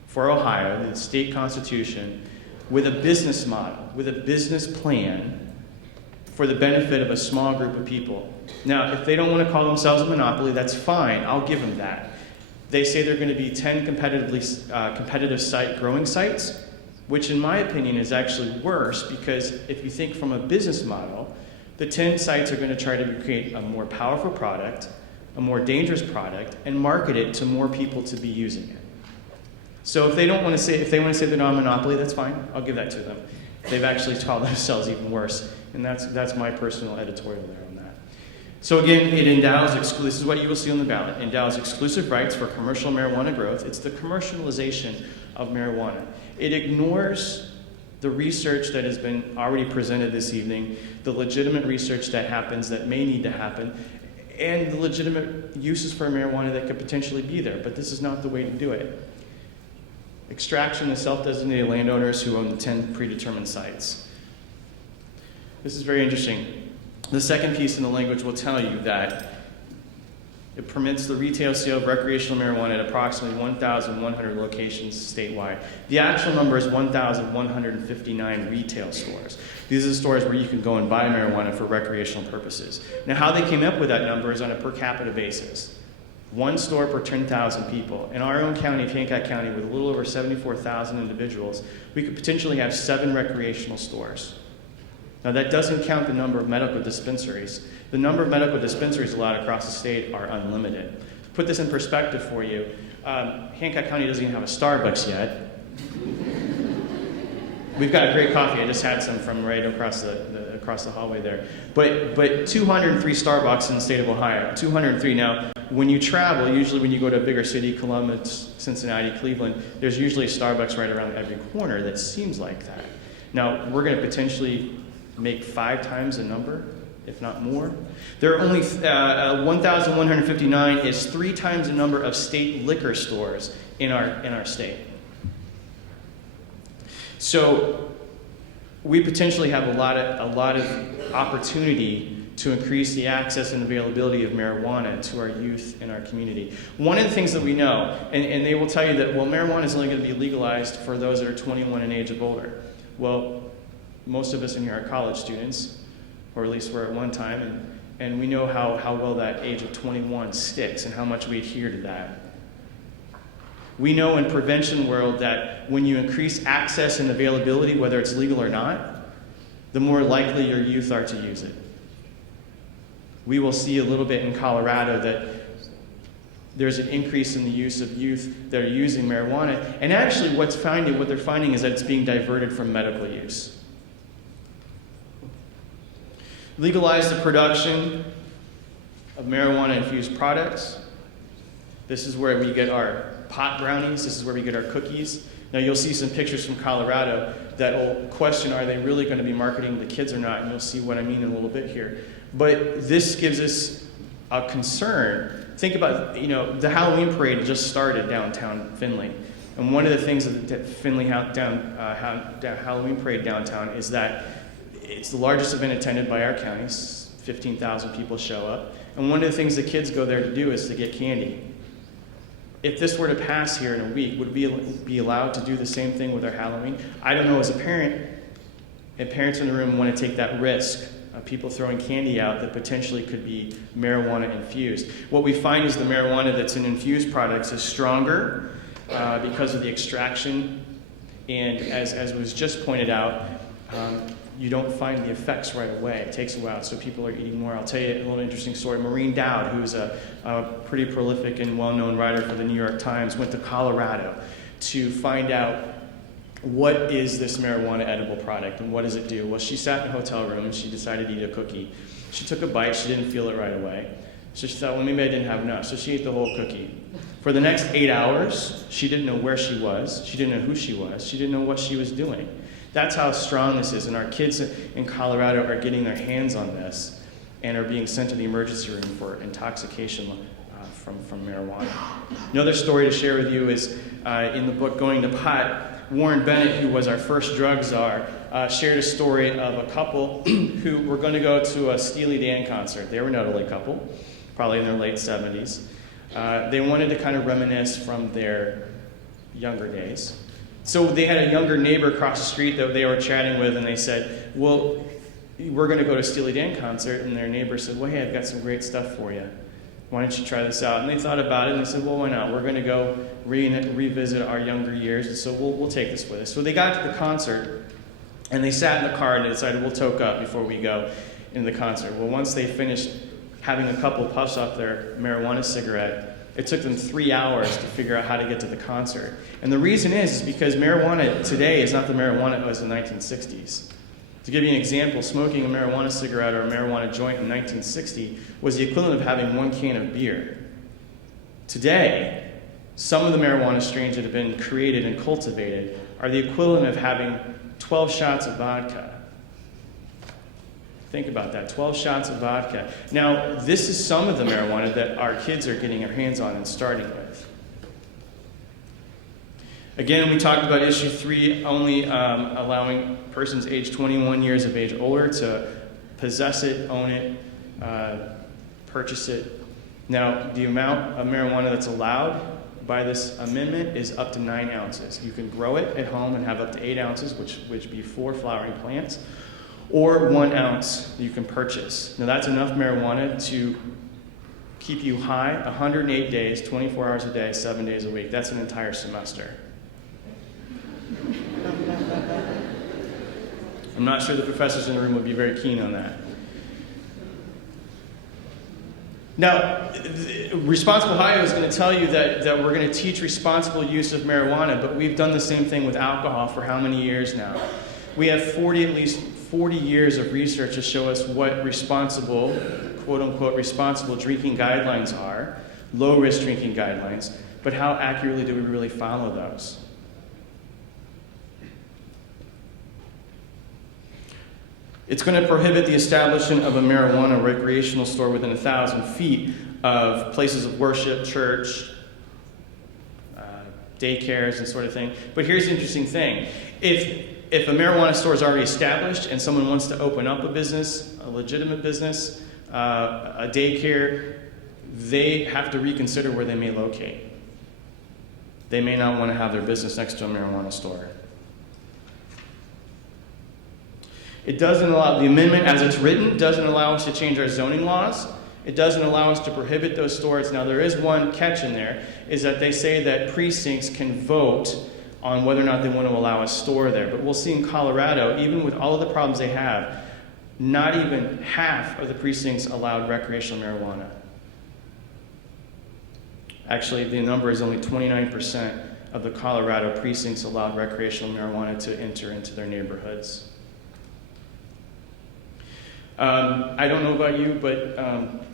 for Ohio, the state constitution, with a business model, with a business plan for the benefit of a small group of people. Now, if they don't want to call themselves a monopoly, that's fine. I'll give them that. They say they're going to be 10 competitive site growing sites, which in my opinion is actually worse because if you think from a business model, the 10 sites are going to try to create a more powerful product, a more dangerous product and market it to more people to be using it. So if they want to say they're not a monopoly, that's fine. I'll give that to them. They've actually called themselves even worse, and that's my personal editorial there on that. So again, it endows, this is what you will see on the ballot, endows exclusive rights for commercial marijuana growth. It's the commercialization of marijuana. It ignores the research that has been already presented this evening, the legitimate research that happens that may need to happen, and the legitimate uses for marijuana that could potentially be there, but this is not the way to do it. Extraction of self-designated landowners who own the 10 predetermined sites. This is very interesting. The second piece in the language will tell you that it permits the retail sale of recreational marijuana at approximately 1,100 locations statewide. The actual number is 1,159 retail stores. These are the stores where you can go and buy marijuana for recreational purposes. Now, how they came up with that number is on a per capita basis. One store per 10,000 people. In our own county of Hancock County, with a little over 74,000 individuals, we could potentially have 7 recreational stores. Now, that doesn't count the number of medical dispensaries. The number of medical dispensaries allowed across the state are unlimited. To put this in perspective for you, Hancock County doesn't even have a Starbucks yet. We've got a great coffee. I just had some from right across the hallway there. But 203 Starbucks in the state of Ohio. 203. Now, when you travel, usually when you go to a bigger city, Columbus, Cincinnati, Cleveland, there's usually a Starbucks right around every corner that seems like that. Now, we're going to potentially make 5 times the number, if not more. There are only 1,159 is 3 times the number of state liquor stores in our state. So we potentially have a lot of opportunity to increase the access and availability of marijuana to our youth in our community. One of the things that we know, and they will tell you that, well, marijuana is only going to be legalized for those that are 21 and age of older. Well, most of us in here are college students, or at least were at one time, and we know how well that age of 21 sticks and how much we adhere to that. We know in prevention world that when you increase access and availability, whether it's legal or not, the more likely your youth are to use it. We will see a little bit in Colorado that there's an increase in the use of youth that are using marijuana, and actually what they're finding is that it's being diverted from medical use. Legalize the production of marijuana-infused products. This is where we get our pot brownies. This is where we get our cookies. Now, you'll see some pictures from Colorado that will question, are they really going to be marketing to kids or not? And you'll see what I mean in a little bit here. But this gives us a concern. Think about, the Halloween parade just started downtown Findlay. And one of the things that the Findlay Halloween parade downtown is that it's the largest event attended by our county. 15,000 people show up. And one of the things the kids go there to do is to get candy. If this were to pass here in a week, would we be allowed to do the same thing with our Halloween? I don't know as a parent, if parents in the room want to take that risk of people throwing candy out that potentially could be marijuana infused. What we find is the marijuana that's in infused products is stronger because of the extraction, and as was just pointed out, you don't find the effects right away. It takes a while, so people are eating more. I'll tell you a little interesting story. Maureen Dowd, who's a pretty prolific and well-known writer for the New York Times, went to Colorado to find out what is this marijuana edible product and what does it do. Well, she sat in a hotel room and she decided to eat a cookie. She took a bite. She didn't feel it right away. So she thought, well, maybe I didn't have enough. So she ate the whole cookie. For the next 8 hours, she didn't know where she was. She didn't know who she was. She didn't know what she was doing. That's how strong this is, and our kids in Colorado are getting their hands on this and are being sent to the emergency room for intoxication from marijuana. Another story to share with you is in the book Going to Pot, Warren Bennett, who was our first drug czar, shared a story of a couple who were going to go to a Steely Dan concert. They were an elderly couple, probably in their late 70s. They wanted to kind of reminisce from their younger days. So they had a younger neighbor across the street that they were chatting with, and they said, well, we're going to go to a Steely Dan concert. And their neighbor said, well, hey, I've got some great stuff for you. Why don't you try this out? And they thought about it, and they said, well, why not? We're going to go revisit our younger years, and so we'll take this with us. So they got to the concert, and they sat in the car, and they decided we'll toke up before we go into the concert. Well, once they finished having a couple puffs off their marijuana cigarette, it took them 3 hours to figure out how to get to the concert. And the reason is because marijuana today is not the marijuana it was in the 1960s. To give you an example, smoking a marijuana cigarette or a marijuana joint in 1960 was the equivalent of having 1 can of beer. Today, some of the marijuana strains that have been created and cultivated are the equivalent of having 12 shots of vodka. Think about that, 12 shots of vodka. Now, this is some of the marijuana that our kids are getting their hands on and starting with. Again, we talked about issue 3, only allowing persons aged 21 years of age older to possess it, own it, purchase it. Now, the amount of marijuana that's allowed by this amendment is up to 9 ounces. You can grow it at home and have up to 8 ounces, which would be 4 flowering plants, or 1 ounce you can purchase. Now, that's enough marijuana to keep you high 108 days, 24 hours a day, 7 days a week. That's an entire semester. I'm not sure the professors in the room would be very keen on that. Now, Responsible Ohio is going to tell you that we're going to teach responsible use of marijuana, but we've done the same thing with alcohol for how many years now? We have at least 40 years of research to show us what responsible, quote-unquote, responsible drinking guidelines are, low-risk drinking guidelines, but how accurately do we really follow those? It's going to prohibit the establishment of a marijuana recreational store within 1,000 feet of places of worship, church, daycares, and sort of thing. But here's the interesting thing. If a marijuana store is already established and someone wants to open up a business, a legitimate business, a daycare, they have to reconsider where they may locate. They may not want to have their business next to a marijuana store. It doesn't allow, the amendment as it's written doesn't allow us to change our zoning laws. It doesn't allow us to prohibit those stores. Now, there is one catch in there, is that they say that precincts can vote on whether or not they want to allow a store there. But we'll see in Colorado, even with all of the problems they have, not even half of the precincts allowed recreational marijuana. Actually, the number is only 29% of the Colorado precincts allowed recreational marijuana to enter into their neighborhoods. I don't know about you, but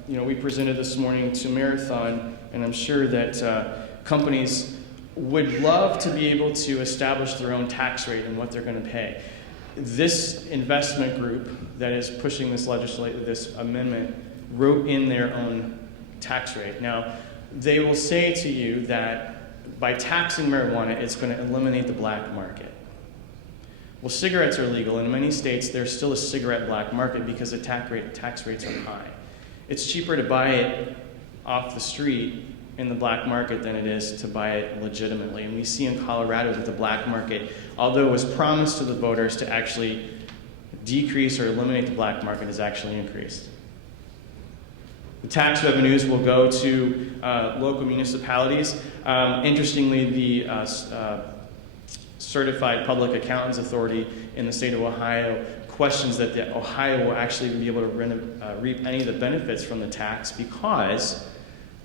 we presented this morning to Marathon, and I'm sure that companies would love to be able to establish their own tax rate and what they're going to pay. This investment group that is pushing this amendment wrote in their own tax rate. Now, they will say to you that by taxing marijuana, it's going to eliminate the black market. Well, cigarettes are legal. In many states, there's still a cigarette black market because the tax rates are high. It's cheaper to buy it off the street in the black market than it is to buy it legitimately. And we see in Colorado that the black market, although it was promised to the voters to actually decrease or eliminate the black market, has actually increased. The tax revenues will go to local municipalities. Interestingly, the Certified Public Accountants Authority in the state of Ohio questions that Ohio will actually be able to reap any of the benefits from the tax because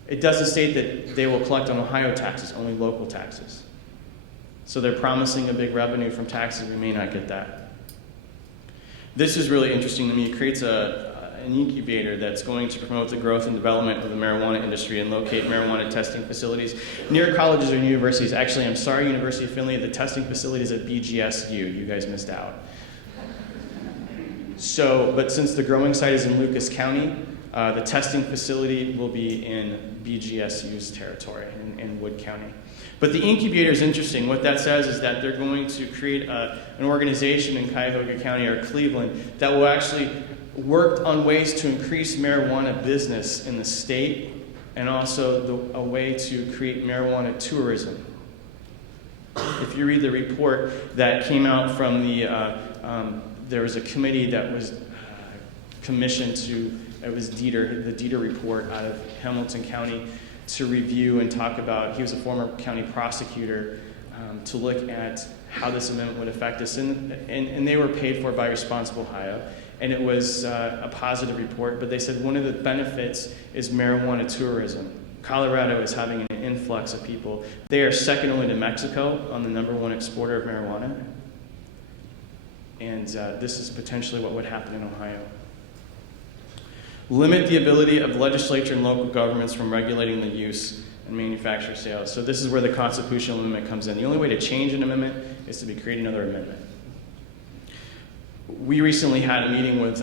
it doesn't state that they will collect on Ohio taxes, only local taxes. So they're promising a big revenue from taxes. We may not get that. This is really interesting to me. It creates an incubator that's going to promote the growth and development of the marijuana industry and locate marijuana testing facilities near colleges or universities. Actually, I'm sorry, University of Findlay, the testing facility is at BGSU. You guys missed out. But since the growing site is in Lucas County, the testing facility will be in BGSU's territory in Wood County. But the incubator is interesting. What that says is that they're going to create an organization in Cuyahoga County or Cleveland that will actually work on ways to increase marijuana business in the state and also a way to create marijuana tourism. If you read the report that came out from there was a committee that was commissioned it was the Dieter report out of Hamilton County to review and talk about, he was a former county prosecutor, to look at how this amendment would affect us. And they were paid for by Responsible Ohio. And it was a positive report, but they said one of the benefits is marijuana tourism. Colorado is having an influx of people. They are second only to Mexico on the #1 exporter of marijuana. And this is potentially what would happen in Ohio. Limit the ability of legislature and local governments from regulating the use and manufacture sales. So this is where the constitutional amendment comes in. The only way to change an amendment is to create another amendment. We recently had a meeting with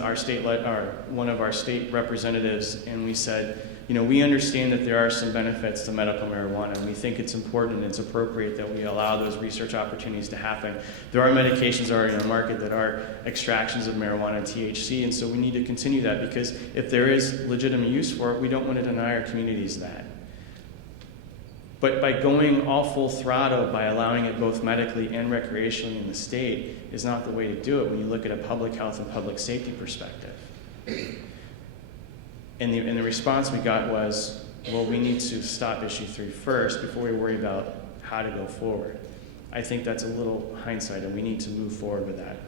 one of our state representatives, and we said, we understand that there are some benefits to medical marijuana, and we think it's important and it's appropriate that we allow those research opportunities to happen. There are medications already on the market that are extractions of marijuana and THC, and so we need to continue that, because if there is legitimate use for it, we don't want to deny our communities that. But by going all full throttle, by allowing it both medically and recreationally in the state, is not the way to do it when you look at a public health and public safety perspective. And the response we got was, well, we need to stop issue 3 first before we worry about how to go forward. I think that's a little hindsight, and we need to move forward with that.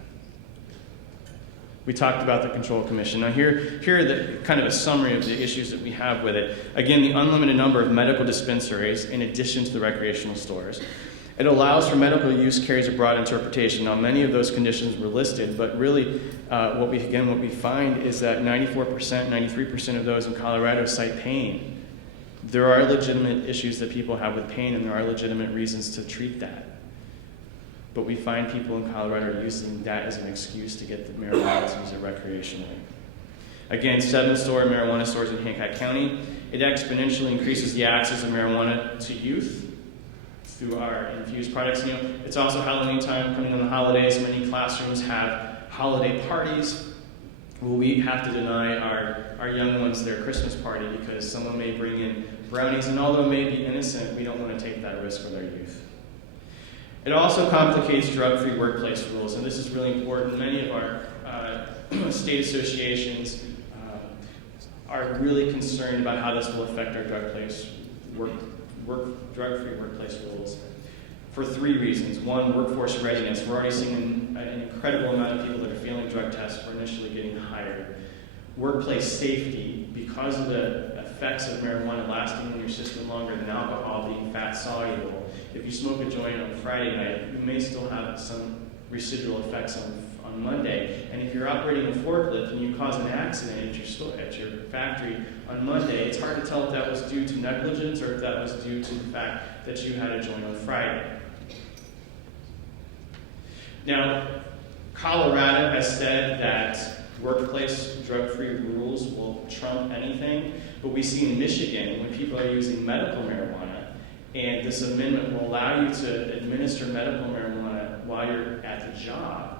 We talked about the Control Commission. Now here are the kind of a summary of the issues that we have with it. Again, the unlimited number of medical dispensaries in addition to the recreational stores. It allows for medical use, carries a broad interpretation. Now, many of those conditions were listed, but really what we find is that 94%, 93% of those in Colorado cite pain. There are legitimate issues that people have with pain, and there are legitimate reasons to treat that. But we find people in Colorado are using that as an excuse to get the marijuana to use it recreationally. Again, 7 marijuana stores in Hancock County. It exponentially increases the access of marijuana to youth through our infused products. It's also Halloween time, coming on the holidays. Many classrooms have holiday parties. Well, we have to deny our young ones their Christmas party because someone may bring in brownies, and although it may be innocent, we don't want to take that risk with our youth. It also complicates drug-free workplace rules, and this is really important. Many of our state associations are really concerned about how this will affect our drug-free workplace rules for 3 reasons. 1, workforce readiness. We're already seeing an incredible amount of people that are failing drug tests for initially getting hired. Workplace safety, because of the effects of marijuana lasting in your system longer than alcohol, being fat soluble. If you smoke a joint on Friday night, you may still have some residual effects on Monday. And if you're operating a forklift and you cause an accident at your factory on Monday, it's hard to tell if that was due to negligence or if that was due to the fact that you had a joint on Friday. Now, Colorado has said that workplace drug-free rules will trump anything, but we see in Michigan when people are using medical marijuana, and this amendment will allow you to administer medical marijuana while you're at the job.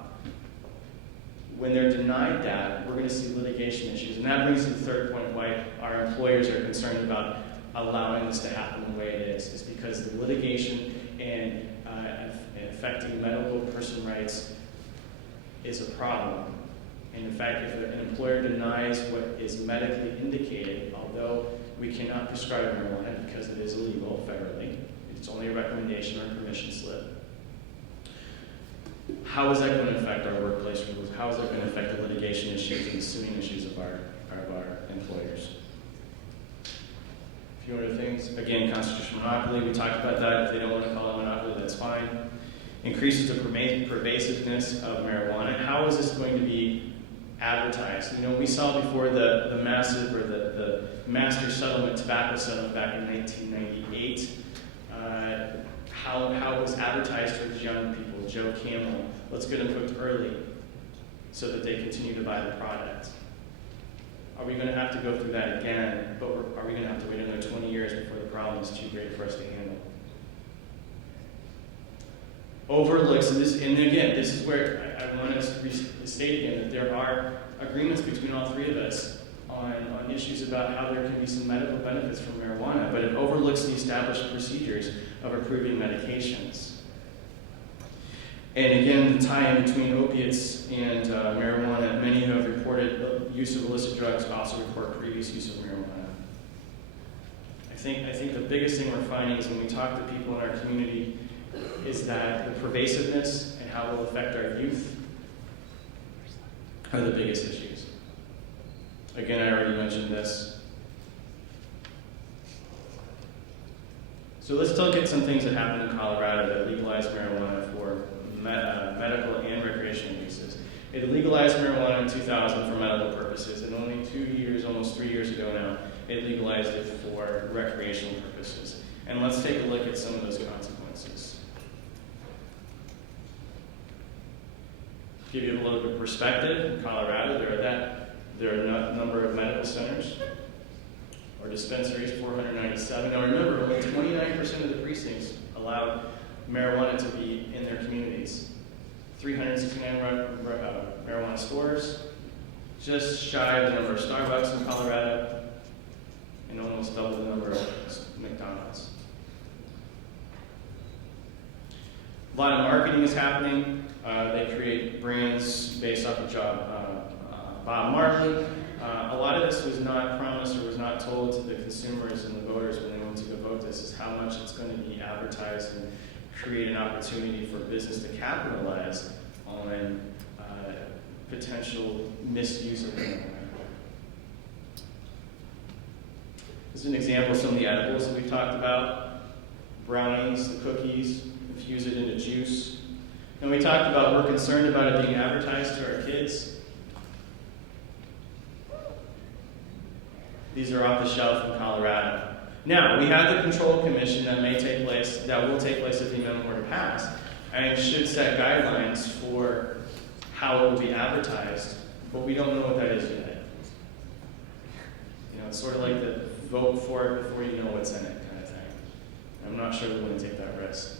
When they're denied that, we're going to see litigation issues. And that brings to the third point why our employers are concerned about allowing this to happen the way it is because the litigation and affecting medical person rights is a problem. And in fact, if an employer denies what is medically indicated, although we cannot prescribe marijuana because it is illegal federally, it's only a recommendation or a permission slip. How is that going to affect our workplace rules? How is that going to affect the litigation issues and the suing issues of our employers? A few other things. Again, constitutional monopoly, we talked about that. If they don't want to call it monopoly, that's fine. Increases the pervasiveness of marijuana. How is this going to be advertised? We saw before the massive or the master settlement, tobacco settlement back in 1998, how it was advertised towards young people. Joe Camel, let's get them hooked early so that they continue to buy the product. Are we going to have to go through that again, but are we going to have to wait another 20 years before the problem is too great for us to handle? Overlooks, and again, this is where I want to state again that there are agreements between all 3 of us on issues about how there can be some medical benefits from marijuana, but it overlooks the established procedures of approving medications. And again, the tie-in between opiates and marijuana, many who have reported use of illicit drugs also report previous use of marijuana. I think the biggest thing we're finding is when we talk to people in our community is that the pervasiveness and how it will affect our youth are the biggest issues. Again, I already mentioned this. So let's look at some things that happened in Colorado that legalized marijuana for medical and recreational uses. It legalized marijuana in 2000 for medical purposes, and only 2 years, almost 3 years ago now, it legalized it for recreational purposes. And let's take a look at some of those consequences. Give you a little bit of perspective, in Colorado, there are a number of medical centers or dispensaries, 497. Now remember, only 29% of the precincts allowed marijuana to be in their communities. 369 marijuana stores, just shy of the number of Starbucks in Colorado, and almost double the number of McDonald's. A lot of marketing is happening. They create brands based off of Bob Marley. A lot of this was not promised or was not told to the consumers and the voters when they went to go vote. This is how much it's going to be advertised and create an opportunity for business to capitalize on potential misuse of marijuana. This is an example of some of the edibles that we've talked about. Brownies, the cookies, infuse it into juice. And we talked about we're concerned about it being advertised to our kids. These are off the shelf in Colorado. Now, we have the control commission that will take place if the amendment were to pass, and should set guidelines for how it will be advertised, but we don't know what that is yet. You know, it's sort of like the vote for it before you know what's in it kind of thing. I'm not sure we want to take that risk.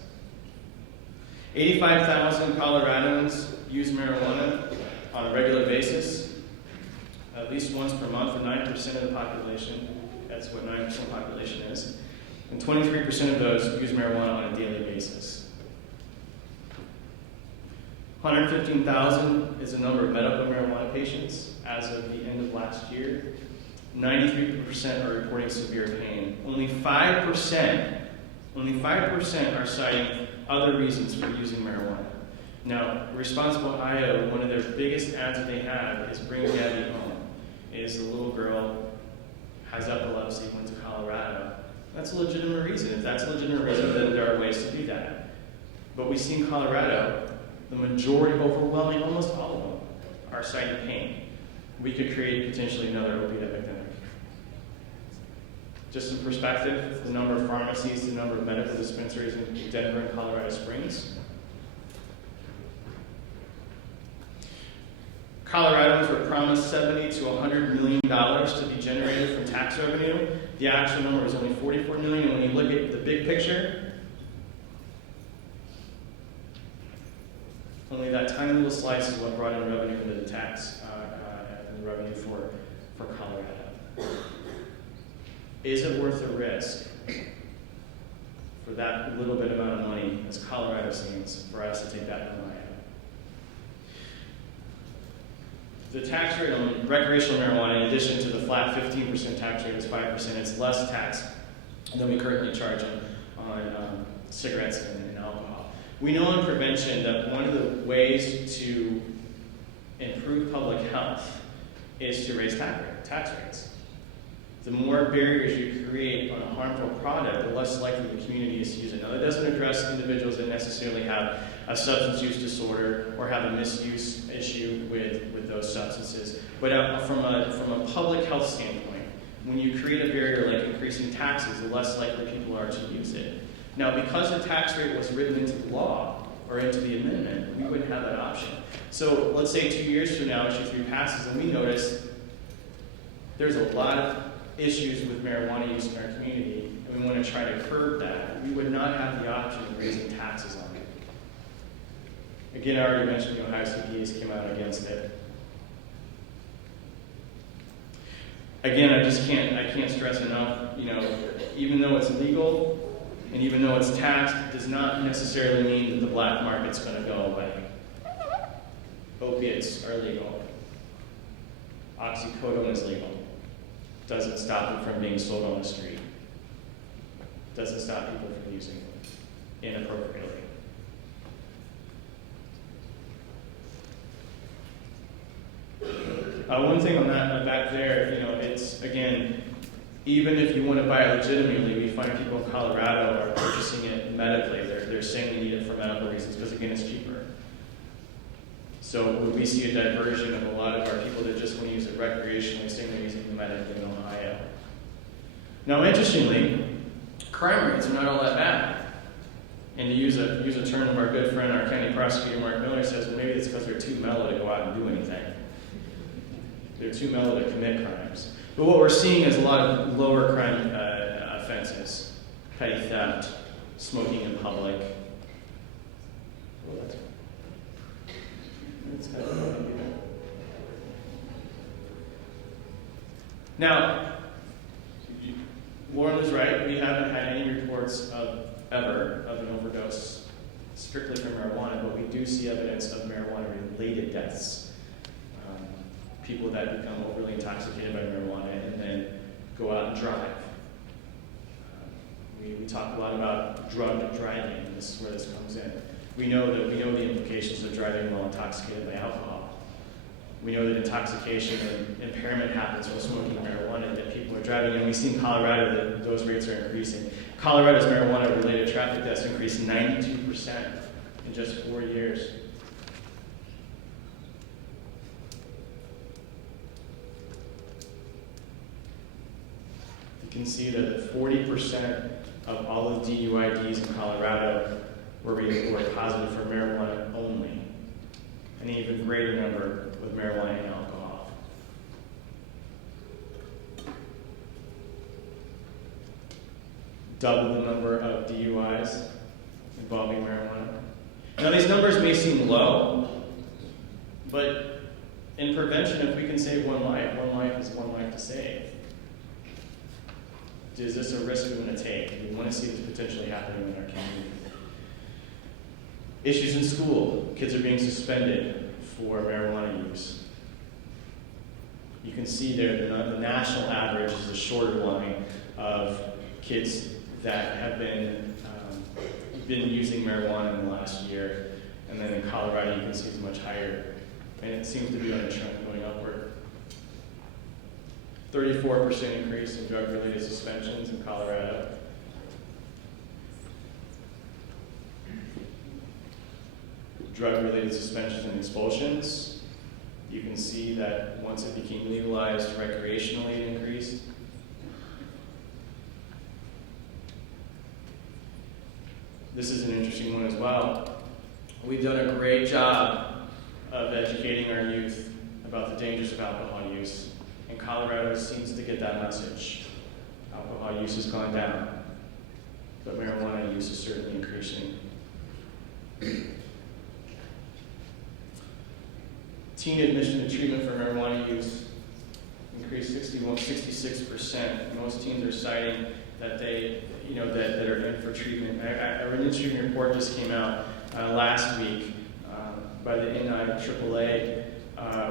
85,000 Coloradans use marijuana on a regular basis, at least once per month, for 9% of the population. That's what 9% of the population is. And 23% of those use marijuana on a daily basis. 115,000 is the number of medical marijuana patients as of the end of last year. 93% are reporting severe pain. Only 5% are citing other reasons for using marijuana. Now, Responsible IO, one of their biggest ads that they have is Bring Gabby Home. Is the little girl has epilepsy, went to Colorado. That's a legitimate reason. If that's a legitimate reason, then there are ways to do that. But we see in Colorado, the majority, overwhelming, almost all of them, are citing pain. We could create potentially another opiate epidemic. Just some perspective, the number of pharmacies, the number of medical dispensaries in Denver and Colorado Springs. Coloradans were promised $70 to $100 million to be generated from tax revenue. The actual number was only $44 million, and when you look at the big picture, only that tiny little slice is what brought in revenue into the tax, and the revenue for Colorado. Is it worth the risk for that little bit amount of money, as Colorado seems, for us to take that money out? The tax rate on recreational marijuana, in addition to the flat 15% tax rate, is 5%. It's less tax than we currently charge on cigarettes and alcohol. We know in prevention that one of the ways to improve public health is to raise tax rates. The more barriers you create on a harmful product, the less likely the community is to use it. Now, that doesn't address individuals that necessarily have a substance use disorder or have a misuse issue with those substances. But from a public health standpoint, when you create a barrier like increasing taxes, the less likely people are to use it. Now, because the tax rate was written into the law or into the amendment, we wouldn't have that option. So let's say 2 years from now, issue 3 passes, and we notice there's a lot of issues with marijuana use in our community, and we want to try to curb that. We would not have the option of raising taxes on it. Again, I already mentioned the Ohio CPS came out against it. Again, I can't stress enough, even though it's legal and even though it's taxed, it does not necessarily mean that the black market's going to go away. Opiates are legal. Oxycodone is legal. Doesn't stop it from being sold on the street. Doesn't stop people from using it inappropriately. One thing on that back there, it's, again, even if you want to buy it legitimately, we find people in Colorado are purchasing it medically. They're saying they need it for medical reasons because, again, it's cheaper. So we see a diversion of a lot of our people that just want to use it recreationally, saying they're using it medically in Ohio. Now, interestingly, crime rates are not all that bad. And to use a term of our good friend, our county prosecutor, Mark Miller, says, well, maybe it's because they're too mellow to go out and do anything. They're too mellow to commit crimes. But what we're seeing is a lot of lower crime offenses. Petty theft, smoking in public. Well, that's kind of funny, Now, Lauren was right. We haven't had any reports ever of an overdose strictly from marijuana, but we do see evidence of marijuana-related deaths. People that become overly intoxicated by marijuana and then go out and drive. We talk a lot about drug driving, and this is where this comes in. We know the implications of driving while intoxicated by alcohol. We know that intoxication and impairment happens while smoking marijuana, that people are driving, and we see in Colorado that those rates are increasing. Colorado's marijuana-related traffic deaths increased 92% in just 4 years. You can see that 40% of all of DUIDs in Colorado were positive for marijuana only. An even greater number with marijuana and alcohol. Double the number of DUIs involving marijuana. Now these numbers may seem low, but in prevention, if we can save one life is one life to save. Is this a risk we want to take? We want to see this potentially happening in our community. Issues in school. Kids are being suspended for marijuana use. You can see there the national average is a shorter line of kids that have been using marijuana in the last year. And then in Colorado, you can see it's much higher. And it seems to be on a trend going upward. 34% increase in drug-related suspensions in Colorado. Drug-related suspensions and expulsions. You can see that once it became legalized recreationally, it increased. This is an interesting one as well. We've done a great job of educating our youth about the dangers of alcohol use. And Colorado seems to get that message. Alcohol use has gone down, but marijuana use is certainly increasing. Teen admission to treatment for marijuana use increased 66%. Most teens are citing that they, that are in for treatment. A interesting report just came out last week by the NIAAA.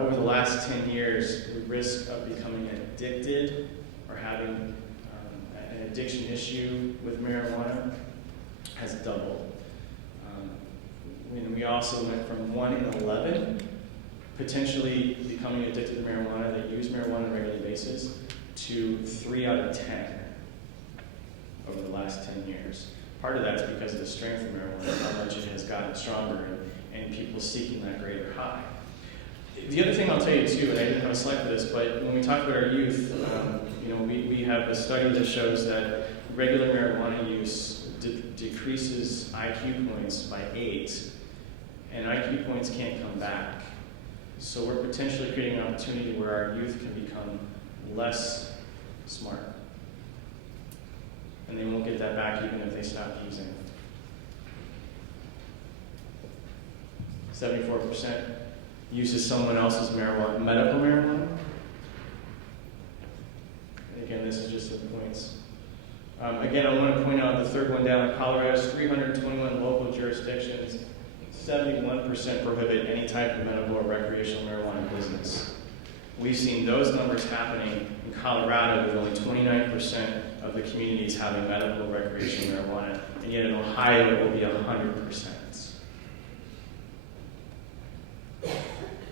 Over the last 10 years, the risk of becoming addicted or having an addiction issue with marijuana has doubled. We also went from 1 in 11 potentially becoming addicted to marijuana that use marijuana on a regular basis to 3 out of 10 over the last 10 years. Part of that is because of the strength of marijuana, how much it has gotten stronger, and people seeking that greater high. The other thing I'll tell you too, and I didn't have a slide for this, but when we talk about our youth, we have a study that shows that regular marijuana use decreases IQ points by 8, and IQ points can't come back. So we're potentially creating an opportunity where our youth can become less smart. And they won't get that back even if they stop using. 74% uses someone else's marijuana, medical marijuana. And again, this is just the points. Again, I want to point out the third one down. Colorado's 321 local jurisdictions, 71% prohibit any type of medical or recreational marijuana business. We've seen those numbers happening in Colorado with only 29% of the communities having medical or recreational marijuana, and yet in Ohio it will be 100%.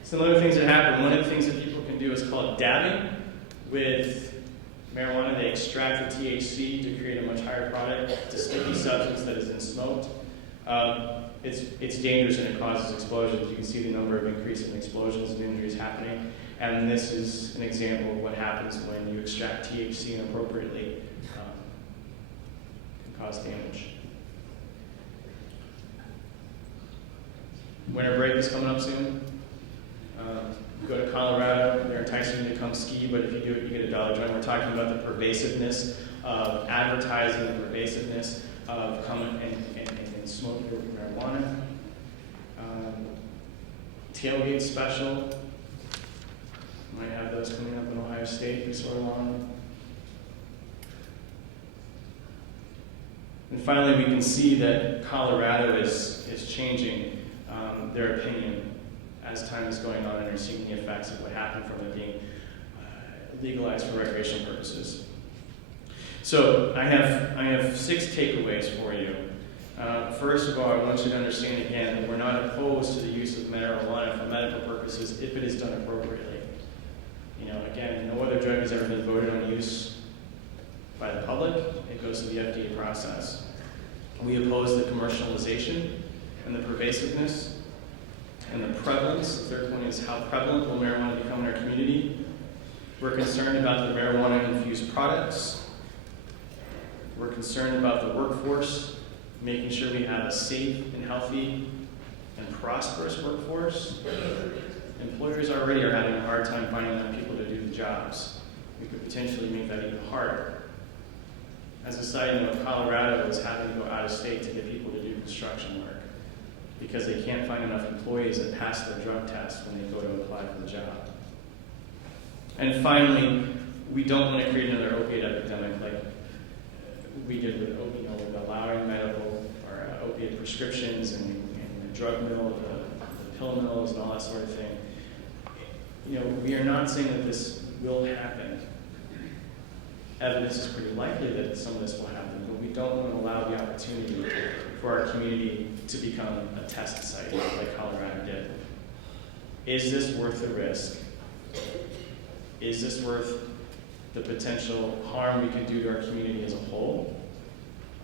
Some other things that happen, one of the things that people can do do is called dabbing. With marijuana, they extract the THC to create a much higher product. It's a sticky substance that is then smoked. It's dangerous and it causes explosions. You can see the number of increasing explosions and injuries happening. And this is an example of what happens when you extract THC inappropriately. It can cause damage. Winter break is coming up soon. Go to Colorado, they're enticing you to come ski, but if you do it, you get a dollar joint. We're talking about the pervasiveness of advertising, the pervasiveness of coming and smoking your marijuana. Tailgate special. Might have those coming up in Ohio State before long. And finally, we can see that Colorado is changing their opinion as time is going on, and they're seeing the effects of what happened from it being legalized for recreational purposes. So I have 6 takeaways for you. First of all, I want you to understand again that we're not opposed to the use of marijuana for medical purposes if it is done appropriately. You know, again, no other drug has ever been voted on use by the public. It goes through the FDA process. We oppose the commercialization and the pervasiveness and the prevalence. The third point is how prevalent will marijuana become in our community. We're concerned about the marijuana-infused products. We're concerned about the workforce, making sure we have a safe and healthy and prosperous workforce. Employers already are having a hard time finding enough people to do the jobs. We could potentially make that even harder. As a side note, Colorado is having to go out of state to get people to do construction work because they can't find enough employees that pass their drug test when they go to apply for the job. And finally, we don't want to create another opiate epidemic like we did with allowing medical or opiate prescriptions and the drug mill, the pill mills, and all that sort of thing. You know, we are not saying that this will happen. Evidence is pretty likely that some of this will happen, but we don't want to allow the opportunity for our community to become a test site like Colorado did. Is this worth the risk? Is this worth the potential harm we could do to our community as a whole,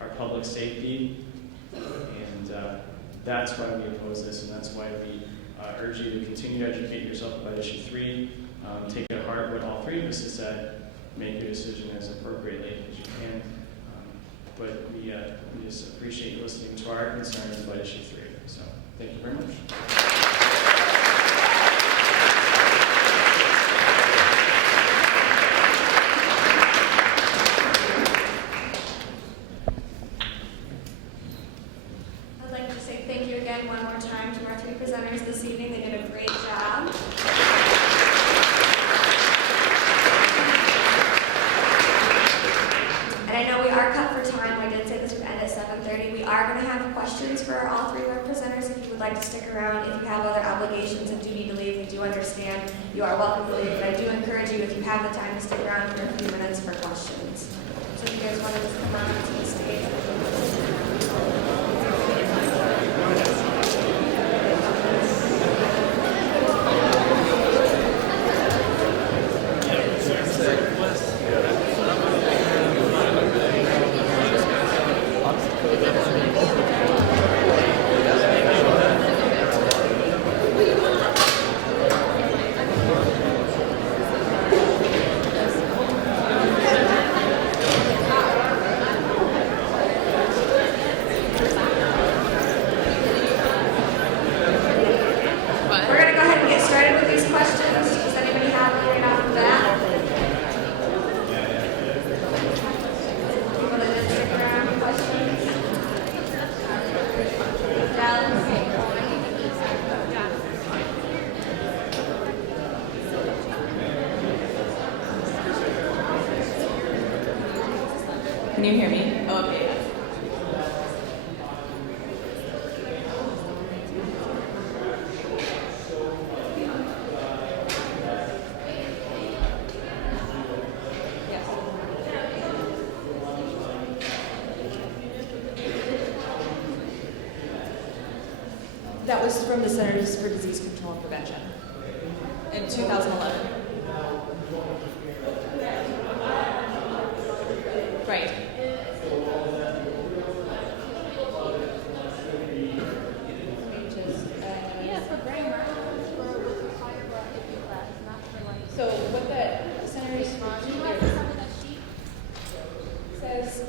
our public safety? And that's why we oppose this, and that's why we urge you to continue to educate yourself about issue 3. Take to heart what all 3 of us have said. Make your decision as appropriately as you can. But we just appreciate you listening to our concerns about issue 3. So thank you very much. I'd like to say thank you again one more time to our 3 presenters this evening. They did a great job. And I know we are cut for time. I did say this would end at 7:30. We are going to have questions for all 3 of our presenters if you would like to stick around. If you have other obligations and do need to leave, we do understand. You are welcome to leave, but I do encourage you, if you have the time, to stick around for a few minutes for questions. So if you guys want to just come on to the stage. Can you hear me? Oh, okay. That was from the Centers for Disease Control and Prevention in 2011. Right. So what the Cineres says,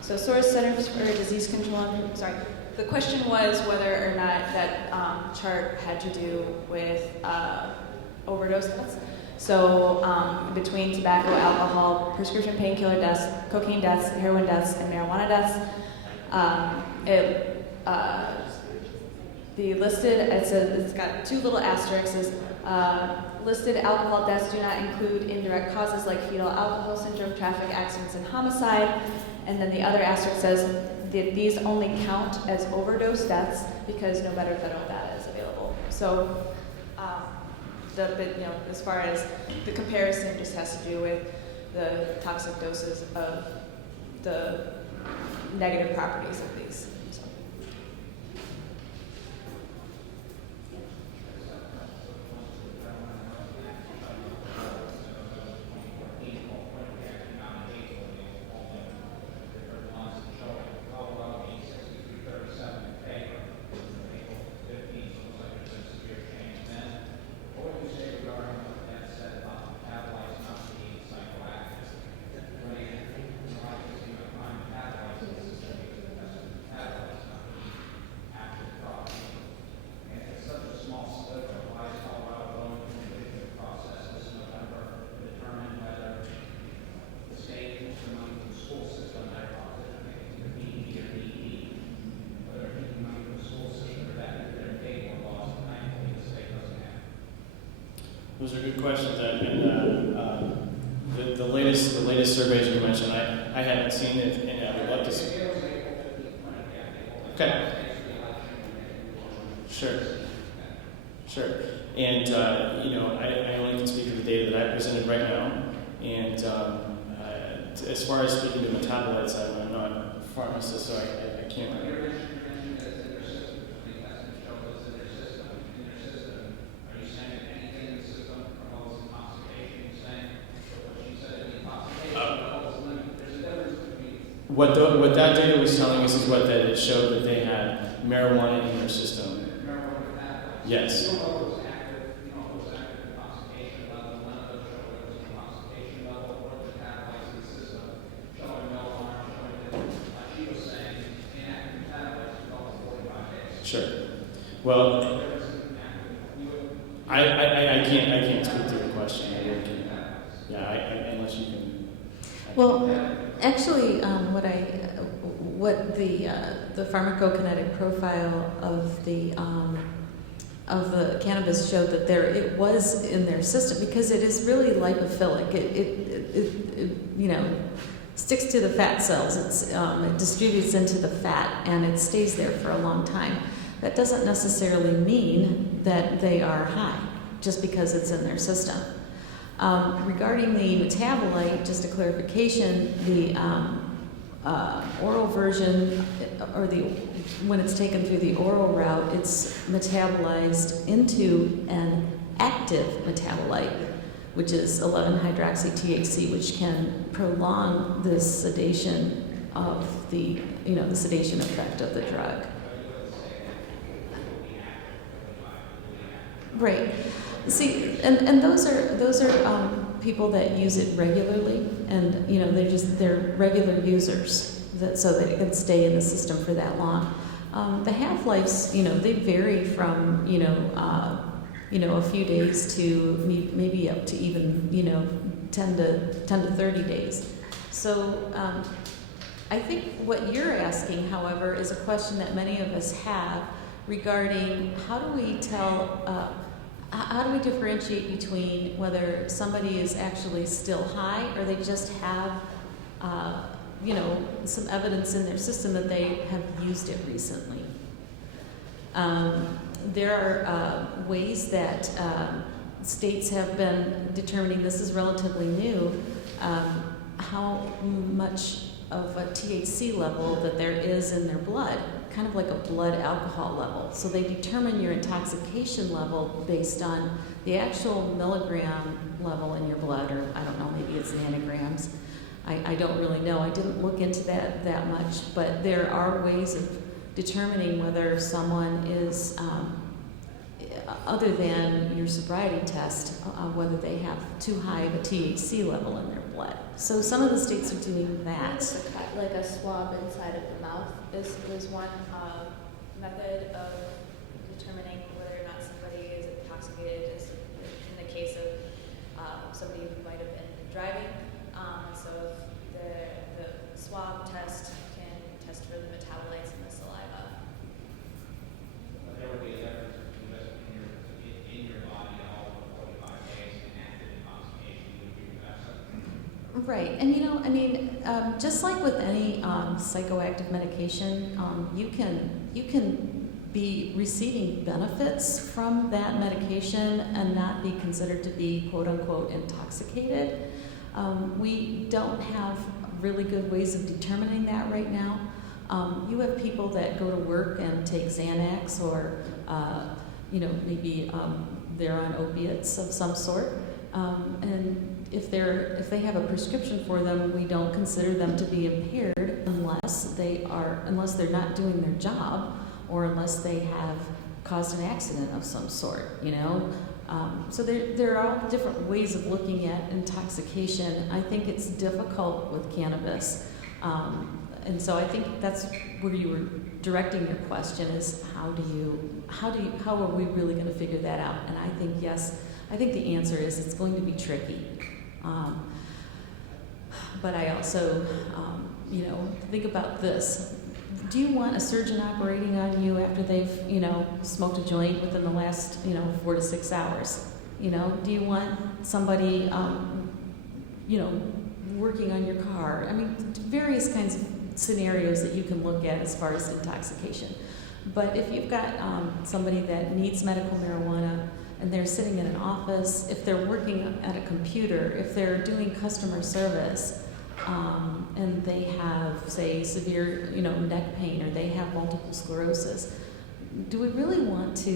so source Centers for Disease Control, sorry. The question was whether or not that chart had to do with overdose deaths. So between tobacco, alcohol, prescription painkiller deaths, cocaine deaths, heroin deaths, and marijuana deaths, the listed, it says, it's got two little asterisks. Listed alcohol deaths do not include indirect causes like fetal alcohol syndrome, traffic accidents, and homicide. And then the other asterisk says that these only count as overdose deaths because no better federal data is available. So, as far as the comparison, just has to do with the toxic doses of the negative properties of these. So. Those are good questions. The latest surveys you mentioned, I haven't seen it, and I would love to see it. Okay. Sure. And I only can speak to the data that I presented right now. And as far as speaking to metabolites, I'm not a pharmacist, so I can't. What that data was telling us is that it showed that they had marijuana in their system. Yes. Sure. Well, I can't speak to the question. I really can't. Yeah, unless you can. Well, actually, what the pharmacokinetic profile of the cannabis showed that it was in their system because it is really lipophilic. It sticks to the fat cells. It distributes into the fat and it stays there for a long time. That doesn't necessarily mean that they are high just because it's in their system. Regarding the metabolite, just a clarification, the oral version, or when it's taken through the oral route, it's metabolized into an active metabolite, which is 11-hydroxy-THC, which can prolong the sedation of the sedation effect of the drug. Right. See, and those are people that use it regularly, and they're regular users, so that it can stay in the system for that long. The half-lives, they vary from a few days to maybe up to even 10 to 30 days. So I think what you're asking, however, is a question that many of us have regarding how do we tell. How do we differentiate between whether somebody is actually still high or they just have, some evidence in their system that they have used it recently? There are ways that states have been determining, this is relatively new, how much of a THC level that there is in their blood, kind of like a blood alcohol level. So they determine your intoxication level based on the actual milligram level in your blood, or I don't know, maybe it's nanograms. I don't really know. I didn't look into that much, but there are ways of determining whether someone is, other than your sobriety test, whether they have too high of a THC level in their blood. So some of the states are doing that. Like a swab inside of the mouth is one method of determining whether or not somebody is intoxicated. Is in the case of somebody who might have been driving. So if the swab test can test for the metabolites in the saliva. There would be a difference in your body all over 45 days and active intoxication would be better. Right, and you know, I mean, just like with any psychoactive medication, you can be receiving benefits from that medication and not be considered to be quote unquote intoxicated. We don't have really good ways of determining that right now. You have people that go to work and take Xanax, or you know, maybe they're on opiates of some sort, and if they have a prescription for them, we don't consider them to be impaired unless they're not doing their job, or unless they have caused an accident of some sort, you know. So there are all different ways of looking at intoxication. I think it's difficult with cannabis, and so I think that's where you were directing your question, is how are we really going to figure that out? And I think yes, I think the answer is it's going to be tricky. But I also, you know, think about this. Do you want a surgeon operating on you after they've, you know, smoked a joint within the last, you know, 4 to 6 hours? You know, do you want somebody, you know, working on your car? I mean, various kinds of scenarios that you can look at as far as intoxication. But if you've got somebody that needs medical marijuana and they're sitting in an office, if they're working at a computer, if they're doing customer service, and they have, say, severe, you know, neck pain, or they have multiple sclerosis, do we really want to,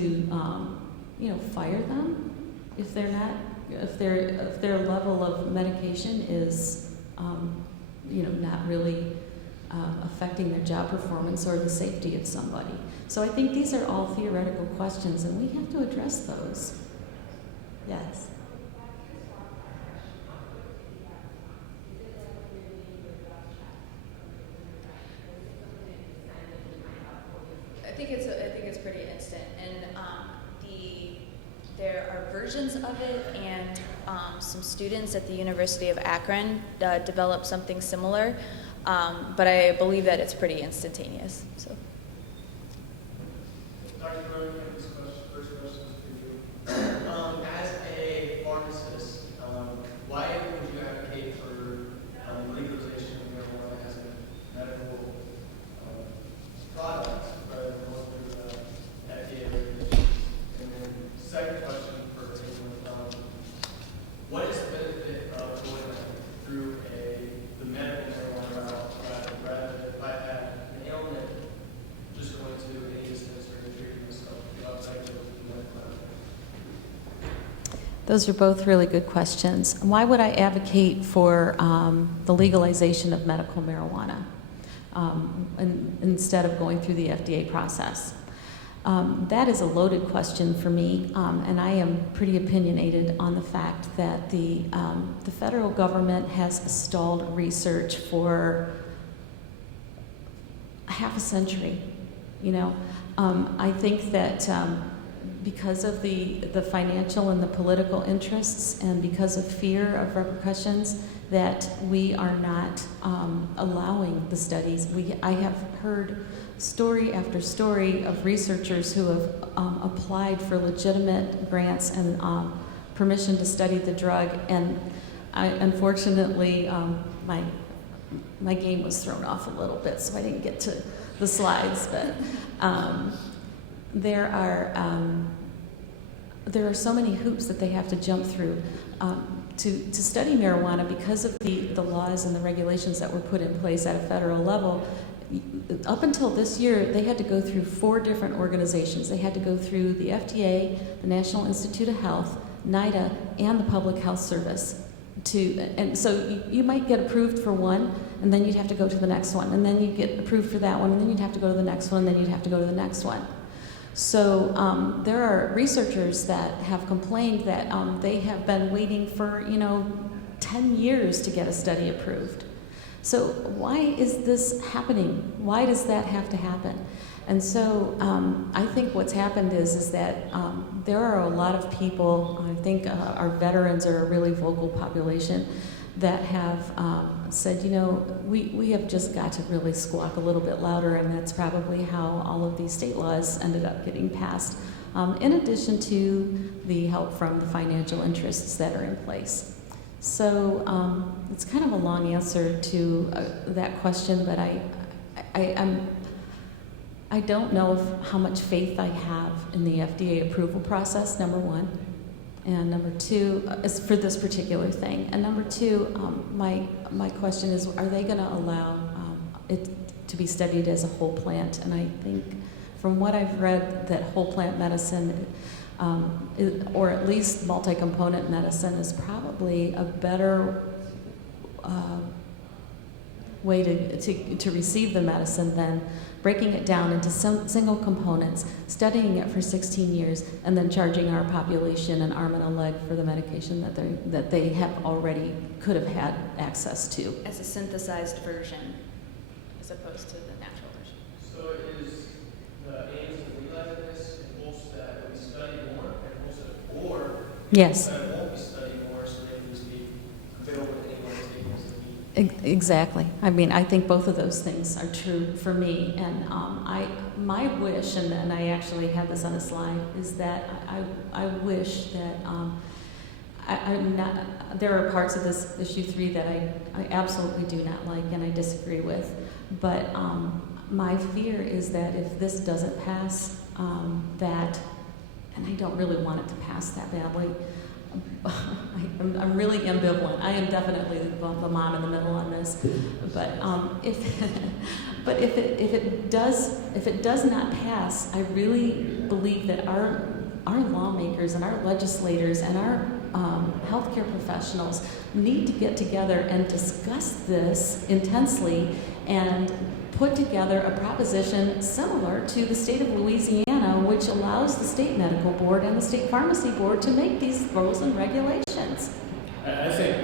you know, fire them if they're not, if their level of medication is, you know, not really affecting their job performance or the safety of somebody? So I think these are all theoretical questions, and we have to address those. Yes. I think it's pretty instant, and there are versions of it, and some students at the University of Akron developed something similar, but I believe that it's pretty instantaneous. So. Dr. Berlekamp, this first question is for you. As a pharmacist, why would you advocate for legalization of marijuana as a medical product rather than going through the FDA regulations? And then second question for Caitlin, what is the benefit of going through the medical marijuana route rather than if I had an ailment, just going to any dispensary and treating myself outside of the medical route? Those are both really good questions. Why would I advocate for the legalization of medical marijuana instead of going through the FDA process? That is a loaded question for me, and I am pretty opinionated on the fact that the federal government has stalled research for half a century. You know, I think that because of the financial and the political interests, and because of fear of repercussions, that we are not allowing the studies. I have heard story after story of researchers who have applied for legitimate grants and permission to study the drug, and unfortunately my game was thrown off a little bit, so I didn't get to the slides, but there are so many hoops that they have to jump through to study marijuana because of the laws and the regulations that were put in place at a federal level. up until this year, they had to go through 4 different organizations. They had to go through the FDA, the National Institute of Health, NIDA, and the Public Health Service. And so you might get approved for one, and then you'd have to go to the next one, and then you'd get approved for that one, and then you'd have to go to the next one, and then you'd have to go to the next one. So there are researchers that have complained that they have been waiting for 10 years to get a study approved. So why is this happening? Why does that have to happen? And so I think what's happened is that there are a lot of people, I think our veterans are a really vocal population, that have said, we have just got to really squawk a little bit louder, and that's probably how all of these state laws ended up getting passed, in addition to the help from the financial interests that are in place. So it's kind of a long answer to that question, but I don't know how much faith I have in the FDA approval process, number one. And number two, is for this particular thing. And number two, my question is, are they going to allow it to be studied as a whole plant? And I think from what I've read, that whole plant medicine, or at least multi-component medicine, is probably a better way to receive the medicine than breaking it down into single components, studying it for 16 years, and then charging our population an arm and a leg for the medication that they have already could have had access to. As a synthesized version, as opposed to the natural version. So is the aim to legalize this in hopes that we study more, and hopes that, or Yes. that it won't be studied more, so they can just be available to anyone who's taking this to be. Exactly. I mean, I think both of those things are true for me. And my wish, and I actually have this on a slide, is that I wish that I'm not. There are parts of this issue 3 that I absolutely do not like and I disagree with. But my fear is that if this doesn't pass, that, and I don't really want it to pass that badly. I'm really ambivalent. I am definitely the mom in the middle on this, but if it does not pass, I really believe that our lawmakers and our legislators and our healthcare professionals need to get together and discuss this intensely and put together a proposition similar to the state of Louisiana, which allows the state medical board and the state pharmacy board to make these rules and regulations. I think.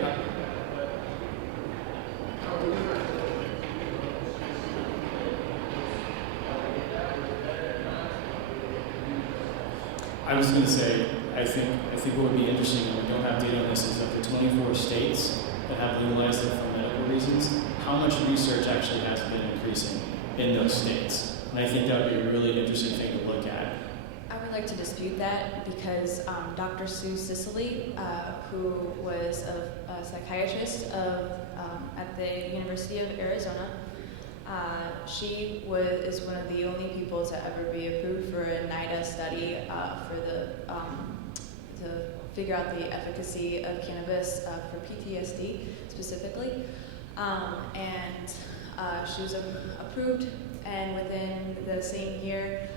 I was going to say, I think what would be interesting, and we don't have data on this, is that the 24 states that have legalized it for medical reasons, how much research actually has been increasing in those states. And I think that would be a really interesting thing to look at. I would like to dispute that because Dr. Sue Sicily, who was a psychiatrist at the University of Arizona, she is one of the only people to ever be approved for a NIDA study to figure out the efficacy of cannabis for PTSD specifically. She was approved, and within the same year,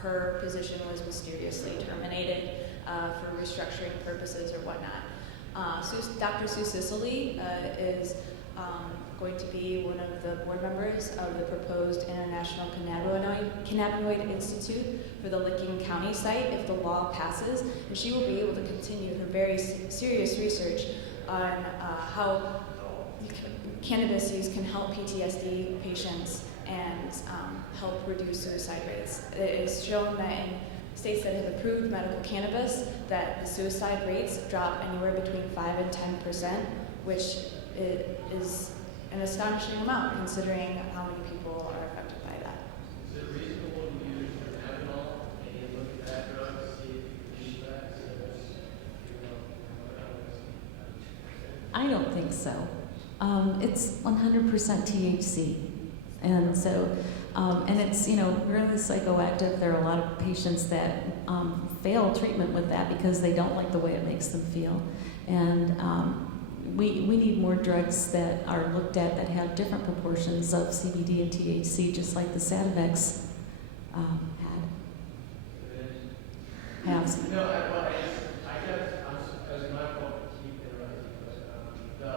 her position was mysteriously terminated for restructuring purposes or whatnot. Dr. Sue Sicily is going to be one of the board members of the proposed International Cannabinoid Institute for the Licking County site if the law passes, and she will be able to continue her very serious research on how cannabis use can help PTSD patients and help reduce suicide rates. It is shown that in states that have approved medical cannabis that the suicide rates drop anywhere between 5 and 10%, which is an astonishing amount considering how many people are affected by that. Is it reasonable to use fentanyl and look at that drug to see if it can that? I don't think so. It's 100% THC. And so, and it's, really psychoactive. There are a lot of patients that fail treatment with that because they don't like the way it makes them feel. And, we need more drugs that are looked at that have different proportions of CBD and THC, just like the Sativex has. No, I guess, as my fault to keep interrupting, but the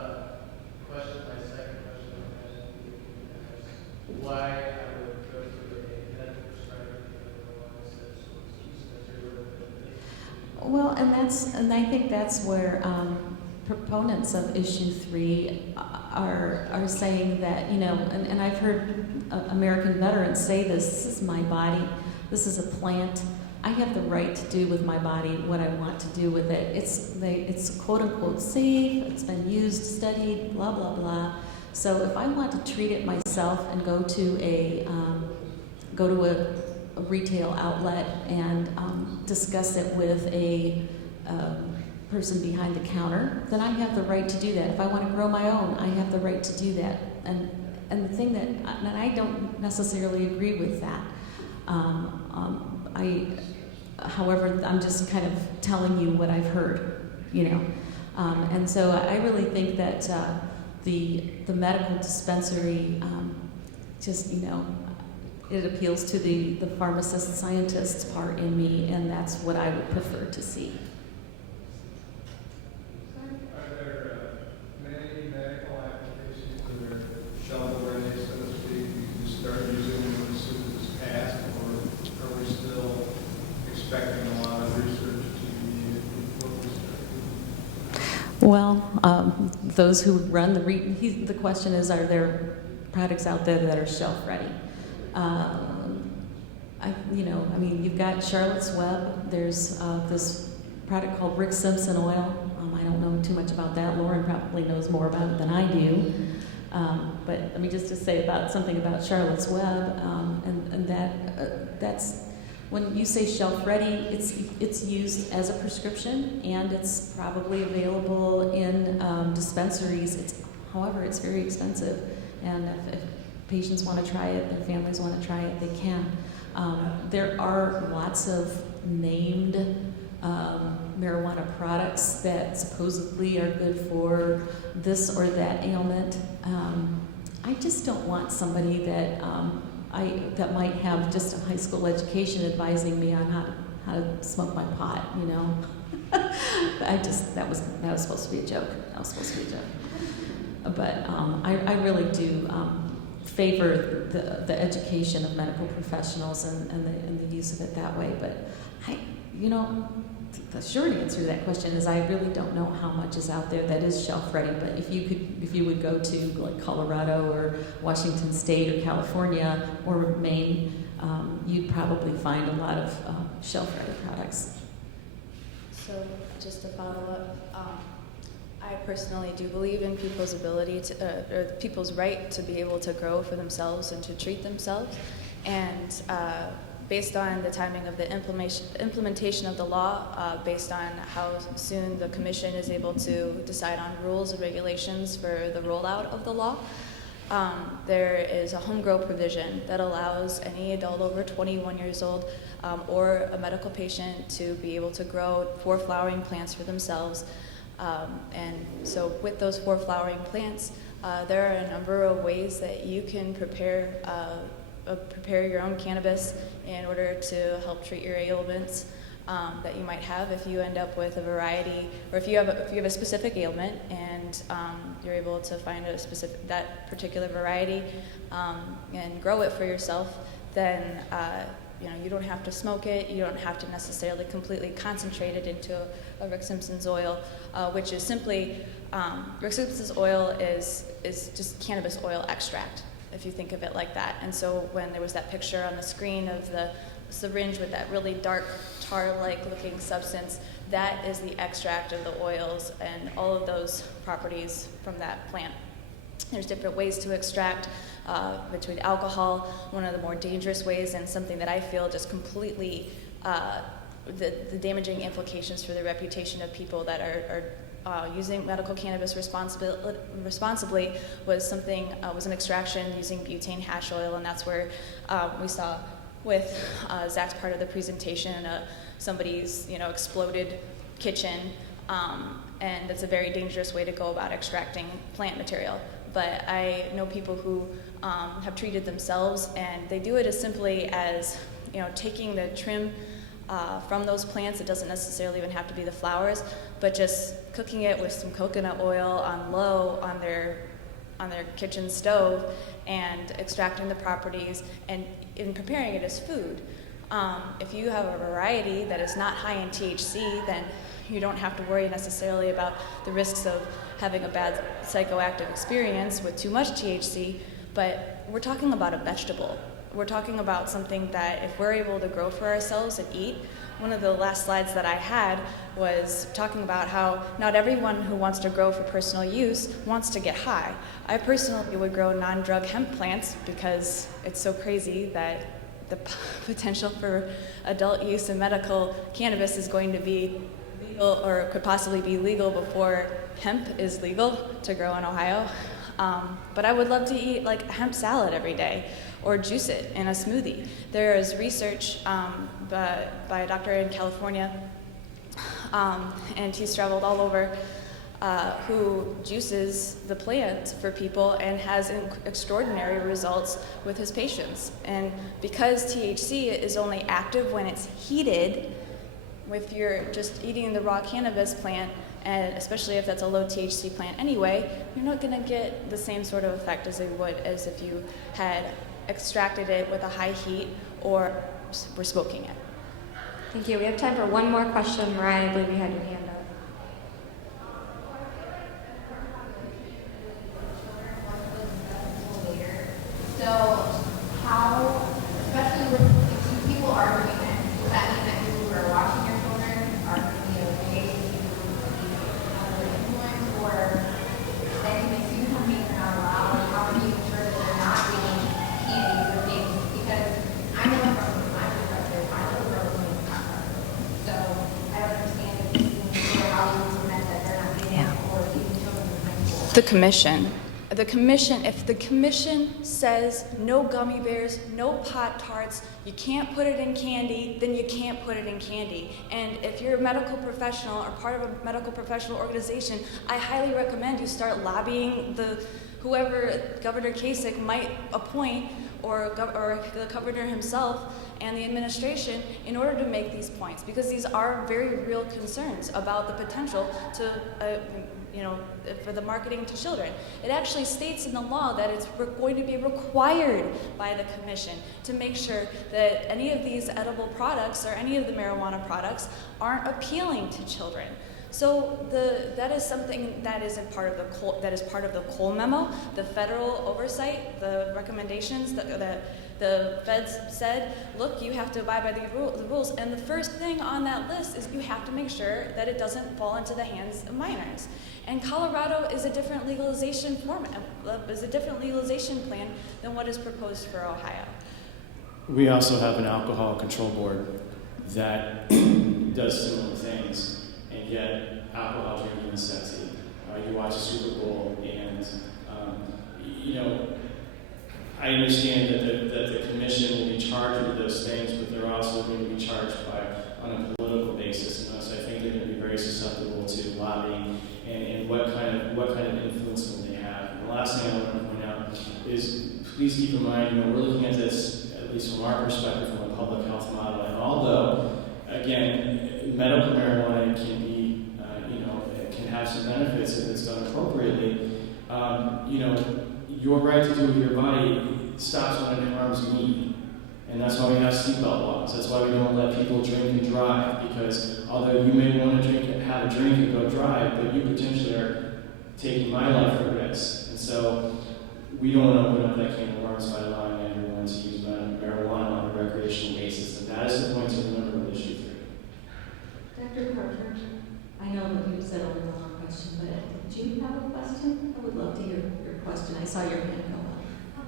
question, my second question is why I would go to a medical prescriber and Well, and I think that's where proponents of issue 3 are saying that, you know, and I've heard American veterans say this is my body, this is a plant, I have the right to do with my body what I want to do with it. It's quote unquote safe, it's been used, studied, blah, blah, blah. So if I want to treat it myself and go to a retail outlet and discuss it with a person behind the counter, then I have the right to do that. If I want to grow my own, I have the right to do that. And the thing that, and I don't necessarily agree with that. However, I'm just kind of telling you what I've heard, you know. And so I really think that the medical dispensary just, you know, it appeals to the pharmacist scientist part in me, and that's what I would prefer to see. Are there many medical applications that are shovel-ready, so to speak? You start using them as soon as it's passed, or are we still expecting a lot of research to be before we start? Well, those who run the question is, are there products out there that are shelf-ready? You've got Charlotte's Web. There's this product called Rick Simpson oil. I don't know too much about that. Lauren probably knows more about it than I do. But let me just say something about Charlotte's Web, and that's when you say shelf ready, it's used as a prescription, and it's probably available in dispensaries. However, it's very expensive, and if patients want to try it, their families want to try it, they can. There are lots of named marijuana products that supposedly are good for this or that ailment. I just don't want somebody that might have just a high school education advising me on how to smoke my pot, you know. that was supposed to be a joke. But I really do favor the education of medical professionals and the use of it that way. But the short answer to that question is I really don't know how much is out there that is shelf ready. But if you would go to like Colorado or Washington State or California or Maine, you'd probably find a lot of shelf ready products. So just to follow up, I personally do believe in people's ability or people's right to be able to grow for themselves and to treat themselves. And based on the timing of the implementation of the law, based on how soon the commission is able to decide on rules and regulations for the rollout of the law, there is a home grow provision that allows any adult over 21 years old or a medical patient to be able to grow 4 flowering plants for themselves. And so with those 4 flowering plants, there are a number of ways that you can prepare your own cannabis in order to help treat your ailments that you might have if you end up with a variety, or if you have a specific ailment and you're able to find that particular variety and grow it for yourself, then you don't have to smoke it. You don't have to necessarily completely concentrate it into a Rick Simpson's oil, which is simply Rick Simpson's oil is just cannabis oil extract, if you think of it like that. And so when there was that picture on the screen of the syringe with that really dark tar-like looking substance, that is the extract of the oils and all of those properties from that plant. There's different ways to extract between alcohol, one of the more dangerous ways, and something that I feel just completely the damaging implications for the reputation of people that are using medical cannabis responsibly was an extraction using butane hash oil, and that's where we saw with Zach's part of the presentation somebody's exploded kitchen And that's a very dangerous way to go about extracting plant material. But I know people who have treated themselves, and they do it as simply as, taking the trim from those plants. It doesn't necessarily even have to be the flowers, but just cooking it with some coconut oil on low on their kitchen stove and extracting the properties and preparing it as food. If you have a variety that is not high in THC, then you don't have to worry necessarily about the risks of having a bad psychoactive experience with too much THC, but we're talking about a vegetable. We're talking about something that if we're able to grow for ourselves and eat. One of the last slides that I had was talking about how not everyone who wants to grow for personal use wants to get high. I personally would grow non-drug hemp plants because it's so crazy that the potential for adult use in medical cannabis is going to be legal, or could possibly be legal before hemp is legal to grow in Ohio. But I would love to eat like a hemp salad every day or juice it in a smoothie. There is research by a doctor in California, and he's traveled all over, who juices the plant for people and has extraordinary results with his patients. And because THC is only active when it's heated, if you're just eating the raw cannabis plant, and especially if that's a low THC plant anyway, you're not going to get the same sort of effect as it would as if you had extracted it with a high heat or were smoking it. Thank you. We have time for one more question. Mariah, I believe you had your hand up. So how, especially with people arguing it, does that mean that people who are watching your children are going to be okay to be under influence, or that if you something they're not allowed, how are you ensure that they're not being candies or things? Because I know from my perspective, my little girl is doing contract. So I don't understand if this is how you implement that they're not getting or even children in high school. The commission, if the commission says no gummy bears, no Pot Tarts, you can't put it in candy, then you can't put it in candy. And if you're a medical professional or part of a medical professional organization, I highly recommend you start lobbying whoever Governor Kasich might appoint, or the governor himself and the administration, in order to make these points, because these are very real concerns about the potential to for the marketing to children. It actually states in the law that it's going to be required by the commission to make sure that any of these edible products or any of the marijuana products aren't appealing to children. So that is something that is part of the Cole memo, the federal oversight, the recommendations that the feds said, look, you have to abide by the rules. And the first thing on that list is you have to make sure that it doesn't fall into the hands of minors. And Colorado is a different legalization plan than what is proposed for Ohio. We also have an alcohol control board that does similar things, and yet alcohol drinking is sexy. You watch the Super Bowl, and I understand that the commission will be charged with those things, but they're also going to be charged on a political basis, and so I think they're going to be very susceptible to lobbying and what kind of influence will they have. And the last thing I want to point out is, please keep in mind, we're looking at this, at least from our perspective, from a public health model. And although, again, medical marijuana can be, can have some benefits if it's done appropriately, your right to do with your body stops when it harms me. And that's why we have seatbelt laws. That's why we don't let people drink and drive, because although you may want to have a drink and go drive, but you potentially are taking my life at risk. And so we don't want to open up that can of worms by allowing everyone to use marijuana on a recreational basis. And that is the point to remember with issue 3. Dr. Parker, I know that you said only one question, but did you have a question? I would love to hear your question. I saw your hand go up.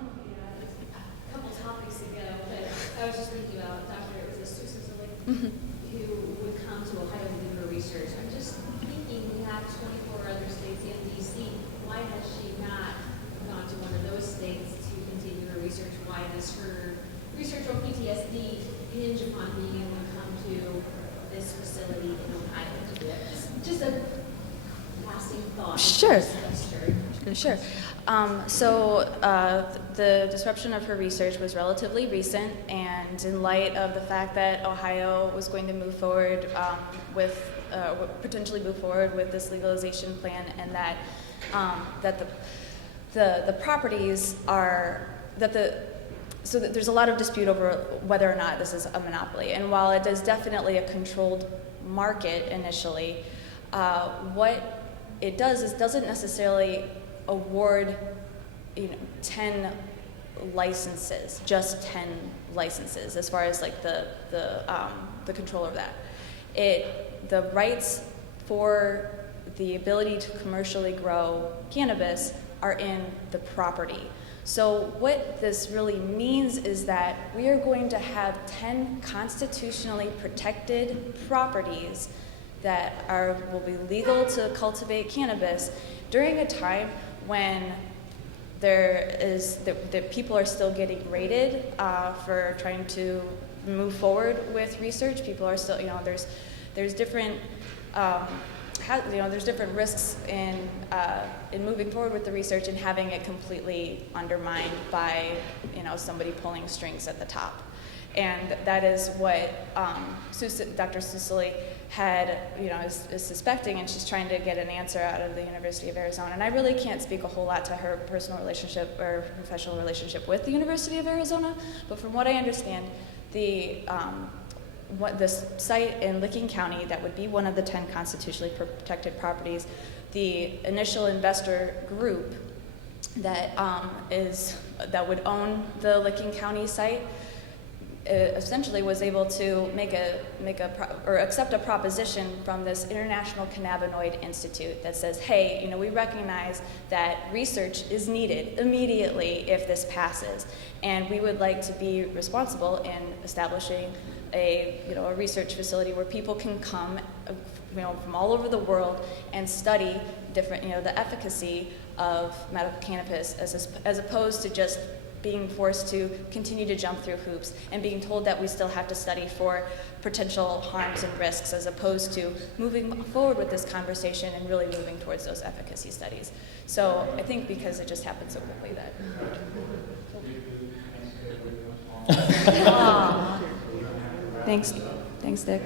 A couple topics ago, but I was just thinking about Dr. Susan who would come to Ohio to do her research. I'm just thinking, we have 24 other states and DC. Why has she not gone to one of those states to continue her research? Why does her research on PTSD hinge upon being able to come to this facility? facility in Ohio? Just a lasting thought. Sure. Sure. The disruption of her research was relatively recent, and in light of the fact that Ohio was going to move forward potentially move forward with this legalization plan, and that the properties are so that there's a lot of dispute over whether or not this is a monopoly. And while it is definitely a controlled market initially, what it does is doesn't necessarily award 10 licenses, just 10 licenses as far as like the control of that. The rights for the ability to commercially grow cannabis are in the property. So what this really means is that we are going to have 10 constitutionally protected properties that will be legal to cultivate cannabis during a time when that people are still getting rated for trying to move forward with research. People are still, there's different there's different risks in moving forward with the research and having it completely undermined by somebody pulling strings at the top. And that is what Dr. Susili is suspecting, and she's trying to get an answer out of the University of Arizona. And I really can't speak a whole lot to her personal relationship or professional relationship with the University of Arizona, but from what I understand, this site in Licking County that would be one of the 10 constitutionally protected properties, the initial investor group that would own the Licking County site essentially was able to accept a proposition from this International Cannabinoid Institute that says, hey, we recognize that research is needed immediately if this passes, and we would like to be responsible in establishing a research facility where people can come from all over the world and study different the efficacy of medical cannabis as opposed to just being forced to continue to jump through hoops and being told that we still have to study for potential harms and risks, as opposed to moving forward with this conversation and really moving towards those efficacy studies. So I think because it just happened so quickly that. Thanks, Dick.